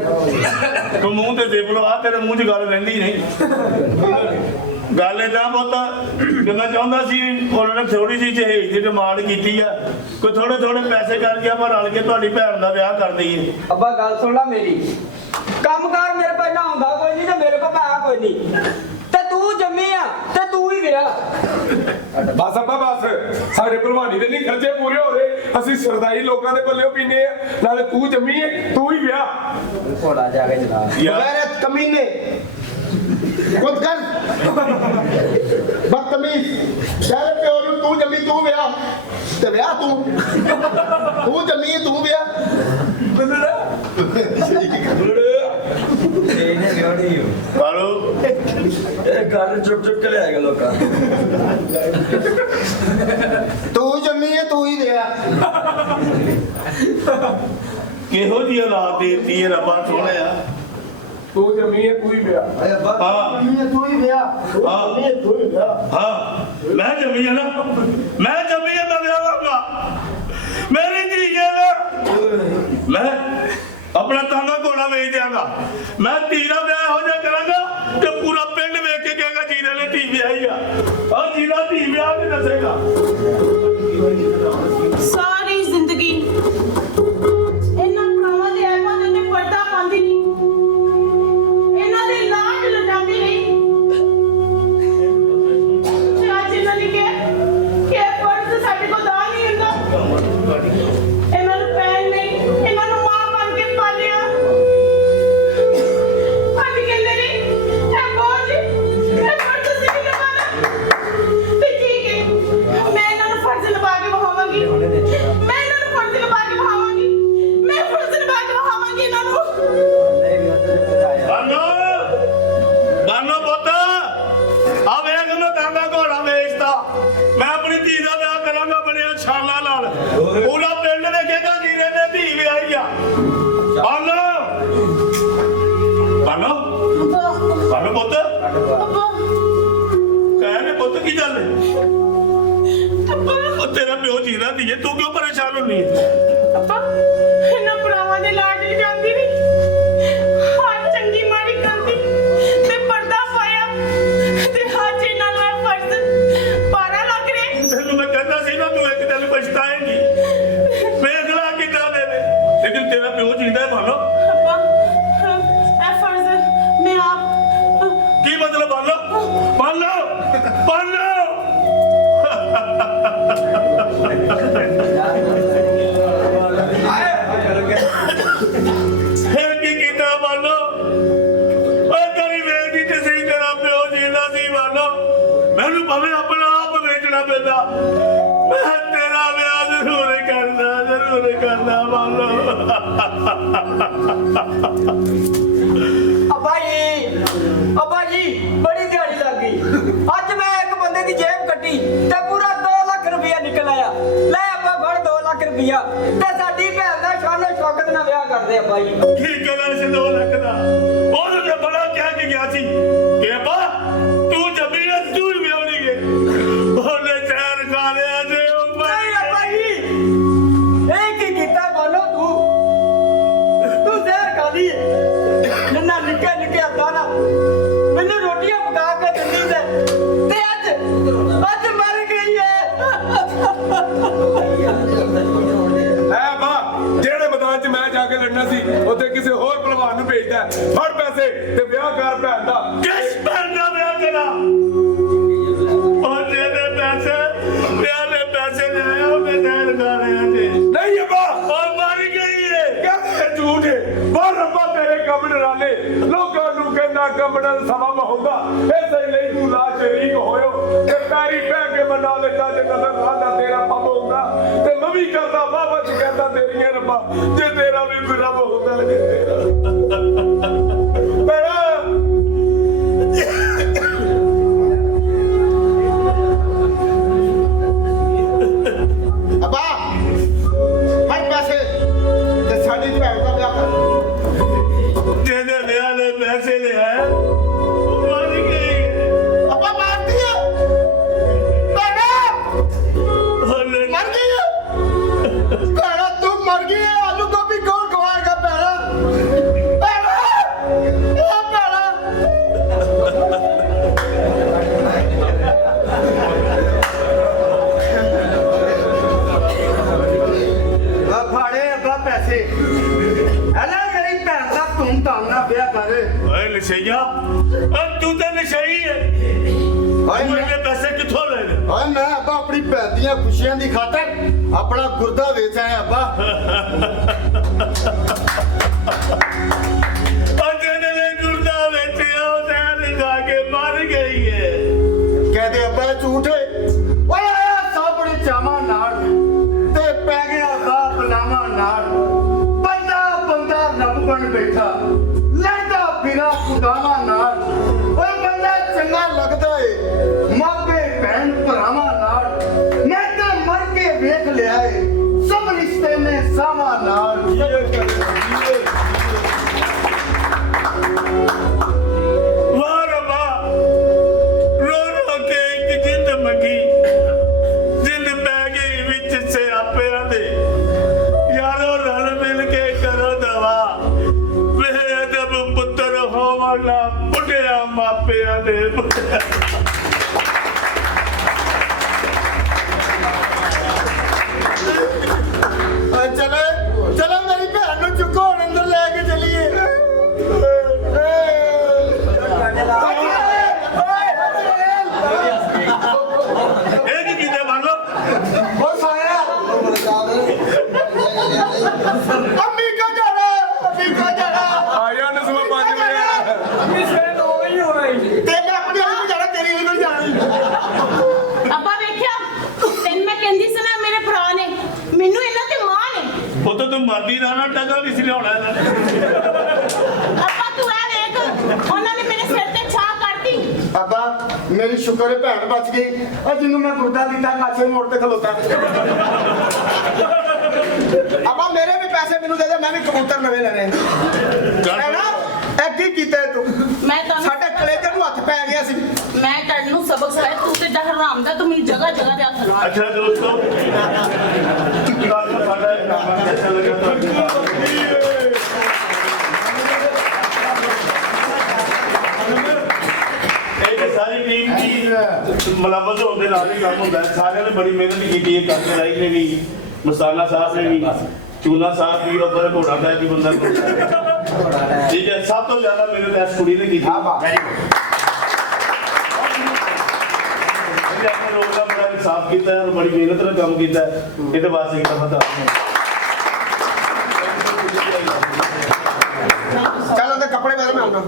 ਤੂੰ ਮੂੰਹ ਤੇ ਜ਼ੇਬ ਲਵਾ, ਤੇਰੇ ਮੂੰਹ 'ਚ ਗੱਲ ਰਹਿੰਦੀ ਨਹੀਂ। ਗੱਲ ਏਦਾਂ ਪੁੱਤ ਕਿ ਮੈਂ ਚਾਹੁੰਦਾ ਸੀ ਉਹਨਾਂ ਨੇ ਥੋੜੀ ਜਿਹੀ ਜਹੇਜ ਦੀ ਡਿਮਾਂਡ ਕੀਤੀ ਆ, ਕੋਈ ਥੋੜੇ ਪੈਸੇ ਕਰਕੇ ਆਪਾਂ ਰਲ ਕੇ ਤੁਹਾਡੀ ਭੈਣ ਦਾ ਵਿਆਹ ਕਰ ਦਈਏ। ਅੱਬਾ ਗੱਲ ਸੁਣ ਲੈ ਮੇਰੀ। ਕੰਮਕਾਰ ਮੇਰੇ ਕੋਲ ਨਾ ਹੁੰਦਾ ਕੋਈ ਨਹੀਂ ਤੇ ਮੇਰੇ ਕੋਲ ਪੈਸਾ ਕੋਈ ਨਹੀਂ, ਤੇ ਤੂੰ ਜੰਮੀ ਆ ਤੇ ਤੂੰ ਹੀ ਗਿਆ। ਬਸ ਅੱਬਾ ਬਸ, ਸਾਡੇ ਭਲਵਾਨੀ ਦੇ ਨਹੀਂ ਖਰਚੇ ਪੂਰੇ ਹੋ ਰਹੇ। ਅਸੀਂ ਸਰਦਾਈ ਲੋਕਾਂ ਦੇ ਕੋਲੋਂ ਪੀਨੇ ਆ, ਨਾਲੇ ਤੂੰ ਜੰਮੀ ਹੈ ਤੂੰ ਹੀ ਵਿਆਹ। ਘੋੜਾ ਜਾ ਕੇ ਚਲਾ ਗੈਰਤ ਕਮੀਨੇ ਖੁਦ ਕਰ ਬਦਤਮੀਜ਼ ਤੇਰੇ ਪਿਓ ਨੂੰ ਤੂੰ ਜੰਮੀ ਤੂੰ ਵਿਆਹ ਤੇ ਵਿਆਹ ਤੂੰ ਜੰਮੀ ਤੂੰ ਵਿਆਹ ਬਾਲੂ ਘਰ ਚੁੱਪ ਚੁੱਪ ਕੇ ਲਿਆਏਗਾ ਲੋਕਾਂ ਤੂੰ ਜੰਮੀ ਹੈ ਤੂੰ ਹੀ ਵਿਆਹ ਕਿਹੋ ਜਿਹੀ ਔਲਾਦ ਦੇਤੀ ਹੈ ਰੱਬਾ ਸੋਹਣਿਆ। ਤੂੰ ਜੰਮੀ ਹੈ ਤੂੰ ਹੀ ਵਿਆਹ। ਹਾਂ ਤੂੰ ਹੀ ਵਿਆਹ ਹਾਂ ਮੈਂ ਜੰਮੀ ਆ ਨਾ, ਮੈਂ ਜੰਮੀ ਆ, ਮੈਂ ਵਿਆਹਾਂਗਾ। ਮੇਰੀ ਧੀ ਹੈ ਨਾ, ਮੈਂ ਆਪਣਾ ਤਾਨਾ ਘੋੜਾ ਵੇਚ ਦਿਆਂਗਾ। ਮੈਂ ਧੀ ਦਾ ਵਿਆਹ ਹੋ ਜਾ ਕਰਾਂਗਾ ਤੇ ਪੂਰਾ ਪਿੰਡ ਵੇਖ ਕੇ ਕਹੇਗਾ ਜੀਰੇ ਨੇ ਧੀ ਵਿਆਹੀ ਆ। ਆ ਜੀਰਾ ਧੀ ਵਿਆਹ ਕੇ ਦੱਸੇਗਾ। ਸਾਰੀ ਜ਼ਿੰਦਗੀ ਇਹਨਾਂ ਭਰਾਵਾਂ ਦੇ ਐਬਾਂ ਦੇ ਨੇ ਪਰਦਾ ਪਾਉਂਦੀ ਨਹੀਂ, ਇਹਨਾਂ ਦੇ ਲਾਡ ਲਟਾਉਂਦੀ ਨਹੀਂ। ਤੇ ਅੱਜ ਇਹਨਾਂ ਨੇ ਕਿਹਾ ਕਿ ਇਹ ਫਰਜ਼ ਸਾਡੇ ਕੋਲ ਦਾ ਨਹੀਂ ਹੁੰਦਾ। ਇਹਨਾਂ ਨੂੰ ਭੈਣ ਨਹੀਂ, ਇਹਨਾਂ ਨੂੰ ਮਾਂ ਬਣ ਕੇ ਪਾਲਿਆ। ਅੱਜ ਕਹਿੰਦੇ ਨੇ ਇਹ ਬੋਝ, ਇਹ ਫਰਜ਼ ਅਸੀਂ ਨਹੀਂ ਨਿਭਾਉਣਾ। ਤੇ ਠੀਕ ਹੈ, ਮੈਂ ਇਹਨਾਂ ਨੂੰ ਫਰਜ਼ ਨਿਭਾ ਕੇ ਵਿਖਾਵਾਂਗੀ। ਮੈਂ ਇਹਨਾਂ ਨੂੰ ਫਰਜ਼ ਨਿਭਾ ਕੇ ਵਿਖਾਵਾਂਗੀ। ਮੈਂ ਫਰਜ਼ ਨਿਭਾ ਕੇ ਵਿਖਾਵਾਂਗੀ ਇਹਨਾਂ ਨੂੰ। ਬਾਨੋ ਪੁੱਤ ਆ ਵੇਖ ਮੈਂ ਤਾਂਦਾ ਘੋੜਾ ਵੇਚਦਾ। ਮੈਂ ਆਪਣੀ ਧੀ ਦਾ ਵਿਆਹ ਕਰਾਂਗਾ ਬੜੀਆਂ ਸ਼ਾਨਾਂ ਨਾਲ। ਪੂਰਾ ਪਿੰਡ ਵੇਖੇਗਾ ਜੀਰੇ ਨੇ ਧੀ ਵਿਆਹੀ ਆ। ਬਾਨੋ ਪੁੱਤ ਕਹਿ ਪੁੱਤ ਕੀ ਗੱਲ ਹੈ? ਉਹ ਤੇਰਾ ਪਿਓ ਜੀਰਾ ਦੀ ਹੈ, ਤੂੰ ਕਿਉਂ ਪਰੇਸ਼ਾਨ ਹੁੰਨੀ ਹੈ? ਅੱਪਾ ਇਹਨਾਂ ਭਰਾਵਾਂ ਦੇ ਲਾਡ ਨਹੀਂ ਜਾਂਦੀ ਨਹੀਂ। ਹਾਂ ਚੰਗੀ ਮਾੜੀ ਕਰਦੀ ਤੇ ਪਰਦਾ ਪਾਇਆ ਤੇ ਹਾਂ ਜੀ ਨਾਲ ਫਰਜ਼ 12 ਲੱਖ ਰੇ। ਤੈਨੂੰ ਮੈਂ ਕਹਿੰਦਾ ਸੀ ਨਾ ਤੂੰ ਇੱਕ ਦਿਨ ਪਛਤਾਏਂਗੀ। ਵੇਖ ਲੈ ਕਿੱਦਾਂ ਦੇ ਨੇ, ਲੇਕਿਨ ਤੇਰਾ ਪਿਓ ਜੀਂਦਾ ਹੈ ਬਾਨੋ। ਅੱਪਾ ਇਹ ਫਰਜ਼ ਮੈਂ ਆਪ ਕੀ ਮਤਲਬ ਬਾਨੋ? ਫਿਰ ਕੀ ਕੀਤਾ ਬਾਨੋ? ਓਏ ਤੇਰੀ ਵੇਚਦੀ ਤੇ ਸਹੀ ਤੇਰਾ ਪਿਓ ਜੀਂਦਾ ਸੀ ਬਾਨੋ। ਮੈਨੂੰ ਭਾਵੇਂ ਆਪਣਾ ਆਪ ਵੇਚਣਾ ਪੈਂਦਾ, ਮੈਂ ਤੇਰਾ ਵਿਆਹ ਜ਼ਰੂਰ ਕਰਨਾ ਬਾਨੋ। ਅੱਬਾ ਜੀ ਬੜੀ ਦਿਹਾੜੀ ਲੱਗ ਗਈ। ਅੱਜ ਮੈਂ ਇੱਕ ਬੰਦੇ ਦੀ ਜੇਬ ਕੱਟੀ ਤੇ ਪੂਰਾ 2 ਲੱਖ ਰੁਪਇਆ ਨਿਕਲ ਆਇਆ। ਲੈ ਅੱਬਾ ਫੜ 2 ਲੱਖ ਰੁਪਇਆ ਤੇ ਸਾਡੀ ਭੈਣ ਦਾ ਸ਼ਾਨੋ ਸ਼ੌਕਤ ਨਾਲ ਵਿਆਹ ਕਰਦੇ ਅੱਬਾ ਜੀ। ਕੀ ਕਰਾਂ ਸੀ 2 ਲੱਖ ਦਾ? ਉਹਨੇ ਬੜਾ ਕਹਿ ਕੇ ਗਿਆ ਸੀ ਕਿ ਅੱਬਾ ਤੂੰ ਜਮੀ ਹੈ ਤੂੰ ਹੀ ਵਿਆਹਣੀ ਹੈ। ਉਹਨੇ ਜ਼ਹਿਰ ਖਾ ਲਿਆ ਜੇ ਉਹ ਨਹੀਂ ਅੱਬਾ ਜੀ, ਇਹ ਕੀ ਕੀਤਾ ਬੋਲੋ ਤੂੰ ਜ਼ਹਿਰ ਖਾਦੀ ਜਿੰਨਾ ਨਿੱਕੇ ਹੱਥਾਂ ਨਾਲ ਮੈਨੂੰ ਰੋਟੀਆਂ ਪਕਾ ਕੇ ਦਿੰਦੀ ਤੇ ਅੱਜ ਮਰ ਗਈ ਹੈ। ਬਾ ਜਿਹੜੇ ਮੈਦਾਨ 'ਚ ਮੈਂ ਜਾ ਕੇ ਲੜਨਾ ਸੀ ਉੱਥੇ ਕਿਸੇ ਹੋਰ ਪਹਿਲਵਾਨ ਨੂੰ ਭੇਜਦਾ। ਫੜ ਪੈਸੇ ਤੇ ਵਿਆਹ ਕਰ ਭੈਣ ਦਾ। ਕਿਸ ਭੈਣ ਦਾ ਵਿਆਹ ਕਰਾ? ਉਹ ਜਿਹਦੇ ਪੈਸੇ ਵਿਆਹ ਦੇ ਪੈਸੇ ਲੈ ਆਇਆ ਉਹਨੇ ਜ਼ਹਿਰ ਖਾ ਲਿਆ ਜੇ। ਨਹੀਂ ਅੱਬਾ ਉਹ ਮਰ ਗਈ ਹੈ। ਕਹਿੰਦੇ ਝੂਠ ਹੈ। ਬਾਹਰ ਰੱਬਾ ਤੇਰੇ ਕੰਮ ਡਰਾਲੇ ਲੋਕਾਂ ਨੂੰ ਕਹਿੰਦਾ ਕੰਮ ਨਾਲ ਸਬਬ ਹੁੰਦਾ। ਇਸੇ ਲਈ ਤੂੰ ਲਾ ਸ਼ਰੀਕ ਹੋਇਓ ਤੇ ਪੈਰੀ ਪੈ ਕੇ ਮਨਾ ਲੈਂਦਾ ਜੇ ਨਜ਼ਰ ਆਂਦਾ ਤੇਰਾ ਪਬੋ ਮੇਰੀਆਂ ਰੱਬਾ ਜੇ ਤੇਰਾ ਵੀ ਕੋਈ ਰੱਬ ਹੁੰਦਾ ਜੇ ਤੇਰਾ ਭੈਣਾ ਅੱਬਾ ਹਰ ਪੈਸੇ ਤੇ ਸਾਡੀ ਭੈਣ ਦਾ ਵਿਆਹ ਕਰ ਜਿਹਦੇ ਵਿਆਹ ਦੇ ਪੈਸੇ ਲਿਆ ਉਹ ਮਰ ਗਈ ਅੱਬਾ ਮਾਰਦੀ ਆ ਭੈਣਾ ਮਰ ਗਈ ਆ ਭੈਣਾ ਤੂੰ ਮਰ ਗਈ ਆ ਆਲੂ ਗੋਭੀ ਕੌਣ ਖਵਾਏਗਾ ਭੈਣਾ ਭੈਣਾ ਉਹ ਭੈਣਾ ਆ ਫਾੜੇ ਅੱਬਾ ਪੈਸੇ ਹਲਾ ਮੇਰੀ ਭੈਣ ਦਾ ਤੂੰ ਤਾਨਾ ਵਿਆਹ ਕਰ ਓਏ ਨਸ਼ਈਆ ਤੂੰ ਤਾਂ ਨਸ਼ਈ ਹੈ ਤੂੰ ਇਹਨੇ ਪੈਸੇ ਕਿੱਥੋਂ ਲੈ ਲਏ ਓਏ ਮੈਂ ਅੱਬਾ ਆਪਣੀ ਭੈਣ ਦੀਆਂ ਖੁਸ਼ੀਆਂ ਦੀ ਖਾਤਰ ਆਪਣਾ ਗੁਰਦਾ ਵੇਚ ਆਇਆ ਅੱਬਾ ਉਹ ਜਿਹਨੇ ਨੇ ਗੁਰਦਾ ਵੇਚਿਆ ਉਹ ਤਾਂ ਜਾ ਕੇ ਮਰ ਗਈ ਹੈ ਕਹਦੇ ਅੱਬਾ ਇਹ ਝੂਠ ਹੈ ਓਏ ਆਇਆ ਸਭ ਬੜੇ ਚਾਵਾਂ ਨਾਲ ਤੇ ਪੈ ਗਿਆ ਬਾਪ ਨਾਮਾ ਨਾਲ ਬੰਦਾ ਰੱਬ ਬਣ ਬੈਠਾ ਲੈਂਦਾ ਬਿਨਾ ਖੁਦਾਵਾਂ ਨਾਲ ਓਏ ਬੰਦਾ ਚੰਗਾ ਲੱਗਦਾ ਏ ਮਾਪੇ ਭੈਣ ਭਰਾਵਾਂ ਨਾਲ ਮੈਂ ਤਾਂ ਮਰ ਕੇ ਵੇਖ ਲਿਆ ਏ ਸਭ ਰਿਸ਼ਤੇ ਨੇ ਸਾਵਾਂ ਨਾਲ ਵਾਹ ਰੱਬਾ ਰੋ ਰੋ ਕੇ ਇੱਕ ਜਿੰਦ ਮੰਗੀ ਜਿੰਦ ਪੈ ਗਈ ਵਿੱਚ ਸਿਆਪਿਆਂ ਦੇ ਯਾਰੋ ਰਲ ਮਿਲ ਕੇ ਕਰੋ ਦਵਾ ਵੇ ਅਦਬ ਪੁੱਤਰ ਹੋਵਣ ਨਾ ਬੁੱਢਿਆ ਮਾਪਿਆਂ ਦੇ ਓਏ ਚਲੋ ਮੇਰੀ ਭੈਣ ਨੂੰ ਚੁੱਕੋ ਹੁਣ ਅੰਦਰ ਲੈ ਕੇ ਚੱਲੀਏ ਇਹ ਕੀ ਕੀਤੇ ਮੰਨ ਲਓ ਓ ਸਾਇਆ ਅੰਮੀ ਕਾ ਜਾਣਾ ਆਇਆ ਨਸਵਾ 5 ਵਜੇ ਤੇ ਮੈਂ ਆਪਣੀ ਵਾਲੀ ਨੂੰ ਜਾਣਾ ਤੇਰੀ ਵਾਲੀ ਨੂੰ ਜਾਣਾ ਅੱਬਾ ਵੇਖਿਆ ਤੈਨੂੰ ਮੈਂ ਕਹਿੰਦੀ ਸੀ ਨਾ ਮੇਰੇ ਭਰਾ ਨੇ ਮੈਨੂੰ ਇਹਨਾਂ ਤੇ ਮਾਂ ਨੇ ਉਹ ਤਾਂ ਤੂੰ ਮਰਦੀ ਨਾ ਟਗਾ ਨਹੀਂ ਸੀ ਲਿਆਉਣਾ ਇਹਨਾਂ ਨੇ ਅੱਬਾ ਤੂੰ ਆ ਵੇਖ ਉਹਨਾਂ ਨੇ ਮੇਰੇ ਸਿਰ ਤੇ ਛਾਂ ਕੱਢਤੀ ਅੱਬਾ ਮੇਰੀ ਸ਼ੁਕਰ ਹੈ ਭੈਣ ਬਚ ਗਈ ਆ ਜਿਹਨੂੰ ਮੈਂ ਗੁਰਦਾ ਦਿੱਤਾ ਕਾਸੇ ਮੋੜ ਤੇ ਖਲੋਤਾ ਅੱਬਾ ਮੇਰੇ ਵੀ ਪੈਸੇ ਮੈਨੂੰ ਦੇ ਦੇ ਮੈਂ ਵੀ ਕਬੂਤਰ ਨਵੇਂ ਲੈਣੇ ਹੈ ਨਾ ਇਹ ਕੀ ਕੀਤਾ ਤੂੰ ਮੈਂ ਤੁਹਾਨੂੰ ਸਾਡੇ ਕਲੇਜਰ ਨੂੰ ਹੱਥ ਪੈ ਗਿਆ ਸੀ ਮੈਂ ਤੈਨੂੰ ਸਬਕ ਸਿਖਾਇਆ ਤੂੰ ਤੇ ਹਰਾਮ ਦਾ ਤੂੰ ਮੈਨੂੰ ਜਗ੍ਹਾ ਜਗ੍ਹਾ ਤੇ ਹੱਥ ਲਾ ਅੱਛਾ ਦੋਸਤੋ ਗੱਲ ਸਾਡਾ ਕੰਮ ਕਿੱਥੇ ਲੱਗਾ ਤੁਹਾਨੂੰ ਇਹ ਸਾਰੀ ਟੀਮ ਦੀ ਮਲਮਤ ਹੋਣ ਦੇ ਨਾਲ ਹੀ ਕੰਮ ਹੁੰਦਾ ਹੈ ਸਾਰਿਆਂ ਨੇ ਬੜੀ ਮਿਹਨਤ ਕੀਤੀ ਹੈ ਕਾਕੇ ਰਾਈ ਨੇ ਵੀ ਮਸਤਾਨਾ ਸਾਹਿਬ ਨੇ ਵੀ ਚੂਨਾ ਸਾਹਿਬ ਵੀ ਉੱਪਰ ਘੋੜਾ ਦਾ ਵੀ ਬੰਦਾ ਠੀਕ ਹੈ ਸਭ ਤੋਂ ਜ਼ਿਆਦਾ ਮਿਹਨਤ ਇਸ ਕੁੜੀ ਨੇ ਕੀਤੀ ਵੈਰੀ ਗੁੱਡ ਆਪਣੇ ਲੋਕ ਦਾ ਬੜਾ ਇਨਸਾਫ ਕੀਤਾ ਹੈ ਔਰ ਬੜੀ ਮਿਹਨਤ ਨਾਲ ਕੰਮ ਕੀਤਾ ਹੈ ਇਹਦੇ ਵਾਸਤੇ ਇੱਕ ਬਤਾ ਚੱਲ ਉਹਦੇ ਕੱਪੜੇ ਬਦਲ ਮੈਂ ਆਉਣਾ